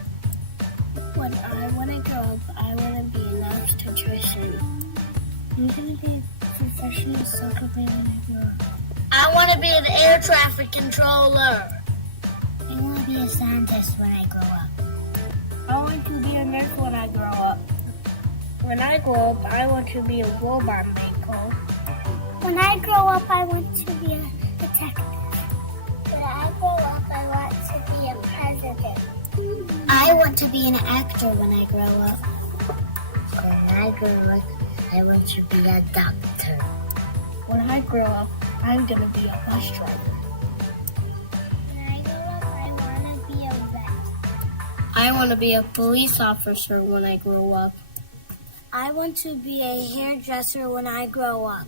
When I grow up, I want to be an obstetrician. I'm going to be a professional soccer player when I grow up. I want to be an air traffic controller. I want to be a scientist when I grow up. I want to be a nurse when I grow up. When I grow up, I want to be a robot maker. When I grow up, I want to be a detective. When I grow up, I want to be a president. I want to be an actor when I grow up. When I grow up, I want to be a doctor. When I grow up, I'm going to be a bus driver. When I grow up, I want to be a vet. I want to be a police officer when I grow up. I want to be a hairdresser when I grow up.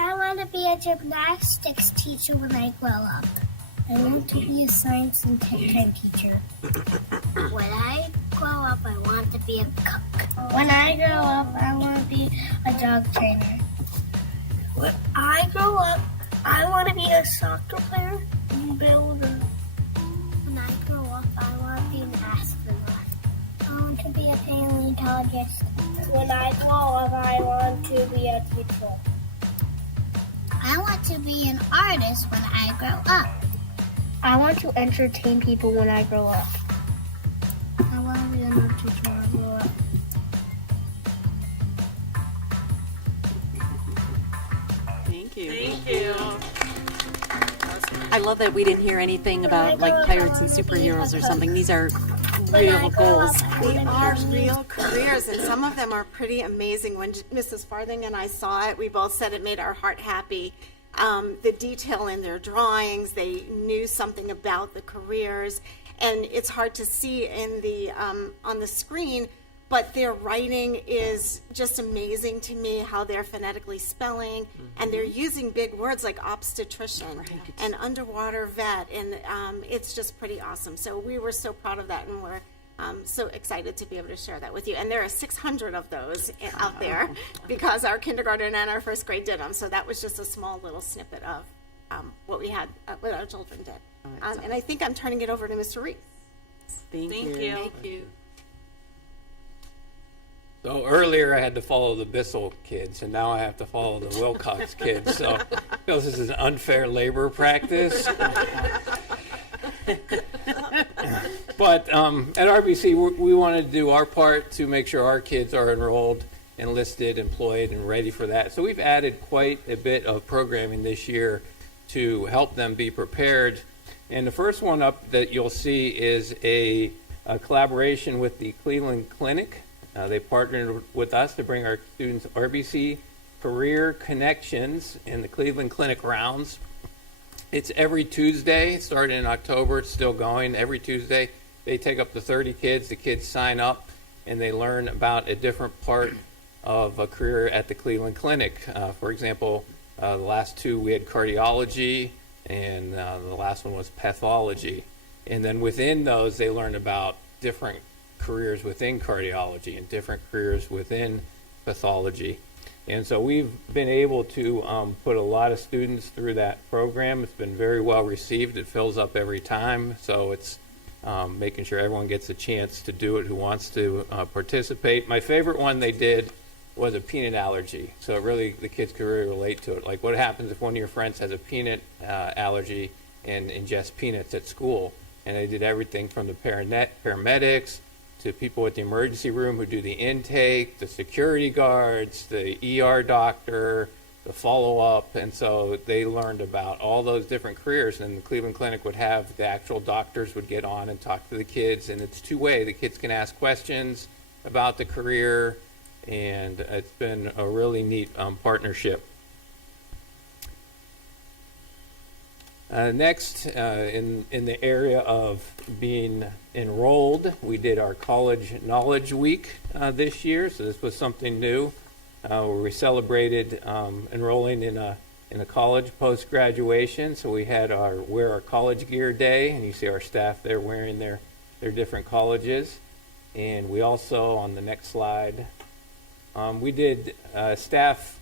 I want to be a gymnastics teacher when I grow up. I want to be a science and tech time teacher. When I grow up, I want to be a cook. When I grow up, I want to be a dog trainer. When I grow up, I want to be a soccer player and builder. When I grow up, I want to be an astronaut. I want to be a paleontologist. When I grow up, I want to be a teacher. I want to be an artist when I grow up. I want to entertain people when I grow up. I want to be an art teacher when I grow up. Thank you. Thank you. I love that we didn't hear anything about like pirates and superheroes or something. These are real goals. They are real careers, and some of them are pretty amazing. When Mrs. Farthing and I saw it, we both said it made our heart happy. The detail in their drawings, they knew something about the careers, and it's hard to see in the on the screen, but their writing is just amazing to me, how they're phonetically spelling, and they're using big words like obstetrician and underwater vet, and it's just pretty awesome. So we were so proud of that, and we're so excited to be able to share that with you. And there are 600 of those out there because our kindergarten and our first grade did them. So that was just a small little snippet of what we had, what our children did. And I think I'm turning it over to Mr. Reese. Thank you. Thank you. So earlier I had to follow the Bissell kids, and now I have to follow the Wilcox kids. So I feel this is an unfair labor practice. But at RBC, we want to do our part to make sure our kids are enrolled, enlisted, employed, and ready for that. So we've added quite a bit of programming this year to help them be prepared. And the first one up that you'll see is a collaboration with the Cleveland Clinic. They partnered with us to bring our students RBC Career Connections in the Cleveland Clinic rounds. It's every Tuesday, starting in October, it's still going. Every Tuesday, they take up to 30 kids. The kids sign up, and they learn about a different part of a career at the Cleveland Clinic. For example, the last two, we had cardiology, and the last one was pathology. And then within those, they learn about different careers within cardiology and different careers within pathology. And so we've been able to put a lot of students through that program. It's been very well received. It fills up every time. So it's making sure everyone gets a chance to do it who wants to participate. My favorite one they did was a peanut allergy. So really the kids could really relate to it. Like what happens if one of your friends has a peanut allergy and ingests peanuts at school? And they did everything from the paramedics to people at the emergency room who do the intake, the security guards, the ER doctor, the follow-up. And so they learned about all those different careers. And the Cleveland Clinic would have the actual doctors would get on and talk to the kids. And it's two-way. The kids can ask questions about the career. And it's been a really neat partnership. Next, in the area of being enrolled, we did our College Knowledge Week this year. So this was something new, where we celebrated enrolling in a college post graduation. So we had wear our college gear day, and you see our staff there wearing their different colleges. And we also, on the next slide, we did staff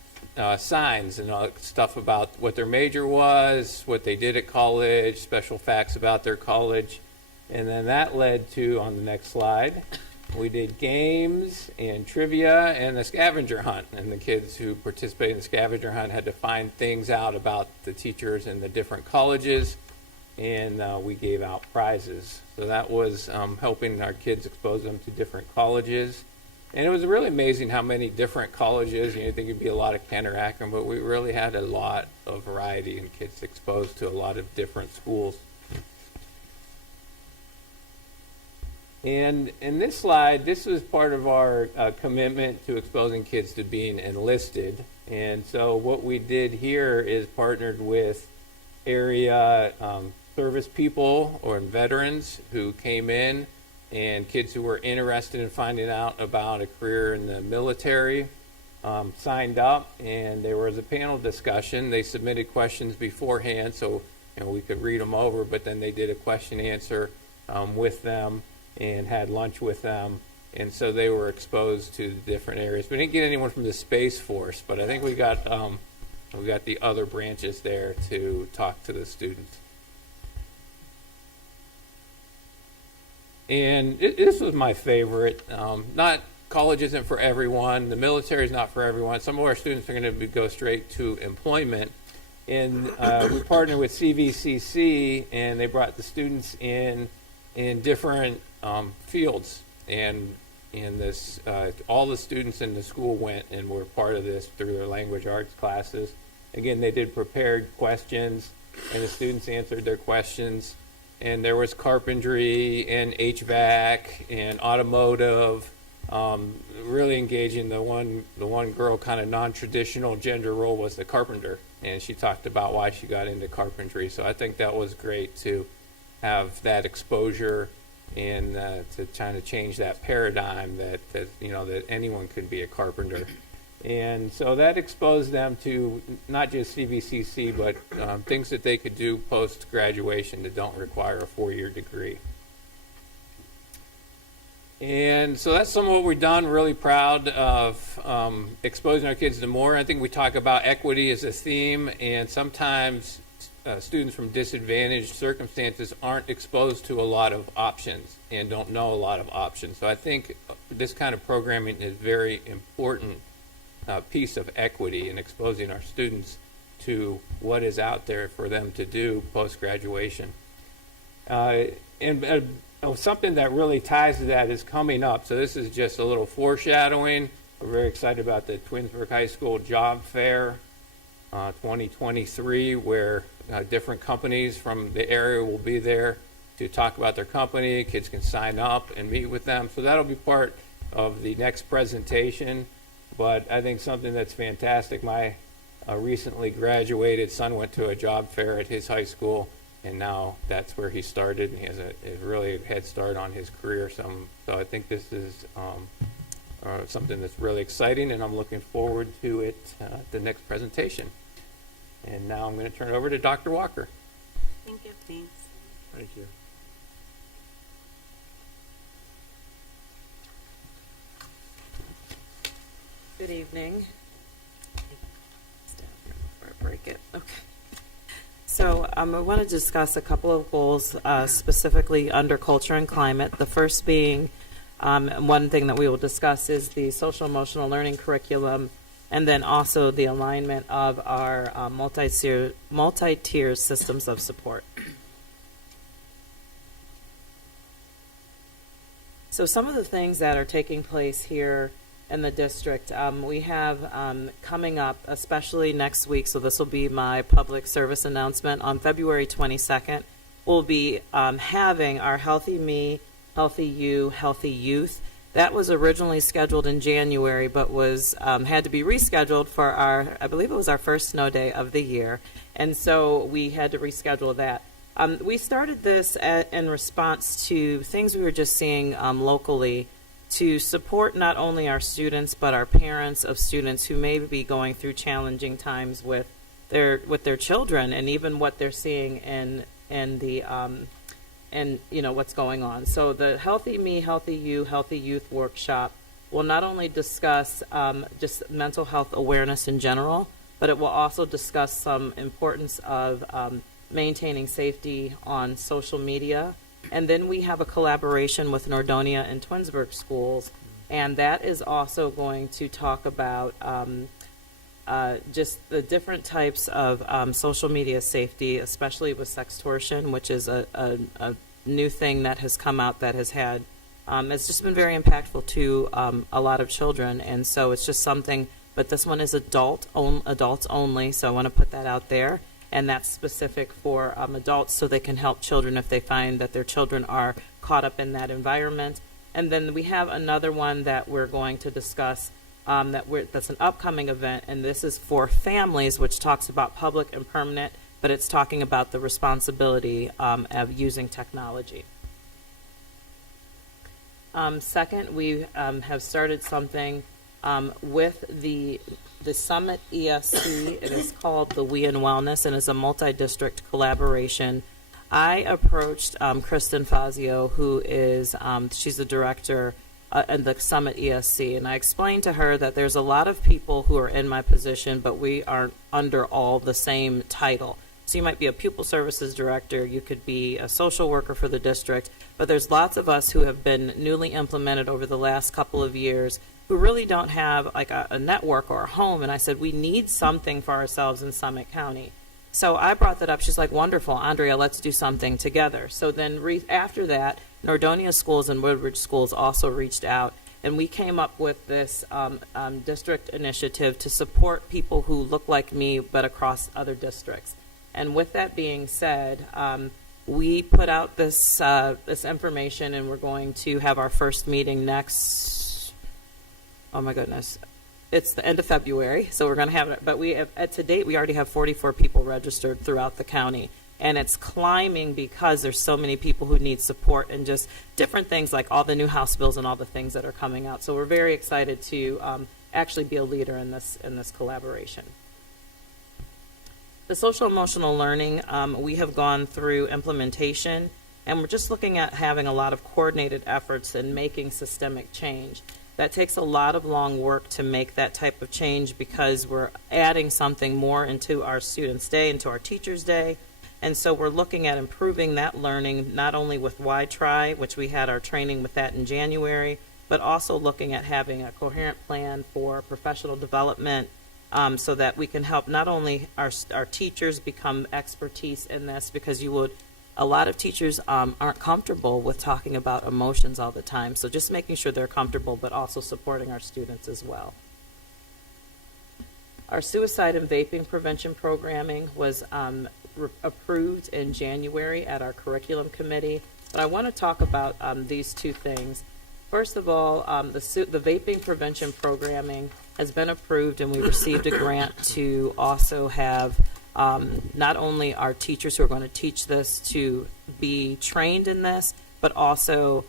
signs and stuff about what their major was, what they did at college, special facts about their college. And then that led to, on the next slide, we did games and trivia and the scavenger hunt. And the kids who participated in the scavenger hunt had to find things out about the teachers in the different colleges. And we gave out prizes. So that was helping our kids expose them to different colleges. And it was really amazing how many different colleges, you think it'd be a lot of Kent or Akron, but we really had a lot of variety and kids exposed to a lot of different schools. And in this slide, this was part of our commitment to exposing kids to being enlisted. And so what we did here is partnered with area service people or veterans who came in, and kids who were interested in finding out about a career in the military signed up, and there was a panel discussion. They submitted questions beforehand so we could read them over, but then they did a question answer with them and had lunch with them, and so they were exposed to the different areas. We didn't get anyone from the Space Force, but I think we got the other branches there to talk to the students. And this was my favorite. Not college isn't for everyone. The military is not for everyone. Some of our students are going to go straight to employment. And we partnered with CVCC, and they brought the students in different fields. And this, all the students in the school went and were part of this through their language arts classes. Again, they did prepared questions, and the students answered their questions. And there was carpentry and HVAC and automotive, really engaging. The one girl, kind of non-traditional gender role, was the carpenter, and she talked about why she got into carpentry. So I think that was great to have that exposure and to trying to change that paradigm that anyone could be a carpenter. And so that exposed them to not just CVCC, but things that they could do post-graduation that don't require a 4-year degree. And so that's some of what we've done. Really proud of exposing our kids to more. I think we talk about equity as a theme, and sometimes students from disadvantaged circumstances aren't exposed to a lot of options and don't know a lot of options. So I think this kind of programming is very important piece of equity in exposing our students to what is out there for them to do post-graduation. And something that really ties to that is coming up. So this is just a little foreshadowing. We're very excited about the Twinsburg High School Job Fair 2023, where different companies from the area will be there to talk about their company. Kids can sign up and meet with them. So that'll be part of the next presentation. But I think something that's fantastic, my recently graduated son went to a job fair at his high school, and now that's where he started. He has a really head start on his career. So I think this is something that's really exciting, and I'm looking forward to it, the next presentation. And now I'm going to turn it over to Dr. Walker. Thank you. Thanks. Thank you. Good evening. Stand here before I break it. Okay. So I want to discuss a couple of goals specifically under culture and climate. The first being one thing that we will discuss is the social emotional learning curriculum, and then also the alignment of our multi-tier systems of support. So some of the things that are taking place here in the district, we have coming up, especially next week, so this will be my public service announcement, on February 22nd, we'll be having our Healthy Me, Healthy You, Healthy Youth. That was originally scheduled in January, but was had to be rescheduled for I believe it was our first snow day of the year, and so we had to reschedule that. We started this in response to things we were just seeing locally, to support not only our students but our parents of students who may be going through challenging times with their children, and even what they're seeing in the and what's going on. So the Healthy Me, Healthy You, Healthy Youth workshop will not only discuss just mental health awareness in general, but it will also discuss some importance of maintaining safety on social media. And then we have a collaboration with Nordonia and Twinsburg schools, and that is also going to talk about just the different types of social media safety, especially with sextortion, which is a new thing that has come out that has had It's just been very impactful to a lot of children, and so it's just something. But this one is adults only, so I want to put that out there, and that's specific for adults, so they can help children if they find that their children are caught up in that environment. And then we have another one that we're going to discuss that's an upcoming event, and this is for families, which talks about public and permanent, but it's talking about the responsibility of using technology. Second, we have started something with the Summit ESC. It is called the We in Wellness, and is a multi-district collaboration. I approached Kristen Fazio, who is she's the director in the Summit ESC, and I explained to her that there's a lot of people who are in my position, but we aren't under all the same title. So you might be a pupil services director, you could be a social worker for the district, but there's lots of us who have been newly implemented over the last couple of years who really don't have like a network or a home. And I said, we need something for ourselves in Summit County. So I brought that up. She's like, wonderful, Andrea, let's do something together. So then after that, Nordonia Schools and Woodbridge Schools also reached out, and we came up with this district initiative to support people who look like me but across other districts. And with that being said, we put out this information, and we're going to have our first meeting next, oh my goodness, it's the end of February, so we're going to have it. But to date, we already have 44 people registered throughout the county. And it's climbing because there's so many people who need support and just different things like all the new House bills and all the things that are coming out. So we're very excited to actually be a leader in this collaboration. The social emotional learning, we have gone through implementation, and we're just looking at having a lot of coordinated efforts and making systemic change. That takes a lot of long work to make that type of change because we're adding something more into our students' day, into our teachers' day. And so we're looking at improving that learning, not only with Y-Try, which we had our training with that in January, but also looking at having a coherent plan for professional development so that we can help not only our teachers become expertise in this, because a lot of teachers aren't comfortable with talking about emotions all the time. So just making sure they're comfortable, but also supporting our students as well. Our suicide and vaping prevention programming was approved in January at our curriculum committee. But I want to talk about these two things. First of all, the vaping prevention programming has been approved, and we received a grant to also have not only our teachers who are going to teach this to be trained in this, but also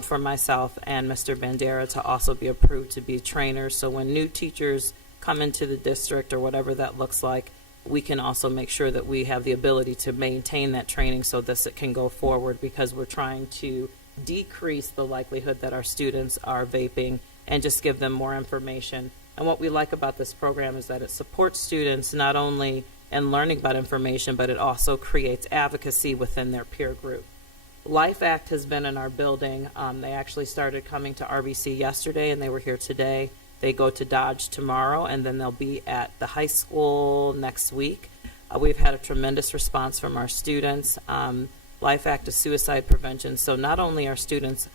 for myself and Mr. Bandera to also be approved to be trainers. So when new teachers come into the district or whatever that looks like, we can also make sure that we have the ability to maintain that training so this it can go forward, because we're trying to decrease the likelihood that our students are vaping and just give them more information. And what we like about this program is that it supports students not only in learning about information, but it also creates advocacy within their peer group. Life Act has been in our building. They actually started coming to RBC yesterday, and they were here today. They go to Dodge tomorrow, and then they'll be at the high school next week. We've had a tremendous response from our students. Life Act is suicide prevention, so not only are students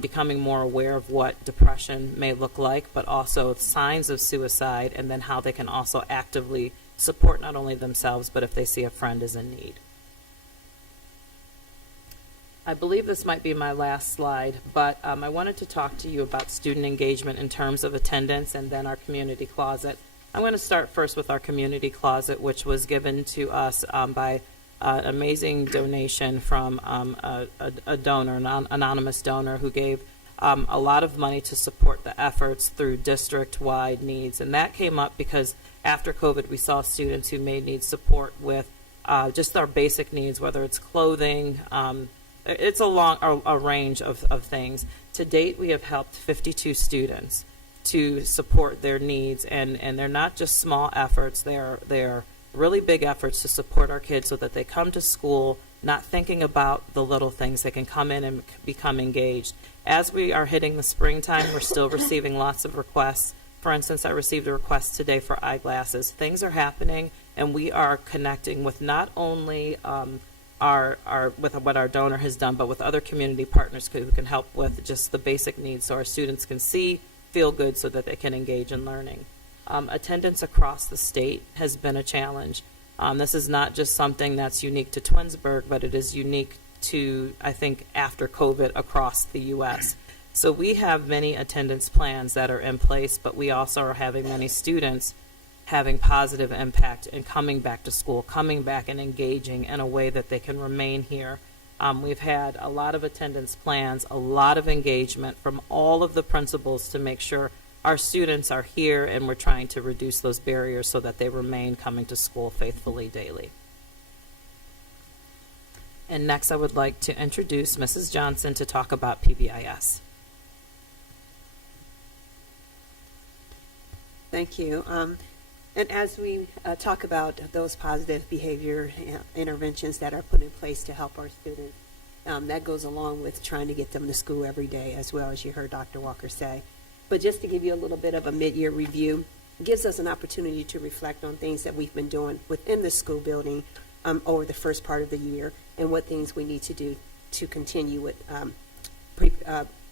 becoming more aware of what depression may look like, but also signs of suicide, and then how they can also actively support not only themselves, but if they see a friend is in need. I believe this might be my last slide, but I wanted to talk to you about student engagement in terms of attendance and then our community closet. I'm going to start first with our community closet, which was given to us by an amazing donation from a donor, an anonymous donor, who gave a lot of money to support the efforts through district-wide needs. And that came up because after COVID, we saw students who may need support with just our basic needs, whether it's clothing. It's a range of things. To date, we have helped 52 students to support their needs, and they're not just small efforts. They're really big efforts to support our kids so that they come to school not thinking about the little things. They can come in and become engaged. As we are hitting the springtime, we're still receiving lots of requests. For instance, I received a request today for eyeglasses. Things are happening, and we are connecting with not only with what our donor has done, but with other community partners who can help with just the basic needs so our students can see, feel good so that they can engage in learning. Attendance across the state has been a challenge. This is not just something that's unique to Twinsburg, but it is unique to, I think, after COVID across the U.S. So we have many attendance plans that are in place, but we also are having many students having positive impact and coming back to school, coming back and engaging in a way that they can remain here. We've had a lot of attendance plans, a lot of engagement from all of the principals to make sure our students are here, and we're trying to reduce those barriers so that they remain coming to school faithfully daily. And next, I would like to introduce Mrs. Johnson to talk about PBIS. Thank you. And as we talk about those positive behavior interventions that are put in place to help our students, that goes along with trying to get them to school every day, as well, as you heard Dr. Walker say. But just to give you a little bit of a mid-year review, it gives us an opportunity to reflect on things that we've been doing within the school building over the first part of the year, and what things we need to do to continue with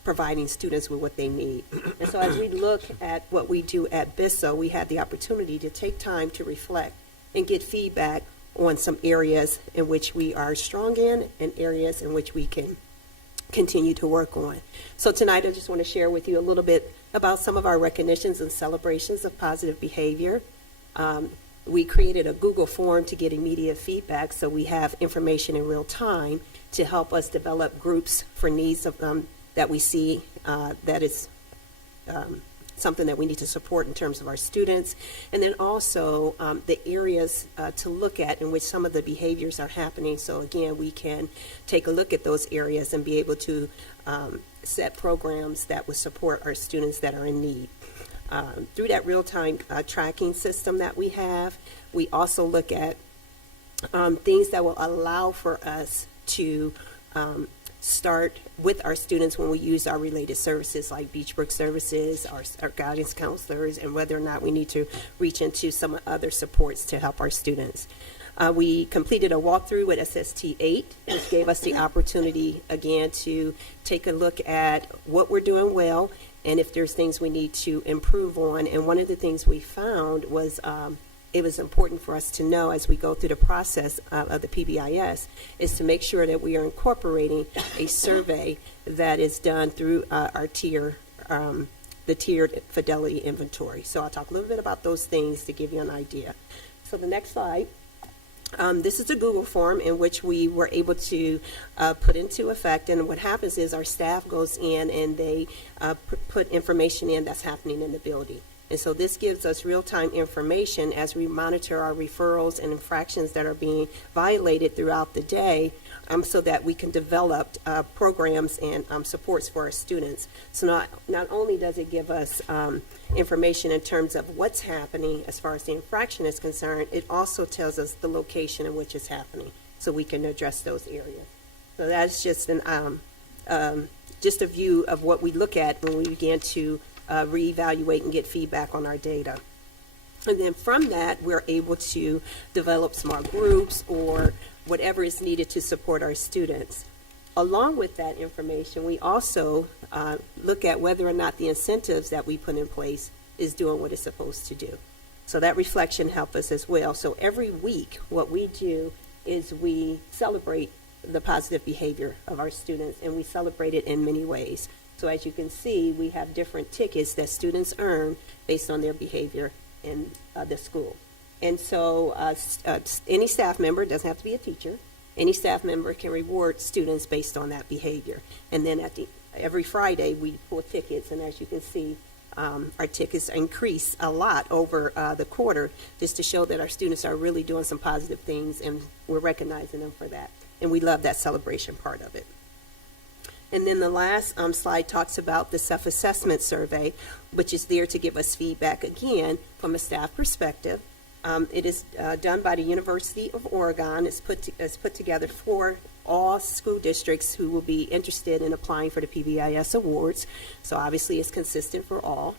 providing students with what they need. And so as we look at what we do at BISO, we had the opportunity to take time to reflect and get feedback on some areas in which we are strong in and areas in which we can continue to work on. So tonight I just want to share with you a little bit about some of our recognitions and celebrations of positive behavior. We created a Google form to get immediate feedback, so we have information in real time to help us develop groups for needs of that we see that is something that we need to support in terms of our students. And then also the areas to look at in which some of the behaviors are happening. So again, we can take a look at those areas and be able to set programs that will support our students that are in need. Through that real-time tracking system that we have, we also look at things that will allow for us to start with our students when we use our related services like Beachbrook services, our guidance counselors, and whether or not we need to reach into some other supports to help our students. We completed a walkthrough with SST8, which gave us the opportunity, again, to take a look at what we're doing well and if there's things we need to improve on. And one of the things we found was it was important for us to know as we go through the process of the PBIS is to make sure that we are incorporating a survey that is done through our the tiered fidelity inventory. So I'll talk a little bit about those things to give you an idea. So the next slide. This is a Google form in which we were able to put into effect, and what happens is our staff goes in and they put information in that's happening in the building. And so this gives us real-time information as we monitor our referrals and infractions that are being violated throughout the day, so that we can develop programs and supports for our students. So not only does it give us information in terms of what's happening as far as the infraction is concerned, it also tells us the location in which it's happening, so we can address those areas. So that's just just a view of what we look at when we begin to reevaluate and get feedback on our data. And then from that, we're able to develop small groups or whatever is needed to support our students. Along with that information, we also look at whether or not the incentives that we put in place is doing what it's supposed to do. So that reflection helps us as well. So every week, what we do is we celebrate the positive behavior of our students, and we celebrate it in many ways. So as you can see, we have different tickets that students earn based on their behavior in the school. And so any staff member, it doesn't have to be a teacher, any staff member can reward students based on that behavior. And then every Friday, we pull tickets, and as you can see, our tickets increase a lot over the quarter, just to show that our students are really doing some positive things, and we're recognizing them for that. And we love that celebration part of it. And then the last slide talks about the self-assessment survey, which is there to give us feedback, again, from a staff perspective. It is done by the University of Oregon. It's put together for all school districts who will be interested in applying for the PBIS awards. So obviously it's consistent for all.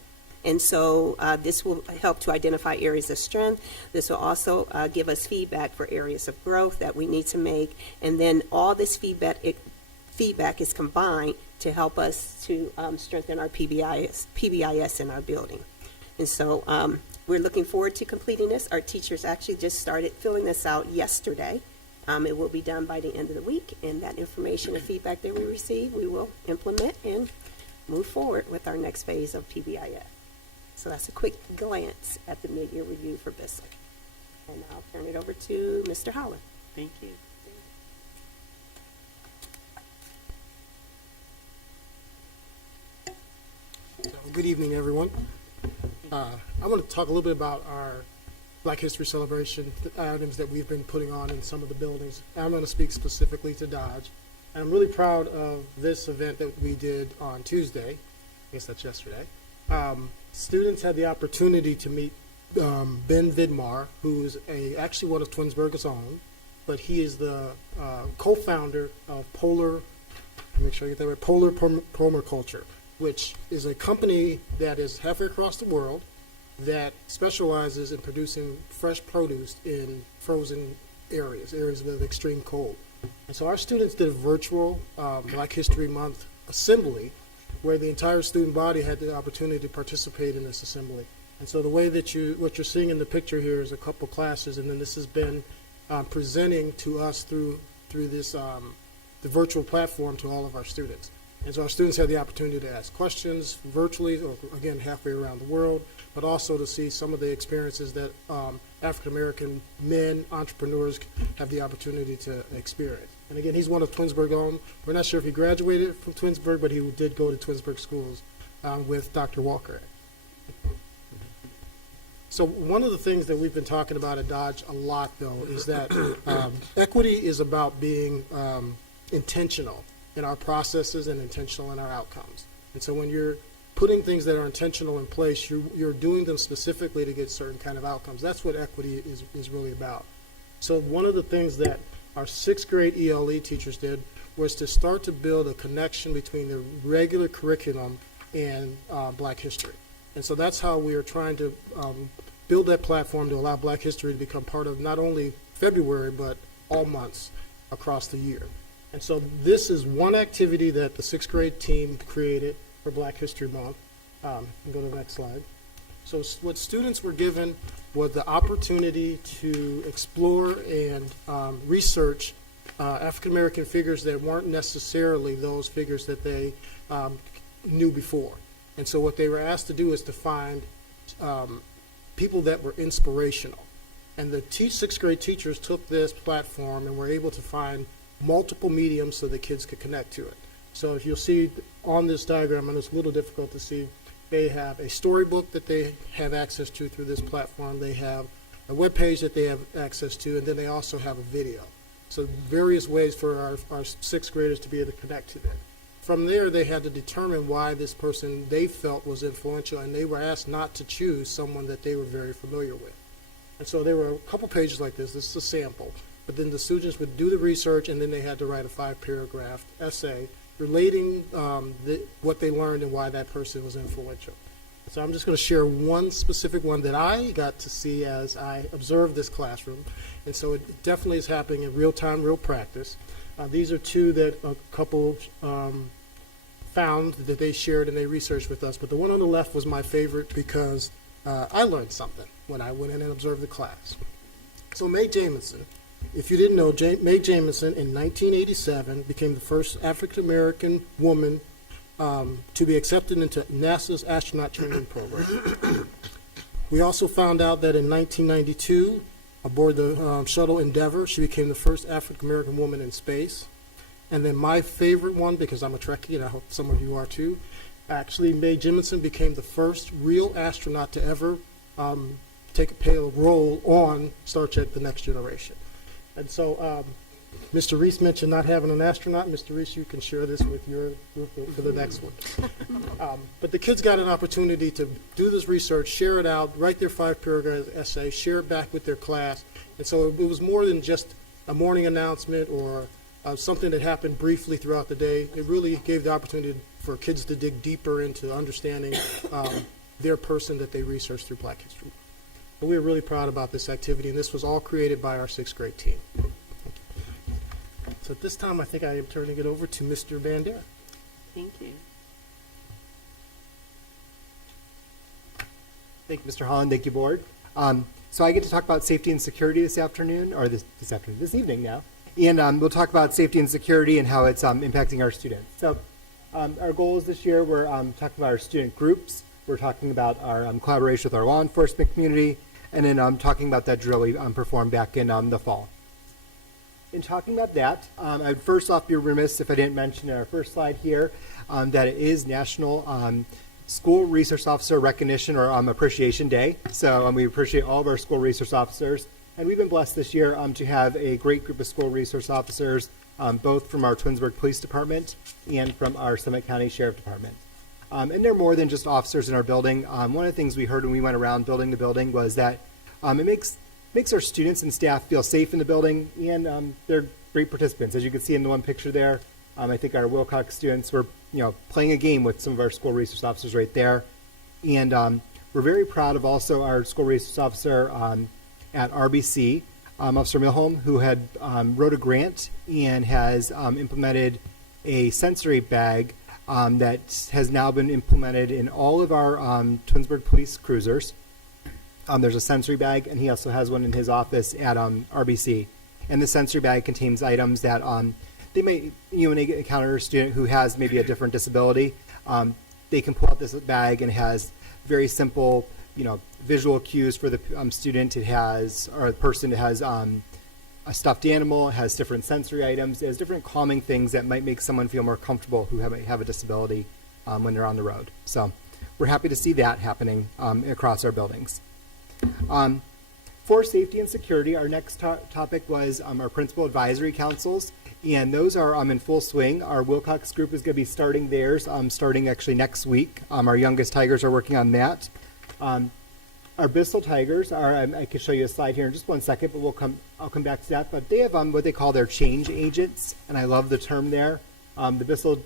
And so this will help to identify areas of strength. This will also give us feedback for areas of growth that we need to make. And then all this feedback is combined to help us to strengthen our PBIS in our building. And so we're looking forward to completing this. Our teachers actually just started filling this out yesterday. It will be done by the end of the week, and that information and feedback that we receive, we will implement and move forward with our next phase of PBIS. So that's a quick glance at the mid-year review for Bissell. And I'll turn it over to Mr. Holland. Thank you. Good evening, everyone. I want to talk a little bit about our Black History Celebration items that we've been putting on in some of the buildings. I'm going to speak specifically to Dodge. And I'm really proud of this event that we did on Tuesday. I guess that's yesterday. Students had the opportunity to meet Ben Vidmar, who's actually one of Twinsburg's own, but he is the co-founder of Polar Permaculture, which is a company that is halfway across the world that specializes in producing fresh produce in frozen areas with extreme cold. And so our students did a virtual Black History Month assembly where the entire student body had the opportunity to participate in this assembly. And so the way that what you're seeing in the picture here is a couple classes, and then this has been presenting to us through this the virtual platform to all of our students. And so our students had the opportunity to ask questions virtually, or again, halfway around the world, but also to see some of the experiences that African-American men, entrepreneurs, have the opportunity to experience. And again, he's one of Twinsburg's own. We're not sure if he graduated from Twinsburg, but he did go to Twinsburg schools with Dr. Walker. So one of the things that we've been talking about at Dodge a lot, though, is that equity is about being intentional in our processes and intentional in our outcomes. And so when you're putting things that are intentional in place, you're doing them specifically to get certain kind of outcomes. That's what equity is really about. So one of the things that our 6th grade ELE teachers did was to start to build a connection between the regular curriculum and Black history. And so that's how we are trying to build that platform to allow Black history to become part of not only February, but all months across the year. And so this is one activity that the 6th grade team created for Black History Month. Go to the next slide. So what students were given was the opportunity to explore and research African American figures that weren't necessarily those figures that they knew before. And so what they were asked to do is to find people that were inspirational. And the 6th grade teachers took this platform and were able to find multiple mediums so the kids could connect to it. So if you'll see on this diagram, and it's a little difficult to see, they have a storybook that they have access to through this platform. They have a web page that they have access to, and then they also have a video. So various ways for our 6th graders to be able to connect to that. From there, they had to determine why this person they felt was influential, and they were asked not to choose someone that they were very familiar with. And so there were a couple pages like this. This is a sample. But then the students would do the research, and then they had to write a 5-paragraph essay relating what they learned and why that person was influential. So I'm just going to share one specific one that I got to see as I observed this classroom. And so it definitely is happening in real time, real practice. These are two that a couple found that they shared and they researched with us. But the one on the left was my favorite because I learned something when I went in and observed the class. So Mae Jamison, if you didn't know, Mae Jamison in 1987 became the first African-American woman to be accepted into NASA's astronaut training program. We also found out that in 1992, aboard the shuttle Endeavour, she became the first African-American woman in space. And then my favorite one, because I'm a Trekkie and I hope some of you are too, actually Mae Jamison became the first real astronaut to ever play a role on Star Trek The Next Generation. And so Mr. Reese mentioned not having an astronaut. Mr. Reese, you can share this with your group for the next one. But the kids got an opportunity to do this research, share it out, write their 5-paragraph essay, share it back with their class. And so it was more than just a morning announcement or something that happened briefly throughout the day. It really gave the opportunity for kids to dig deeper into understanding their person that they researched through Black History Month. And we're really proud about this activity, and this was all created by our 6th grade team. So at this time, I think I am turning it over to Mr. Bandera. Thank you. Thank you, Mr. Holland. Thank you, Board. So I get to talk about safety and security this afternoon, or this evening now. And we'll talk about safety and security and how it's impacting our students. So our goals this year, we're talking about our student groups. We're talking about our collaboration with our law enforcement community, and then talking about that drill we performed back in the fall. In talking about that, I'd first off be remiss if I didn't mention in our first slide here that it is National School Resource Officer Recognition or Appreciation Day. So we appreciate all of our school resource officers. And we've been blessed this year to have a great group of school resource officers, both from our Twinsburg Police Department and from our Summit County Sheriff Department. And they're more than just officers in our building. One of the things we heard when we went around building the building was that it makes our students and staff feel safe in the building, and they're great participants. As you can see in the one picture there, I think our Wilcox students were playing a game with some of our school resource officers right there. And we're very proud of also our school resource officer at RBC, Officer Milholm, who had wrote a grant and has implemented a sensory bag that has now been implemented in all of our Twinsburg police cruisers. There's a sensory bag, and he also has one in his office at RBC. And the sensory bag contains items that they may, when they encounter a student who has maybe a different disability, they can pull out this bag, and it has very simple, visual cues for the student. It has, or the person. It has a stuffed animal. It has different sensory items. It has different calming things that might make someone feel more comfortable who have a disability when they're on the road. So we're happy to see that happening across our buildings. For safety and security, our next topic was our principal advisory councils, and those are in full swing. Our Wilcox group is going to be starting theirs starting actually next week. Our youngest Tigers are working on that. Our Bissell Tigers are, I can show you a slide here in just one second, but I'll come back to that. But they have what they call their change agents, and I love the term there. The Bissell,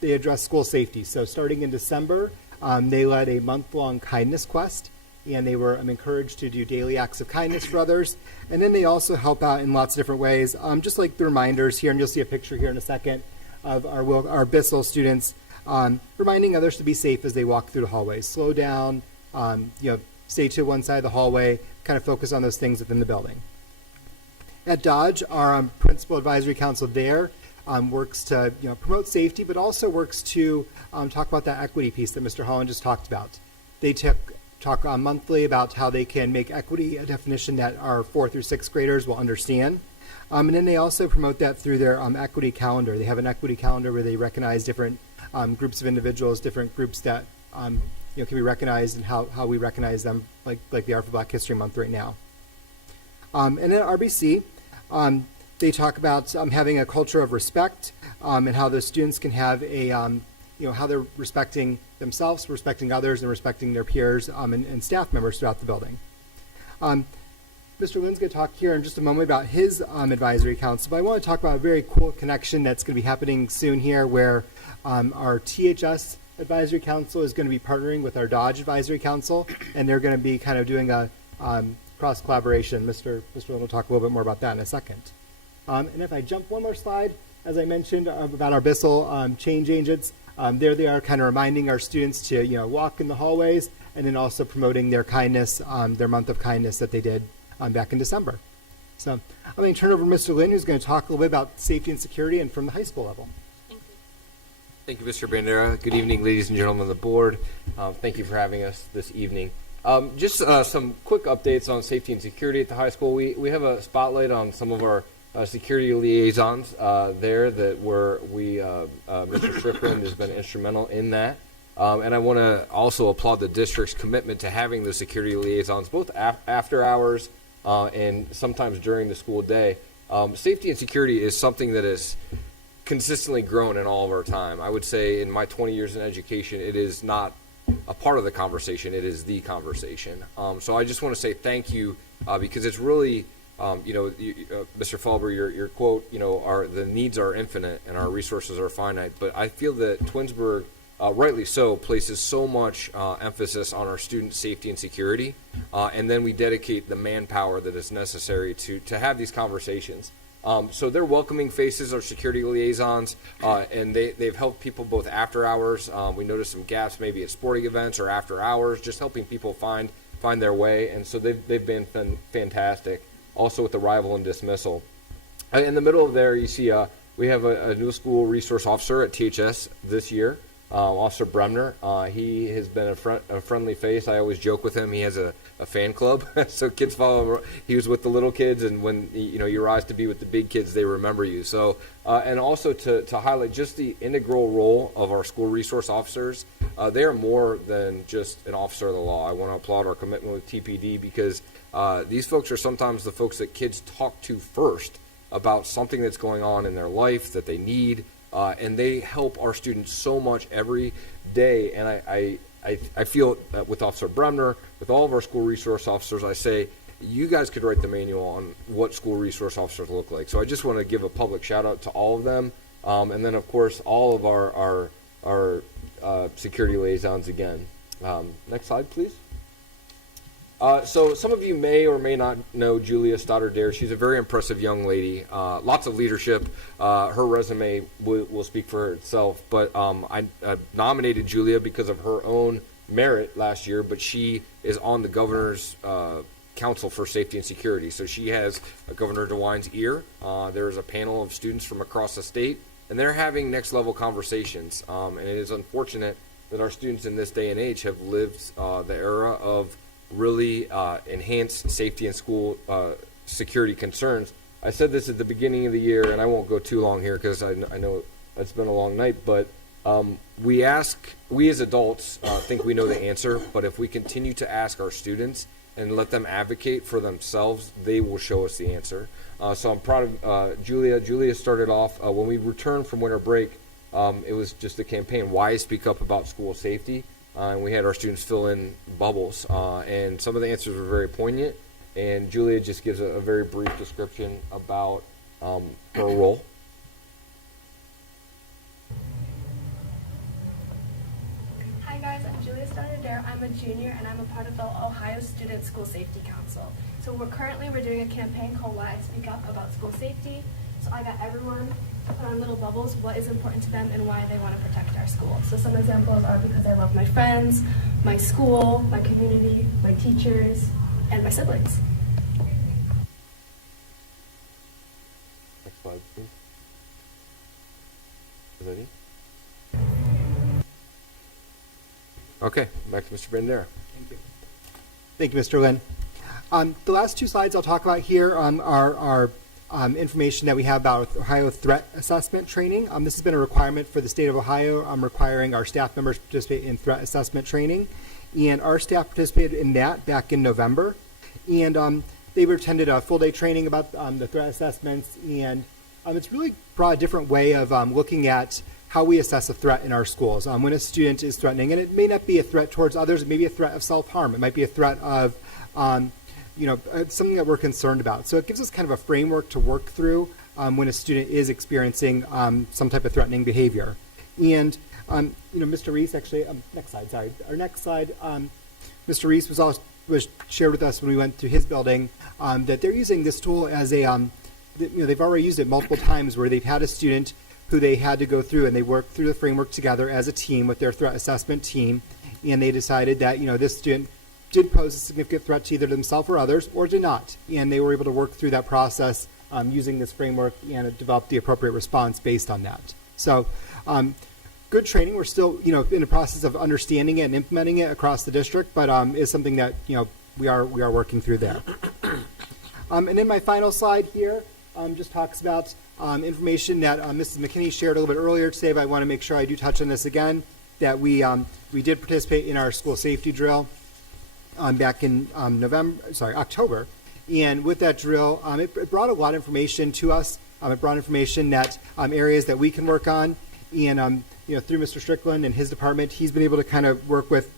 they address school safety. So starting in December, they led a month-long kindness quest, and they were encouraged to do daily acts of kindness for others. And then they also help out in lots of different ways, just like the reminders here, and you'll see a picture here in a second of our Bissell students reminding others to be safe as they walk through the hallways. Slow down, stay to one side of the hallway, kind of focus on those things within the building. At Dodge, our principal advisory council there works to promote safety, but also works to talk about that equity piece that Mr. Holland just talked about. They talk monthly about how they can make equity a definition that our 4th through 6th graders will understand. And then they also promote that through their equity calendar. They have an equity calendar where they recognize different groups of individuals, different groups that can be recognized, and how we recognize them, like they are for Black History Month right now. And at RBC, they talk about having a culture of respect, and how the students can have how they're respecting themselves, respecting others, and respecting their peers and staff members throughout the building. Mr. Lynn's going to talk here in just a moment about his advisory council, but I want to talk about a very cool connection that's going to be happening soon here, where our THS advisory council is going to be partnering with our Dodge advisory council, and they're going to be kind of doing a cross collaboration. Mr. Lynn will talk a little bit more about that in a second. And if I jump one more slide, as I mentioned about our Bissell change agents, there they are, kind of reminding our students to walk in the hallways, and then also promoting their kindness, their month of kindness that they did back in December. So I'm going to turn over to Mr. Lynn, who's going to talk a little bit about safety and security and from the high school level. Thank you, Mr. Bandera. Good evening, ladies and gentlemen of the board. Thank you for having us this evening. Just some quick updates on safety and security at the high school. We have a spotlight on some of our security liaisons there that Mr. Strickland has been instrumental in that. And I want to also applaud the district's commitment to having the security liaisons both after hours and sometimes during the school day. Safety and security is something that is consistently grown in all of our time. I would say in my 20 years in education, it is not a part of the conversation, it is the conversation. So I just want to say thank you because it's really, Mr. Falber, your quote, the needs are infinite and our resources are finite, but I feel that Twinsburg rightly so, places so much emphasis on our student safety and security, and then we dedicate the manpower that is necessary to have these conversations. So they're welcoming faces, our security liaisons, and they've helped people both after hours. We noticed some gaps maybe at sporting events or after hours, just helping people find their way, and so they've been fantastic. Also with arrival and dismissal. In the middle of there, you see we have a new school resource officer at THS this year. Officer Bremner, he has been a friendly face. I always joke with him. He has a fan club, so kids follow him. He was with the little kids, and when you rise to be with the big kids, they remember you. So, and also to highlight just the integral role of our school resource officers. They are more than just an officer of the law. I want to applaud our commitment with TPD because these folks are sometimes the folks that kids talk to first about something that's going on in their life that they need. And they help our students so much every day. And I feel that with Officer Bremner, with all of our school resource officers, I say, you guys could write the manual on what school resource officers look like. So I just want to give a public shout out to all of them. And then, of course, all of our security liaisons again. Next slide, please. So some of you may or may not know Julia Stoddard-Dare. She's a very impressive young lady, lots of leadership. Her resume will speak for itself, but I nominated Julia because of her own merit last year, but she is on the governor's Council for Safety and Security. So she has Governor DeWine's ear. There's a panel of students from across the state, and they're having next level conversations. And it is unfortunate that our students in this day and age have lived the era of really enhanced safety and school security concerns. I said this at the beginning of the year, and I won't go too long here because I know it's been a long night, but we as adults think we know the answer, but if we continue to ask our students and let them advocate for themselves, they will show us the answer. So I'm proud of Julia. Julia started off, when we returned from winter break, it was just a campaign, why speak up about school safety? And we had our students fill in bubbles, and some of the answers were very poignant. And Julia just gives a very brief description about her role. Hi guys, I'm Julia Stoddard-Dare. I'm a junior and I'm a part of the Ohio Student School Safety Council. So we're doing a campaign called Why I Speak Up About School Safety. So I got everyone put on little bubbles what is important to them and why they want to protect our school. So some examples are because I love my friends, my school, my community, my teachers, and my siblings. Next slide, please. Ready? Okay, back to Mr. Bandera. Thank you. Thank you, Mr. Lynn. The last two slides I'll talk about here are information that we have about Ohio threat assessment training. This has been a requirement for the state of Ohio. Requiring our staff members to participate in threat assessment training. And our staff participated in that back in November. And they attended a full-day training about the threat assessments. And it's really brought a different way of looking at how we assess a threat in our schools. When a student is threatening, and it may not be a threat towards others, it may be a threat of self-harm. It might be a threat of something that we're concerned about. So it gives us kind of a framework to work through when a student is experiencing some type of threatening behavior. And Mr. Reese actually, next slide, sorry. Our next slide, Mr. Reese was shared with us when we went to his building that they're using this tool as a, they've already used it multiple times where they've had a student who they had to go through and they worked through the framework together as a team with their threat assessment team. And they decided that, this student did pose a significant threat to either themselves or others, or did not. And they were able to work through that process using this framework and develop the appropriate response based on that. So good training. We're still, in the process of understanding it and implementing it across the district, but is something that, we are working through there. And then my final slide here just talks about information that Mrs. McKinney shared a little bit earlier today, but I want to make sure I do touch on this again, that we did participate in our school safety drill back in October. And with that drill, it brought a lot of information to us. It brought information that areas that we can work on. And through Mr. Strickland and his department, he's been able to kind of work with,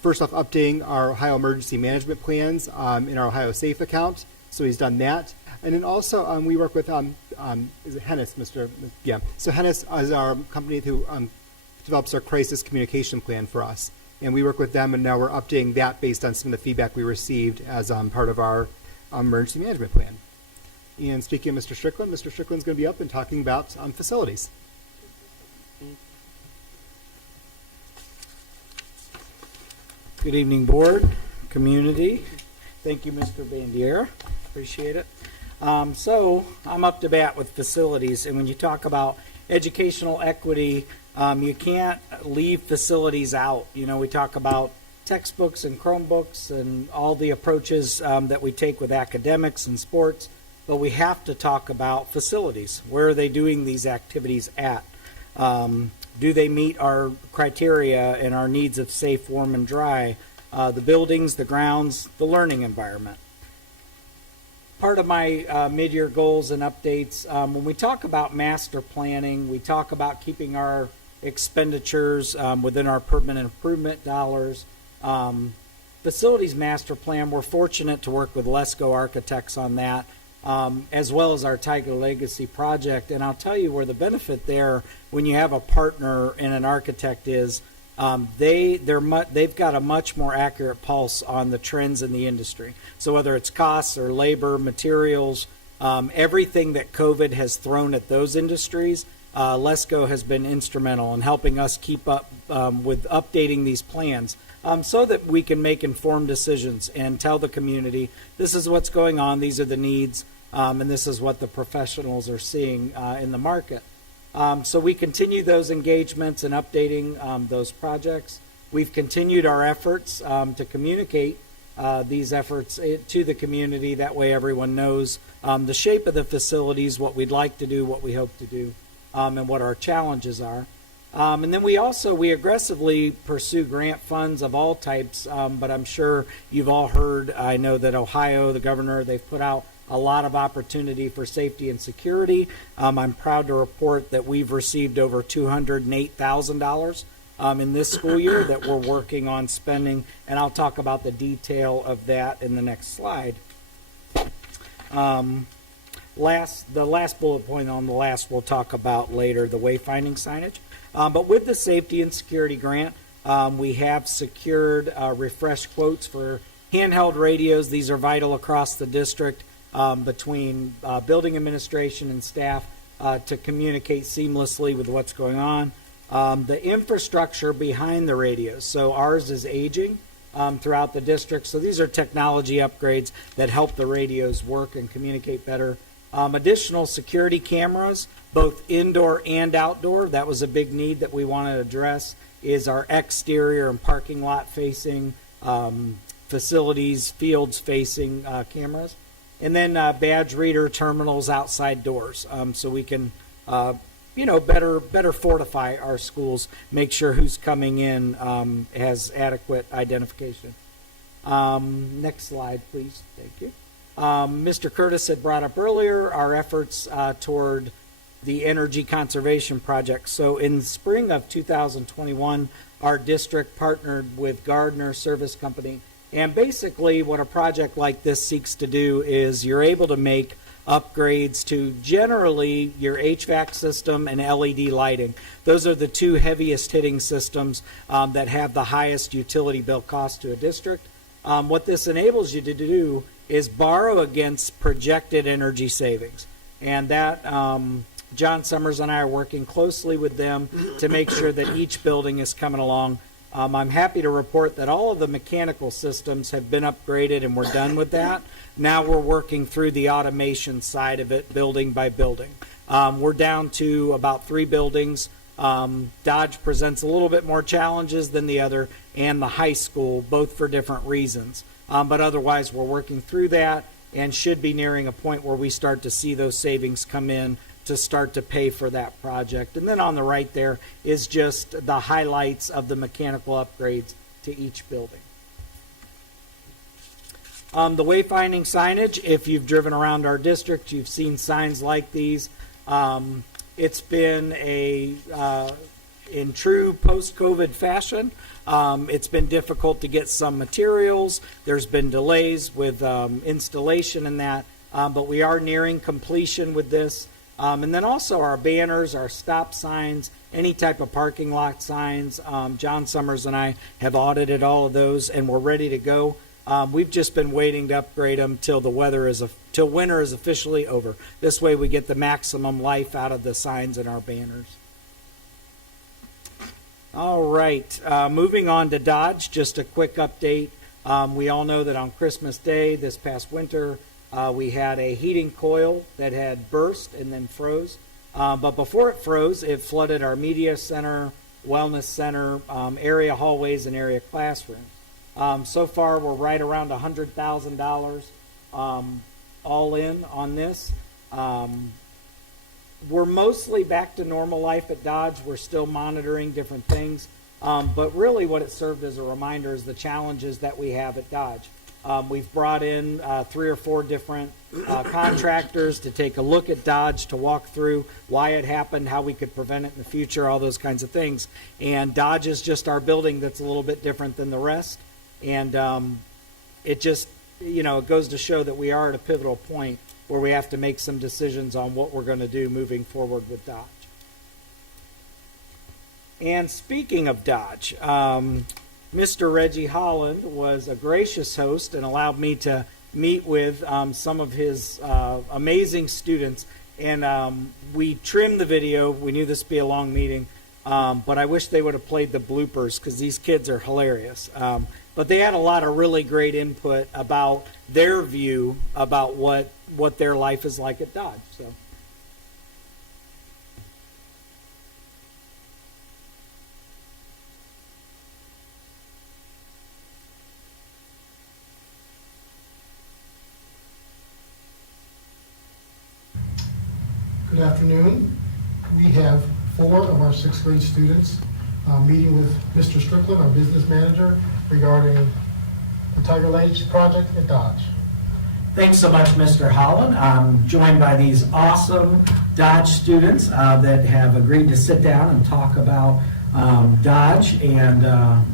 first off, updating our Ohio emergency management plans in our Ohio Safe account. So he's done that. And then also we work with, is it Hennis, Mr. Yeah. So Hennis is our company who develops our crisis communication plan for us. And we work with them, and now we're updating that based on some of the feedback we received as part of our emergency management plan. And speaking of Mr. Strickland's going to be up and talking about facilities. Good evening, board, community. Thank you, Mr. Bandiera. Appreciate it. So I'm up to bat with facilities, and when you talk about educational equity, you can't leave facilities out. You know, we talk about textbooks and Chromebooks and all the approaches that we take with academics and sports, but we have to talk about facilities. Where are they doing these activities at? Do they meet our criteria and our needs of safe, warm, and dry? The buildings, the grounds, the learning environment. Part of my mid-year goals and updates, when we talk about master planning, we talk about keeping our expenditures within our permanent improvement dollars. Facilities master plan, we're fortunate to work with Lesko Architects on that, as well as our Tiger Legacy project. And I'll tell you where the benefit there, when you have a partner and an architect, is they've got a much more accurate pulse on the trends in the industry. So whether it's costs or labor, materials, everything that COVID has thrown at those industries, Lesko has been instrumental in helping us keep up with updating these plans so that we can make informed decisions and tell the community, this is what's going on, these are the needs, and this is what the professionals are seeing in the market. So we continue those engagements and updating those projects. We've continued our efforts to communicate these efforts to the community. That way everyone knows the shape of the facilities, what we'd like to do, what we hope to do, and what our challenges are. And then we aggressively pursue grant funds of all types, but I'm sure you've all heard, I know that Ohio, the governor, they've put out a lot of opportunity for safety and security. I'm proud to report that we've received over $208,000 in this school year that we're working on spending, and I'll talk about the detail of that in the next slide. The last bullet point on the last we'll talk about later, the wayfinding signage. But with the safety and security grant, we have secured refreshed quotes for handheld radios. These are vital across the district between building administration and staff to communicate seamlessly with what's going on. The infrastructure behind the radios. So ours is aging throughout the district. So these are technology upgrades that help the radios work and communicate better. Additional security cameras, both indoor and outdoor. That was a big need that we wanted to address, is our exterior and parking lot facing facilities, fields facing cameras. And then badge reader terminals outside doors, so we can, better fortify our schools, make sure who's coming in has adequate identification. Next slide, please. Thank you. Mr. Curtis had brought up earlier our efforts toward the energy conservation project. So in spring of 2021, our district partnered with Gardner Service Company. And basically what a project like this seeks to do is you're able to make upgrades to generally your HVAC system and LED lighting. Those are the two heaviest hitting systems that have the highest utility bill cost to a district. What this enables you to do is borrow against projected energy savings. And that John Summers and I are working closely with them to make sure that each building is coming along. I'm happy to report that all of the mechanical systems have been upgraded and we're done with that. Now we're working through the automation side of it, building by building. We're down to about 3 buildings. Dodge presents a little bit more challenges than the other, and the high school, both for different reasons. But otherwise, we're working through that and should be nearing a point where we start to see those savings come in to start to pay for that project. And then on the right there is just the highlights of the mechanical upgrades to each building. The wayfinding signage, if you've driven around our district, you've seen signs like these. It's been in true post-COVID fashion. It's been difficult to get some materials. There's been delays with installation and that, but we are nearing completion with this. And then also our banners, our stop signs, any type of parking lot signs. John Summers and I have audited all of those, and we're ready to go. We've just been waiting to upgrade them till winter is officially over. This way we get the maximum life out of the signs and our banners. All right, moving on to Dodge, just a quick update. We all know that on Christmas Day this past winter, we had a heating coil that had burst and then froze. But before it froze, it flooded our media center, wellness center, area hallways, and area classrooms. So far, we're right around $100,000 all in on this. We're mostly back to normal life at Dodge. We're still monitoring different things. But really what it served as a reminder is the challenges that we have at Dodge. We've brought in 3 or 4 different contractors to take a look at Dodge, to walk through why it happened, how we could prevent it in the future, all those kinds of things. And Dodge is just our building that's a little bit different than the rest. And it just, it goes to show that we are at a pivotal point where we have to make some decisions on what we're going to do moving forward with Dodge. And speaking of Dodge, Mr. Reggie Holland was a gracious host and allowed me to meet with some of his amazing students. And we trimmed the video. We knew this would be a long meeting, but I wish they would have played the bloopers because these kids are hilarious. But they had a lot of really great input about their view about what their life is like at Dodge. So. Good afternoon. We have 4 of our 6th grade students meeting with Mr. Strickland, our business manager, regarding the Tiger Lakes project at Dodge. Thanks so much, Mr. Holland. I'm joined by these awesome Dodge students that have agreed to sit down and talk about Dodge. And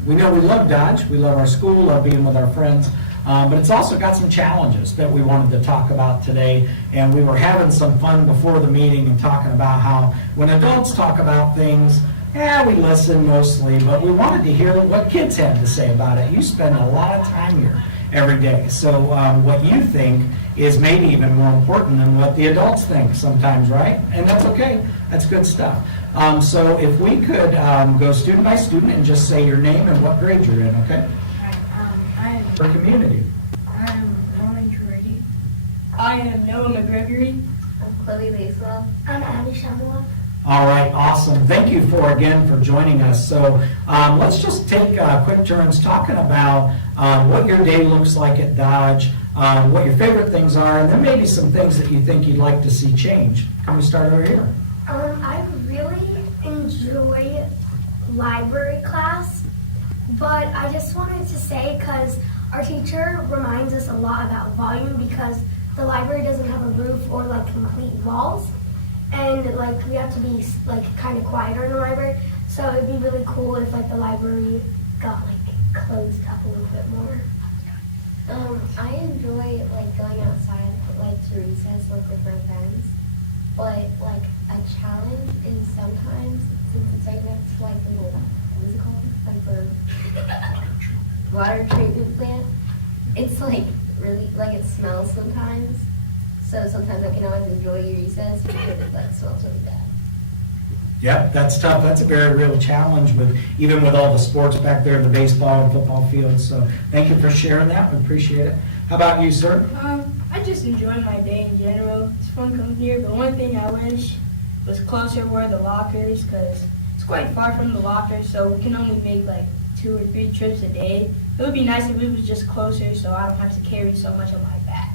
we know we love Dodge. We love our school, love being with our friends. But it's also got some challenges that we wanted to talk about today. And we were having some fun before the meeting and talking about how when adults talk about things, we listen mostly, but we wanted to hear what kids had to say about it. You spend a lot of time here every day. So what you think is maybe even more important than what the adults think sometimes, right? And that's okay. That's good stuff. So if we could go student by student and just say your name and what grade you're in, okay? I am For community. I am Norman Trady. I am Noah McGregory. I'm Chloe Laiswell. I'm Abby Shamua. All right, awesome. Thank you again for joining us. So let's just take quick turns talking about what your day looks like at Dodge, what your favorite things are, and then maybe some things that you think you'd like to see change. Can we start over here? I really enjoy library class, but I just wanted to say, because our teacher reminds us a lot about volume, because the library doesn't have a roof or like complete walls. And like we have to be like kind of quieter in the library, so it'd be really cool if like the library got like closed up a little bit more. I enjoy like going outside like to recess with different friends, but like a challenge is sometimes since it's right next to like little what is it called, like the water treatment plant. It's like really like it smells sometimes. So sometimes I can always enjoy your recess because it like smells really bad. Yep, that's tough. That's a very real challenge even with all the sports back there, the baseball and football fields. So thank you for sharing that. We appreciate it. How about you, sir? I just enjoy my day in general. It's fun coming here, but one thing I wish was closer were the lockers, because it's quite far from the lockers, so we can only make like 2 or 3 trips a day. It would be nice if it was just closer so I don't have to carry so much on my back.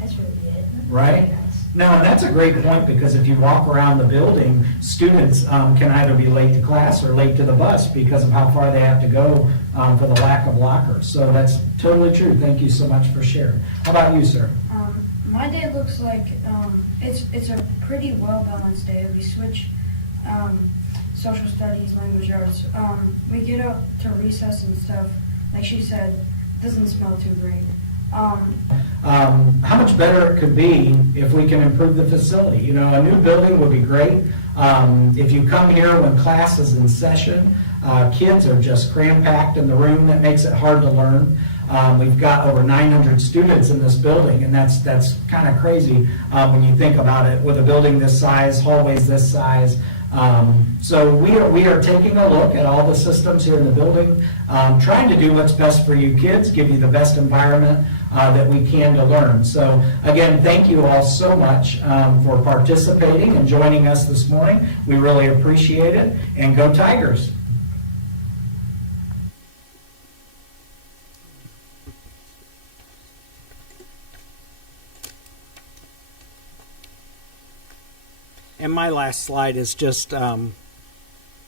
That's really it. Right? Very nice. No, and that's a great point, because if you walk around the building, students can either be late to class or late to the bus because of how far they have to go for the lack of lockers. So that's totally true. Thank you so much for sharing. How about you, sir? My day looks like it's a pretty well-balanced day. We switch social studies, language arts. We get up to recess and stuff. Like she said, doesn't smell too great. how much better it could be if we can improve the facility. You know, a new building would be great. If you come here when class is in session, kids are just cram-packed in the room. That makes it hard to learn. We've got over 900 students in this building, and that's kind of crazy when you think about it, with a building this size, hallways this size. So we are taking a look at all the systems here in the building, trying to do what's best for you kids, give you the best environment that we can to learn. So again, thank you all so much for participating and joining us this morning. We really appreciate it, and go Tigers. And my last slide is just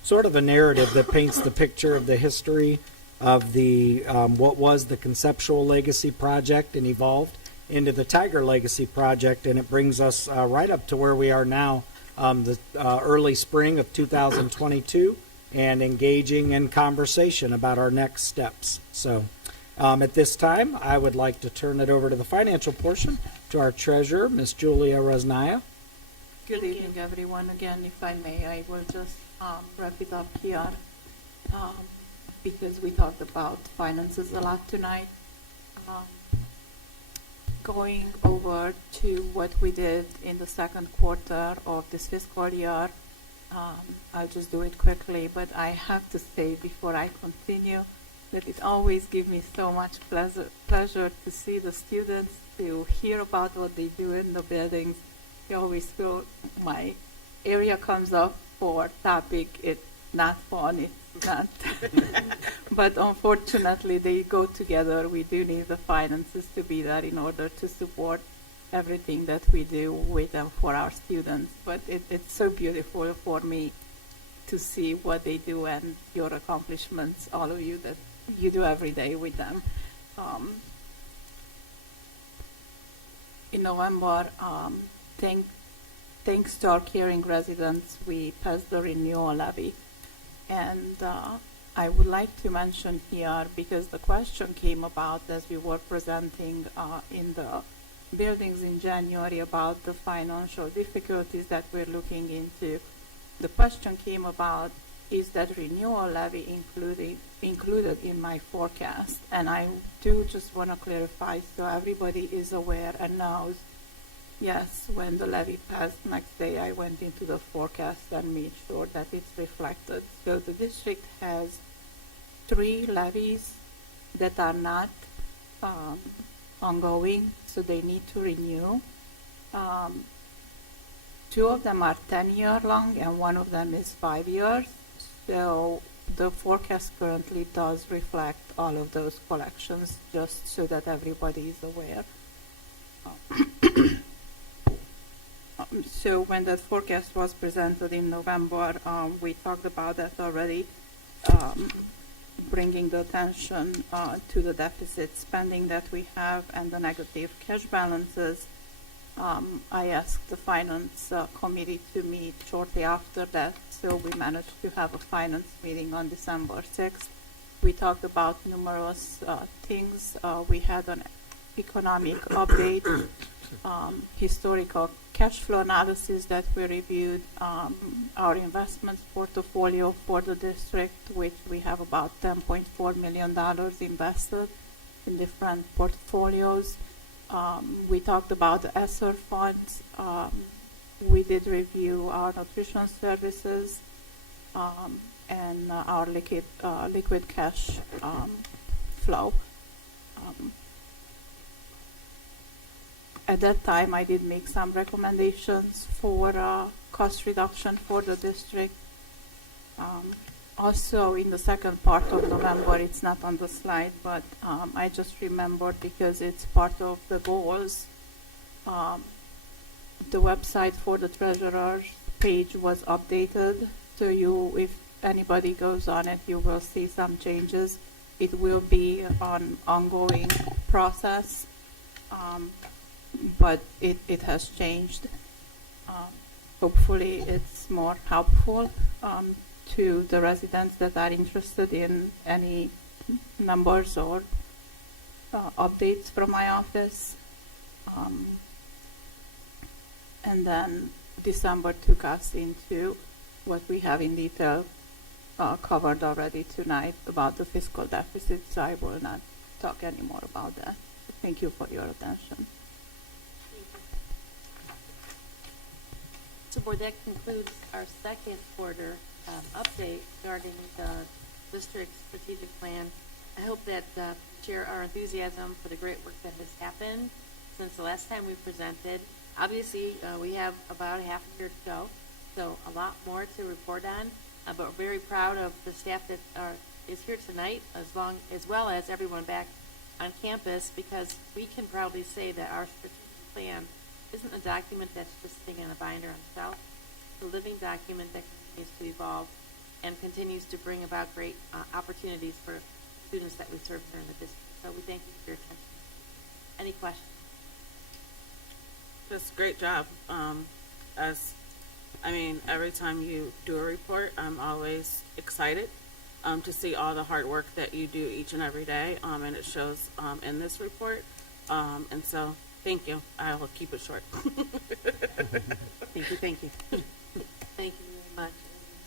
sort of a narrative that paints the picture of the history of the what was the Conceptual Legacy Project and evolved into the Tiger Legacy Project, and it brings us right up to where we are now, the early spring of 2022, and engaging in conversation about our next steps. So at this time, I would like to turn it over to the financial portion to our treasurer, Ms. Julia Resnaya. Good evening, everyone. Again, if I may, I will just wrap it up here because we talked about finances a lot tonight. Going over to what we did in the second quarter of this fiscal year, I'll just do it quickly, but I have to say before I continue that it always gives me so much pleasure to see the students, to hear about what they do in the buildings. I always feel my area comes up for topic. It's not fun. It's not. But unfortunately, they go together. We do need the finances to be there in order to support everything that we do with them for our students. But it's so beautiful for me to see what they do and your accomplishments, all of you, that you do every day with them. In November, thanks to our caring residents, we passed the renewal levy. And I would like to mention here, because the question came about as we were presenting in the buildings in January about the financial difficulties that we're looking into. The question came about, is that renewal levy included in my forecast? And I do just want to clarify so everybody is aware and knows. Yes, when the levy passed, next day I went into the forecast and made sure that it's reflected. So the district has 3 levies that are not ongoing, so they need to renew. 2 of them are 10-year long and 1 of them is 5 years. So the forecast currently does reflect all of those collections, just so that everybody is aware. So when that forecast was presented in November, we talked about that already, bringing the attention to the deficit spending that we have and the negative cash balances. I asked the finance committee to meet shortly after that, so we managed to have a finance meeting on December 6th. We talked about numerous things. We had an economic update, historical cash flow analysis that we reviewed, our investments portfolio for the district, which we have about $10.4 million invested in different portfolios. We talked about the ESSER funds. We did review our nutrition services and our liquid cash flow. At that time, I did make some recommendations for cost reduction for the district. Also, in the second part of November, it's not on the slide, but I just remembered because it's part of the goals. The website for the treasurer's page was updated, so if anybody goes on it, you will see some changes. It will be an ongoing process. But it has changed. Hopefully it's more helpful to the residents that are interested in any numbers or updates from my office. And then December took us into what we have in detail covered already tonight about the fiscal deficit, so I will not talk anymore about that. Thank you for your attention. So, Board, that concludes our second quarter update regarding the district's strategic plan. I hope that share our enthusiasm for the great work that has happened since the last time we presented. Obviously, we have about half a year to go, so a lot more to report on. But we're very proud of the staff that is here tonight, as well as everyone back on campus, because we can proudly say that our strategic plan isn't a document that's just sitting in a binder on the shelf. It's a living document that continues to evolve and continues to bring about great opportunities for students that we serve here in the district. So we thank you for your attention. Any questions? Just great job. Every time you do a report, I'm always excited to see all the hard work that you do each and every day, and it shows in this report. And so, thank you. I will keep it short. Thank you. Thank you very much.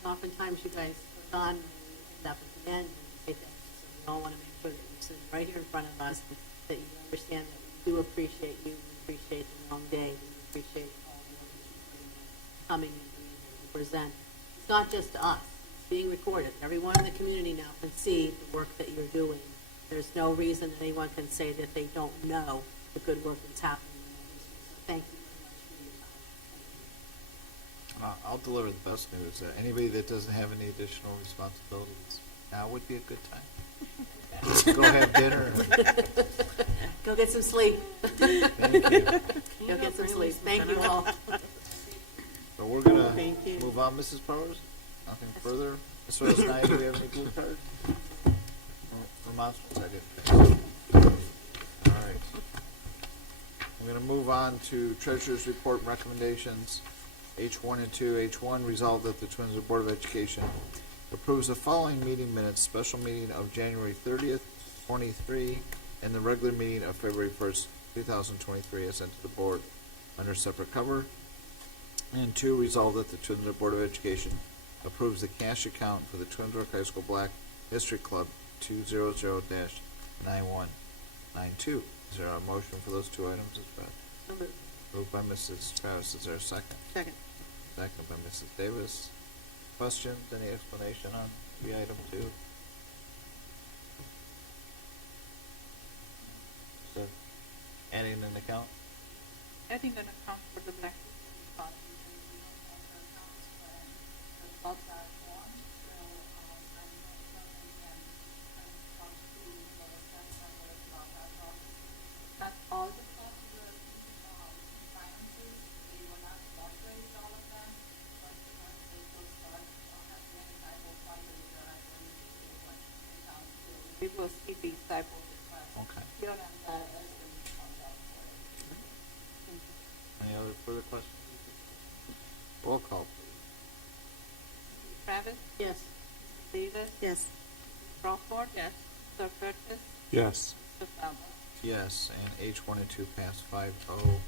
Oftentimes you guys are gone, end up at the end, and you say thank you. So we all want to make sure that you're sitting right here in front of us, that you understand that we do appreciate you, we appreciate the long day, we appreciate all the work that you put in, coming and being able to present. It's not just us, it's being recorded. Everyone in the community now can see the work that you're doing. There's no reason anyone can say that they don't know the good work that's happening in the district. So thank you very much for your time. I'll deliver the best news. Anybody that doesn't have any additional responsibilities, now would be a good time. Go have dinner. Go get some sleep. Thank you. Go get some sleep. Thank you all. So we're going to move on, Mrs. Powers. Nothing further. Ms. Rose Nye, do we have any blue cards? Remonstrance, I didn't. All right. I'm going to move on to Treasurer's Report and Recommendations. H1 and 2. H1, resolved that the Twinsburg Board of Education approves the following meeting minutes: special meeting of January 30th, 23, and the regular meeting of February 1st, 2023, as sent to the board under separate cover. And 2, resolved that the Twinsburg Board of Education approves the cash account for the Twinsburg High School Black History Club 200-9192. Is there a motion for those two items as well? Moved by Mrs. Travis. Is there a second? Second. Second by Mrs. Davis. Questions? Any explanation on the item 2? So, adding an account? Adding an account for the Black History Club. Not all the clubs were finances. They were not fundraised, all of them. Once they will start having any type of fundraiser, I will see what account to. We will see these type of requests. Okay. Here and there as we find out for it. Any other further questions? Roll call, please. Travis? Yes. Davis? Yes. Crawford? Yes. Sir Curtis? Yes. Mr. Falber? Yes, and H1 and 2 pass 5-0.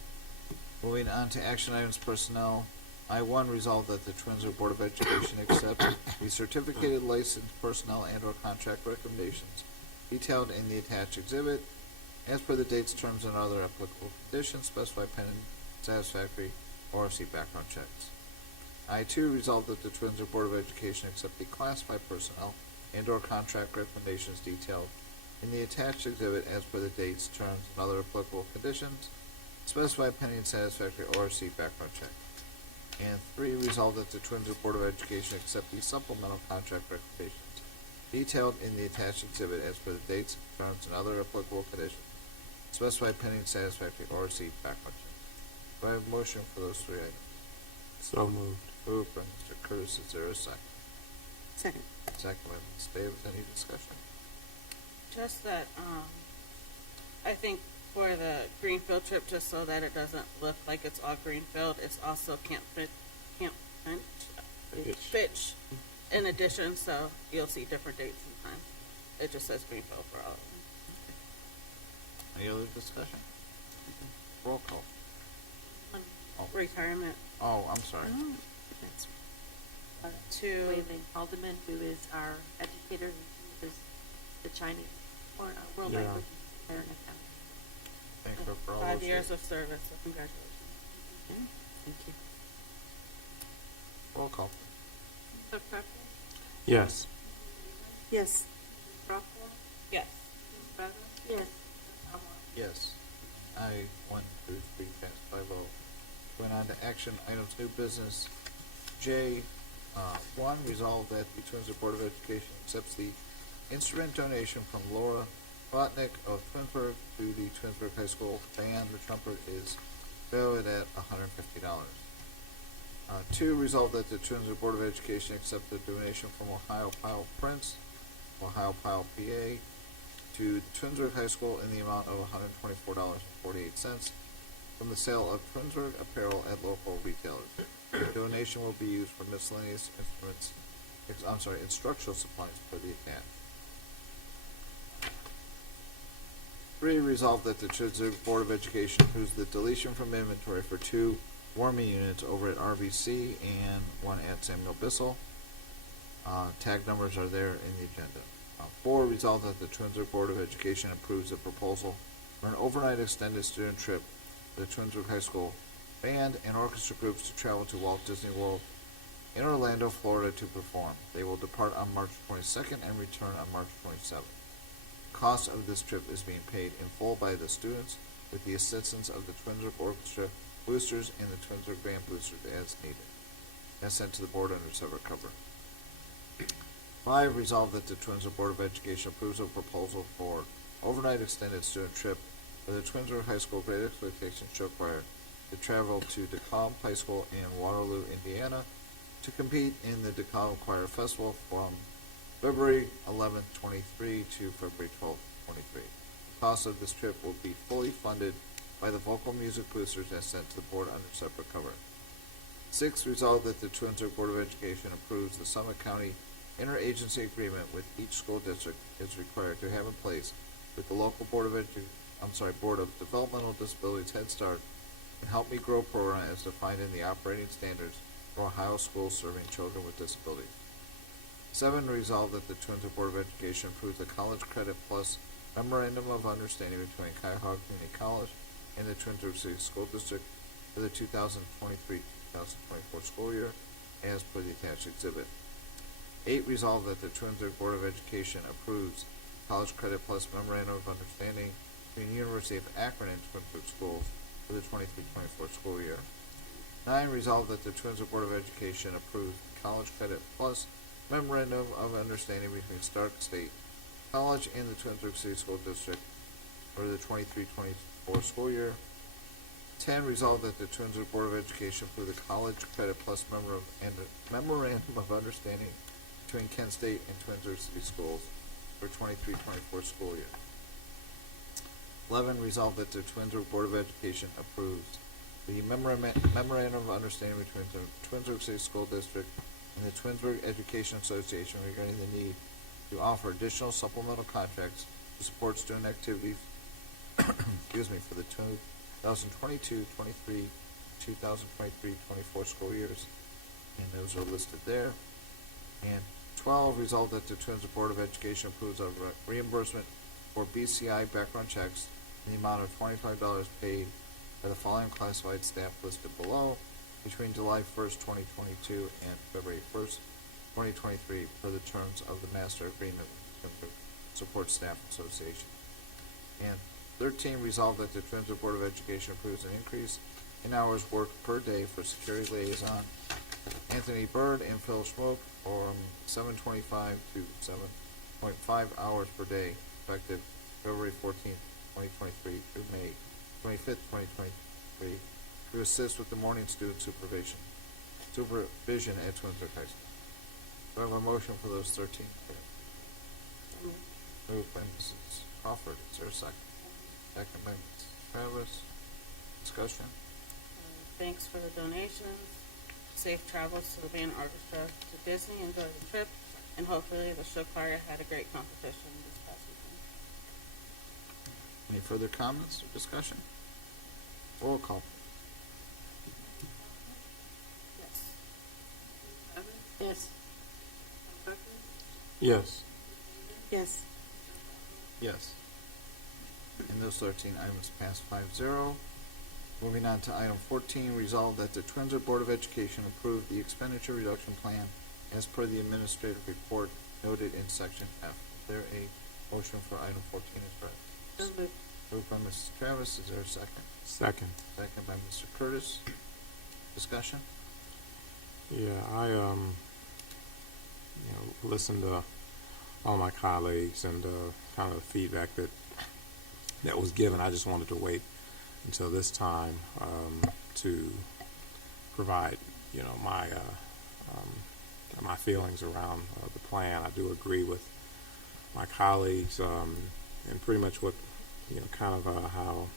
Moving on to action items, personnel. I1, resolved that the Twinsburg Board of Education accept the certificated licensed personnel and/or contract recommendations detailed in the attached exhibit as per the dates, terms, and other applicable conditions specified pending satisfactory ORC background checks. I2, resolved that the Twinsburg Board of Education accept the classified personnel and/or contract recommendations detailed in the attached exhibit as per the dates, terms, and other applicable conditions specified pending satisfactory ORC background check. And 3, resolved that the Twinsburg Board of Education accept the supplemental contract recommendations detailed in the attached exhibit as per the dates, terms, and other applicable conditions specified pending satisfactory ORC background check. Do I have a motion for those 3 items? So moved. Moved by Mr. Curtis. Is there a second? Second. Second by Ms. Davis. Any discussion? Just that, I think for the Greenfield trip, just so that it doesn't look like it's all Greenfield, it's also Fitch in addition, so you'll see different dates and times. It just says Greenfield for all of them. Any other discussion? Roll call. Retirement. Oh, I'm sorry. To Wei Ling Haldeman, who is our educator, who is the Chinese or world Yeah. language there in Academy. Thank her for all 5 those years of service, so congratulations. Thank you. Roll call. Mr. President, Yes. Yes. Rockwell, Yes. Ms. Bevan, Yes. Ms. Elmore. Yes. I, 1 through 3, passed by vote. Going on to action items, new business. J, 1, resolve that the Twinsburg Board of Education accepts the instrument donation from Laura Botnick of Twinsburg to the Twinsburg High School band. The trumpet is valued at $150. 2, resolve that the Twinsburg Board of Education accept the donation from Ohio Pile Prince, Ohio Pile, PA, to Twinsburg High School in the amount of $124.48 from the sale of Twinsburg apparel at local retailers. The donation will be used for miscellaneous instructional supplies for the academy. 3, resolve that the Twinsburg Board of Education approves the deletion from inventory for 2 warming units over at RVC and 1 at Samuel Bissell. Tag numbers are there in the agenda. 4, resolve that the Twinsburg Board of Education approves a proposal for an overnight extended student trip for the Twinsburg High School band and orchestra groups to travel to Walt Disney World in Orlando, Florida to perform. They will depart on March 22nd and return on March 27th. Cost of this trip is being paid in full by the students with the assistance of the Twinsburg Orchestra boosters and the Twinsburg Band boosters as needed. As sent to the board under separate cover. 5, resolve that the Twinsburg Board of Education approves a proposal for overnight extended student trip for the Twinsburg High School Great Expectations Show Choir to travel to DeKalb High School in Waterloo, Indiana, to compete in the DeKalb Choir Festival from February 11th, 23 to February 12th, 23. The cost of this trip will be fully funded by the vocal music boosters as sent to the board under separate cover. 6, resolve that the Twinsburg Board of Education approves the Summit County interagency agreement with each school district is required to have in place with the local Board of Developmental Disabilities Head Start and Help Me Grow program as defined in the operating standards for Ohio schools serving children with disabilities. 7, resolve that the Twinsburg Board of Education approves the College Credit Plus Memorandum of Understanding between Cuyahoga Community College and the Twinsburg City School District for the 2023-2024 school year as per the attached exhibit. 8, resolve that the Twinsburg Board of Education approves College Credit Plus Memorandum of Understanding between University of Akron and Twinsburg Schools for the 23-24 school year. 9, resolve that the Twinsburg Board of Education approves College Credit Plus Memorandum of Understanding between Stark State College and the Twinsburg City School District for the 23-24 school year. 10, resolve that the Twinsburg Board of Education approve the College Credit Plus Memorandum of Understanding between Kent State and Twinsburg City Schools for 23-24 school year. 11, resolve that the Twinsburg Board of Education approves the Memorandum of Understanding between the Twinsburg City School District and the Twinsburg Education Association regarding the need to offer additional supplemental contracts to support student activities for the 2022-23, 2023-24 school years. And those are listed there. And 12, resolve that the Twinsburg Board of Education approves a reimbursement for BCI background checks in the amount of $25 paid by the following classified staff listed below between July 1st, 2022 and February 1st, 2023 per the terms of the master agreement with the Support Staff Association. And 13, resolve that the Twinsburg Board of Education approves an increase in hours worked per day for security liaison Anthony Bird and Phil Schmoke from 7.25 to 7.5 hours per day, effective February 14th, 2023 through May 25th, 2023, to assist with the morning student supervision at Twinsburg High School. Do I have a motion for those 13? Moved by Mrs. Crawford. Is there a second? Second by Mrs. Travis. Discussion? Thanks for the donations. Safe travels to the band orchestra to Disney. Enjoy the trip. And hopefully the show choir had a great competition this past Any further comments or discussion? Roll call. Yes. Yes. Yes. Yes. And those 13 items pass 5-0. Moving on to item 14, resolve that the Twinsburg Board of Education approve the expenditure reduction plan as per the administrative report noted in section F. Is there a motion for item 14 as read? Moved by Mrs. Travis. Is there a second? Second. Second by Mr. Curtis. Discussion? Yeah, I listened to all my colleagues and kind of the feedback that was given. I just wanted to wait until this time to provide, my feelings around the plan. I do agree with my colleagues and pretty much what kind of how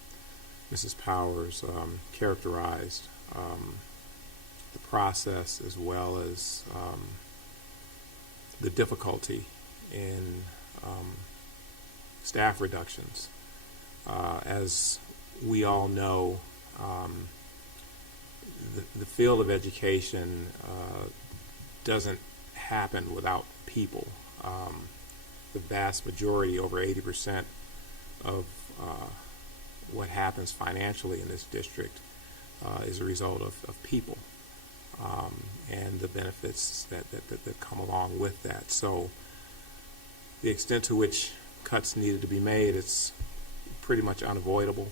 Mrs. Powers characterized the process, as well as the difficulty in staff reductions. As we all know, the field of education doesn't happen without people. The vast majority, over 80% of what happens financially in this district is a result of people and the benefits that come along with that. So the extent to which cuts needed to be made, it's pretty much unavoidable,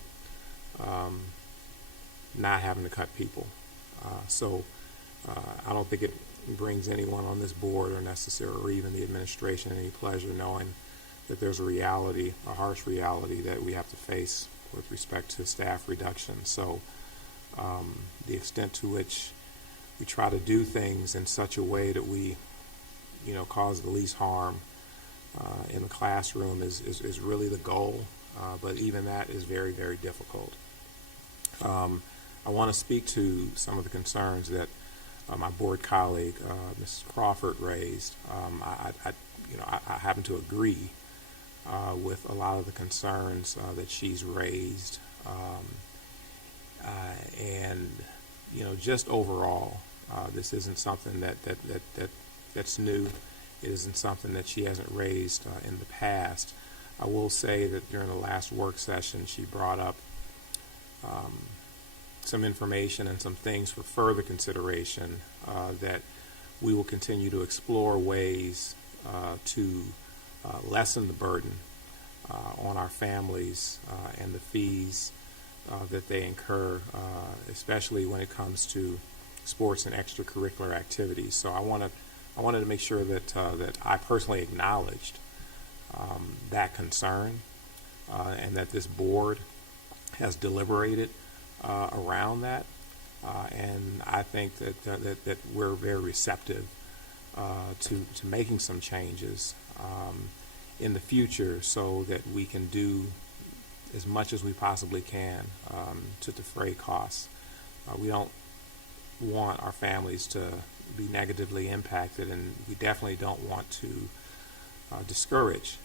not having to cut people. So I don't think it brings anyone on this board or necessarily or even the administration any pleasure knowing that there's a reality, a harsh reality that we have to face with respect to staff reduction. So the extent to which we try to do things in such a way that we, cause the least harm in the classroom is really the goal. But even that is very, very difficult. I want to speak to some of the concerns that my board colleague, Mrs. Crawford, raised. I happen to agree with a lot of the concerns that she's raised. And just overall, this isn't something that's new. It isn't something that she hasn't raised in the past. I will say that during the last work session, she brought up some information and some things for further consideration that we will continue to explore ways to lessen the burden on our families and the fees that they incur, especially when it comes to sports and extracurricular activities. So I wanted to make sure that I personally acknowledged that concern and that this board has deliberated around that, and I think that we're very receptive to making some changes in the future so that we can do as much as we possibly can to defray costs. We don't want our families to be negatively impacted, and we definitely don't want to discourage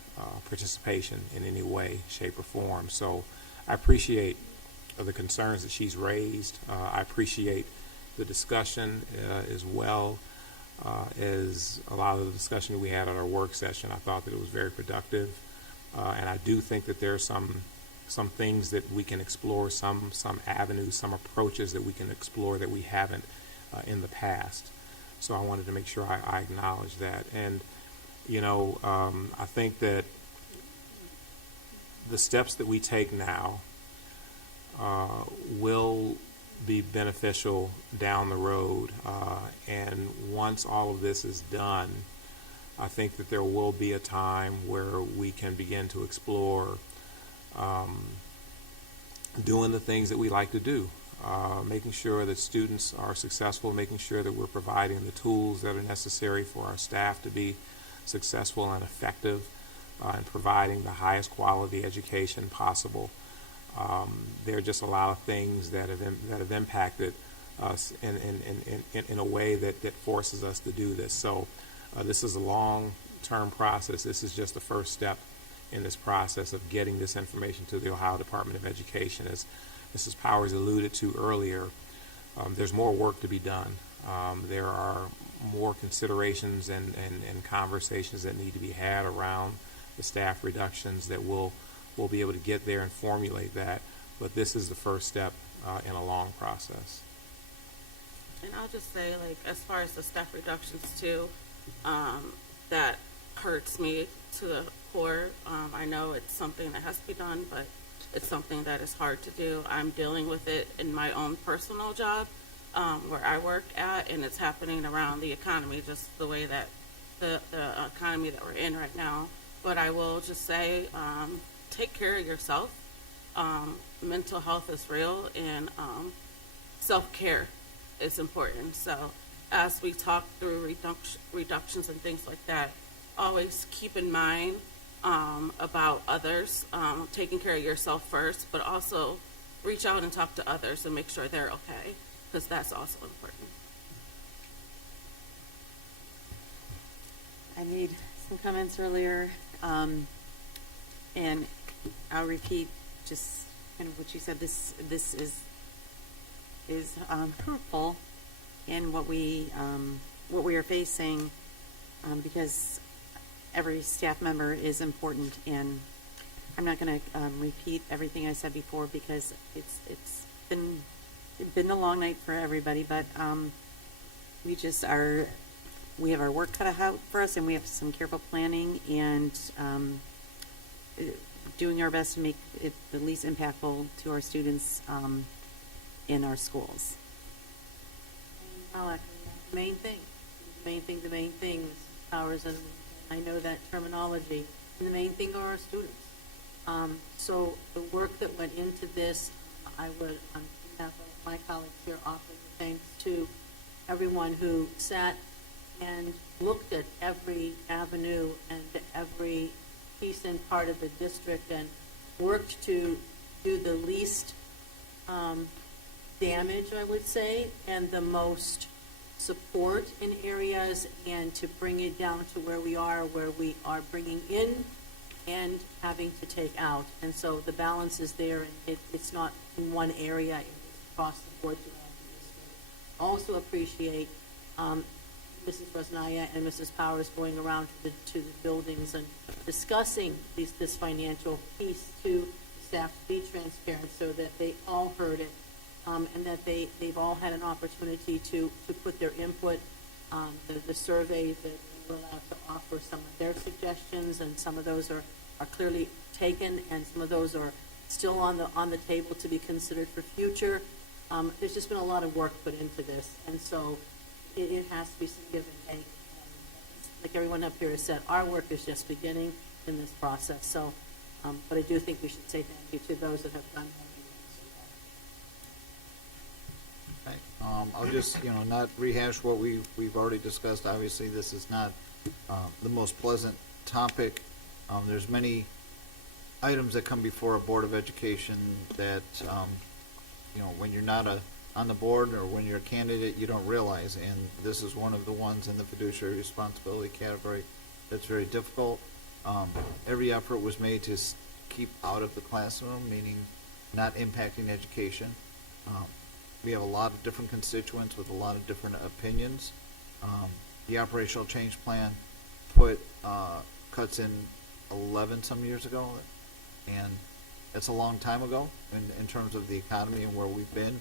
participation in any way, shape, or form. So I appreciate the concerns that she's raised. I appreciate the discussion as well as a lot of the discussion we had at our work session. I thought that it was very productive, and I do think that there are some things that we can explore, some avenues, some approaches that we can explore that we haven't in the past. So I wanted to make sure I acknowledge that. And I think that the steps that we take now will be beneficial down the road. And once all of this is done, I think that there will be a time where we can begin to explore doing the things that we like to do, making sure that students are successful, making sure that we're providing the tools that are necessary for our staff to be successful and effective, and providing the highest quality education possible. There are just a lot of things that have impacted us in a way that forces us to do this. So this is a long-term process. This is just the first step in this process of getting this information to the Ohio Department of Education. As Mrs. Powers alluded to earlier, there's more work to be done. There are more considerations and conversations that need to be had around the staff reductions that we'll be able to get there and formulate that. But this is the first step in a long process. And I'll just say, like, as far as the staff reductions too, that hurts me to the core. I know it's something that has to be done, but it's something that is hard to do. I'm dealing with it in my own personal job, where I work at, and it's happening around the economy, just the way that the economy that we're in right now. But I will just say, take care of yourself. Mental health is real, and self-care is important. So as we talk through reductions and things like that, always keep in mind about others, taking care of yourself first, but also reach out and talk to others and make sure they're okay, because that's also important. I made some comments earlier, and I'll repeat just kind of what you said. This is hurtful in what we are facing, because every staff member is important, and I'm not going to repeat everything I said before, because it's been a long night for everybody, but we have our work cut out for us, and we have some careful planning and doing our best to make it the least impactful to our students in our schools. I'll echo that. The main thing, Mrs. Powers, and I know that terminology, and the main thing are our students. So the work that went into this, I would, on behalf of my colleagues here, offer thanks to everyone who sat and looked at every avenue and every piece and part of the district and worked to do the least damage, I would say, and the most support in areas, and to bring it down to where we are bringing in and having to take out. And so the balance is there, and it's not in one area, it's across the board throughout the district. Also appreciate Mrs. Rosnaya and Mrs. Powers going around to the buildings and discussing this financial piece to staff, to be transparent, so that they all heard it, and that they've all had an opportunity to put their input. The survey that they were allowed to offer some of their suggestions, and some of those are clearly taken, and some of those are still on the table to be considered for future. There's just been a lot of work put into this, and so it has to be some give and take. Like everyone up here has said, our work is just beginning in this process. So, but I do think we should say thank you to those that have done that. Okay. I'll just, not rehash what we've already discussed. Obviously, this is not the most pleasant topic. There's many items that come before a Board of Education that, when you're not on the board or when you're a candidate, you don't realize. And this is one of the ones in the fiduciary responsibility category that's very difficult. Every effort was made to keep out of the classroom, meaning not impacting education. We have a lot of different constituents with a lot of different opinions. The operational change plan put cuts in 11 some years ago, and it's a long time ago in terms of the economy and where we've been.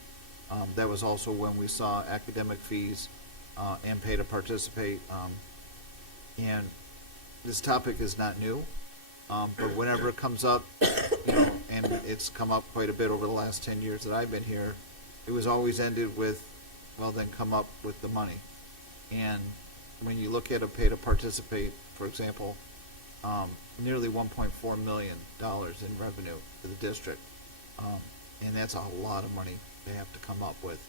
That was also when we saw academic fees and pay to participate. And this topic is not new, but whenever it comes up, and it's come up quite a bit over the last 10 years that I've been here, it was always ended with, well, then come up with the money. And when you look at a pay to participate, for example, nearly $1.4 million in revenue for the district, and that's a lot of money they have to come up with.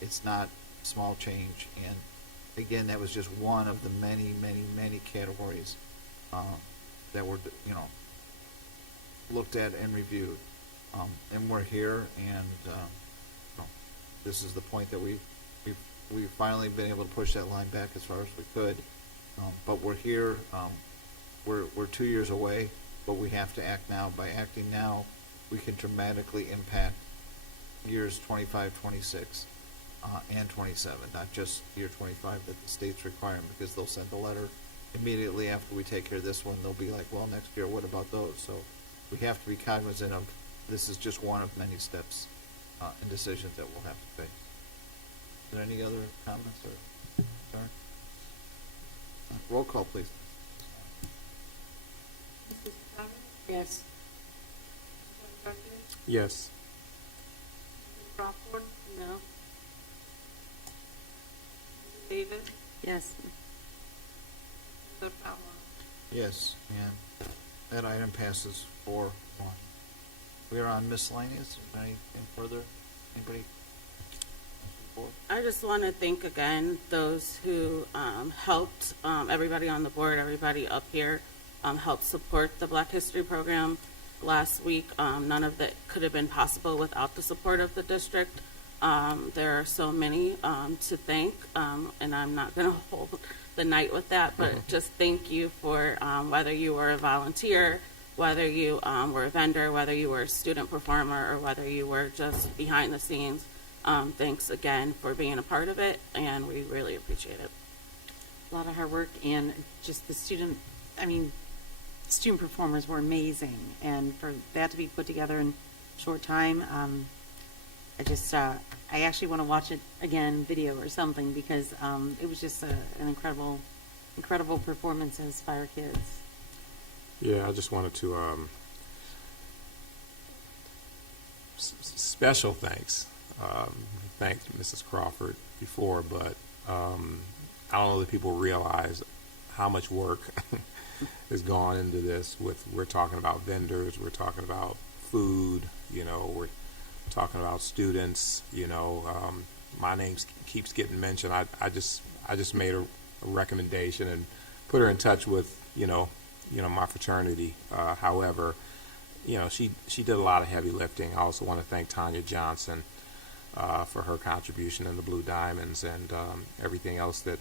It's not small change, and again, that was just one of the many, many, many categories that were, looked at and reviewed. And we're here, and this is the point that we've finally been able to push that line back as far as we could. But we're here. We're 2 years away. but we have to act now. By acting now, we can dramatically impact years 25, 26, and 27, not just year 25 that the state's requiring, because they'll send a letter immediately after we take care of this one. They'll be like, well, next year, what about those? So we have to be cognizant of this is just one of many steps and decisions that we'll have to face. Are there any other comments or concerns? Roll call, please. Yes. Yes. Crawford? No. Davis? Yes. Mr. Fowler? Yes, and that item passes 4-1. We are on miscellaneous. Is there anything further? Anybody? I just want to thank again those who helped, everybody on the board, everybody up here, helped support the Black History Program last week. None of that could have been possible without the support of the district. There are so many to thank, and I'm not going to hold the night with that, but just thank you for whether you were a volunteer, whether you were a vendor, whether you were a student performer, or whether you were just behind the scenes. Thanks again for being a part of it, and we really appreciate it. A lot of hard work, and just the student performers were amazing, and for that to be put together in a short time, I actually want to watch it again, video or something, because it was just an incredible performances by our kids. Yeah, I just wanted to special thanks. Thanked Mrs. Crawford before, but I don't know that people realize how much work has gone into this. We're talking about vendors, we're talking about food, we're talking about students, my name keeps getting mentioned. I just made a recommendation and put her in touch with, my fraternity. However, she did a lot of heavy lifting. I also want to thank Tanya Johnson for her contribution in the Blue Diamonds and everything else that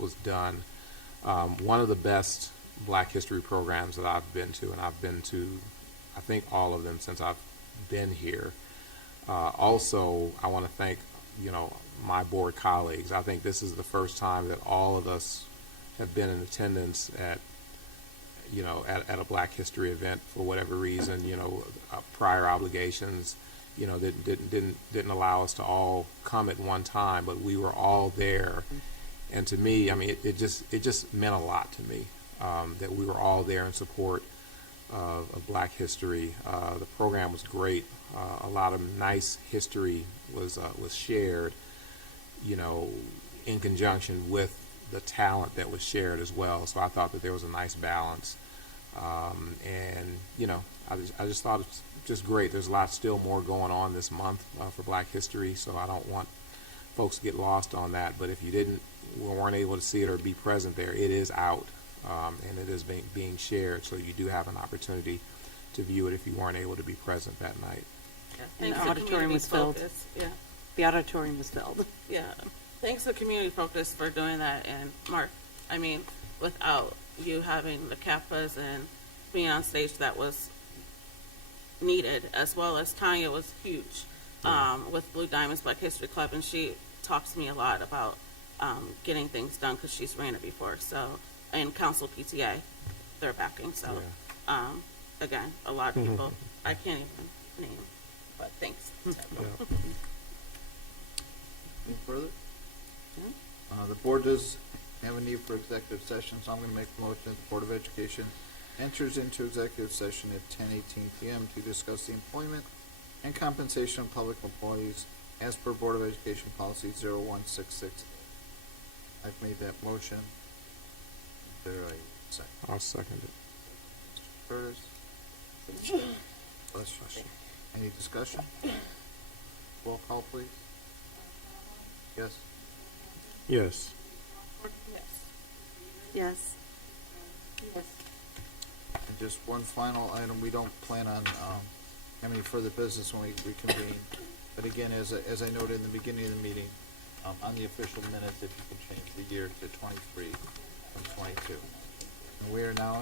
was done. One of the best Black History programs that I've been to, and I've been to, I think, all of them since I've been here. Also, I want to thank, my board colleagues. I think this is the first time that all of us have been in attendance at a Black History event for whatever reason, prior obligations, that didn't allow us to all come at one time, but we were all there. And to me, it just meant a lot to me that we were all there in support of Black history. The program was great. A lot of nice history was shared, in conjunction with the talent that was shared as well. So I thought that there was a nice balance. And I just thought it's just great. There's a lot still more going on this month for Black history, so I don't want folks to get lost on that. But if you weren't able to see it or be present there, it is out, and it is being shared, so you do have an opportunity to view it if you weren't able to be present that night. And the auditorium was filled. Yeah. The auditorium was filled. Yeah. Thanks to Community Focus for doing that. And Mark, without you having the Kappas and being on stage, that was needed, as well as Tanya was huge with Blue Diamonds Black History Club, and she talks to me a lot about getting things done because she's ran it before. So, and Council PTA, they're backing. So, again, a lot of people I can't even name, but thanks. Any further? The board does have a need for executive session, so I'm going to make the motion that the Board of Education enters into executive session at 10:18 p.m. to discuss the employment and compensation of public employees as per Board of Education Policy 0166. I've made that motion. Is there a second? I'll second it. Mr. Curtis? Bless you. Any discussion? Roll call, please. Yes. Yes. Yes. Yes. And just one final item, we don't plan on having any further business when we reconvene. But again, as I noted in the beginning of the meeting, on the official minutes, if you can change the year to 23 from 22. And we are now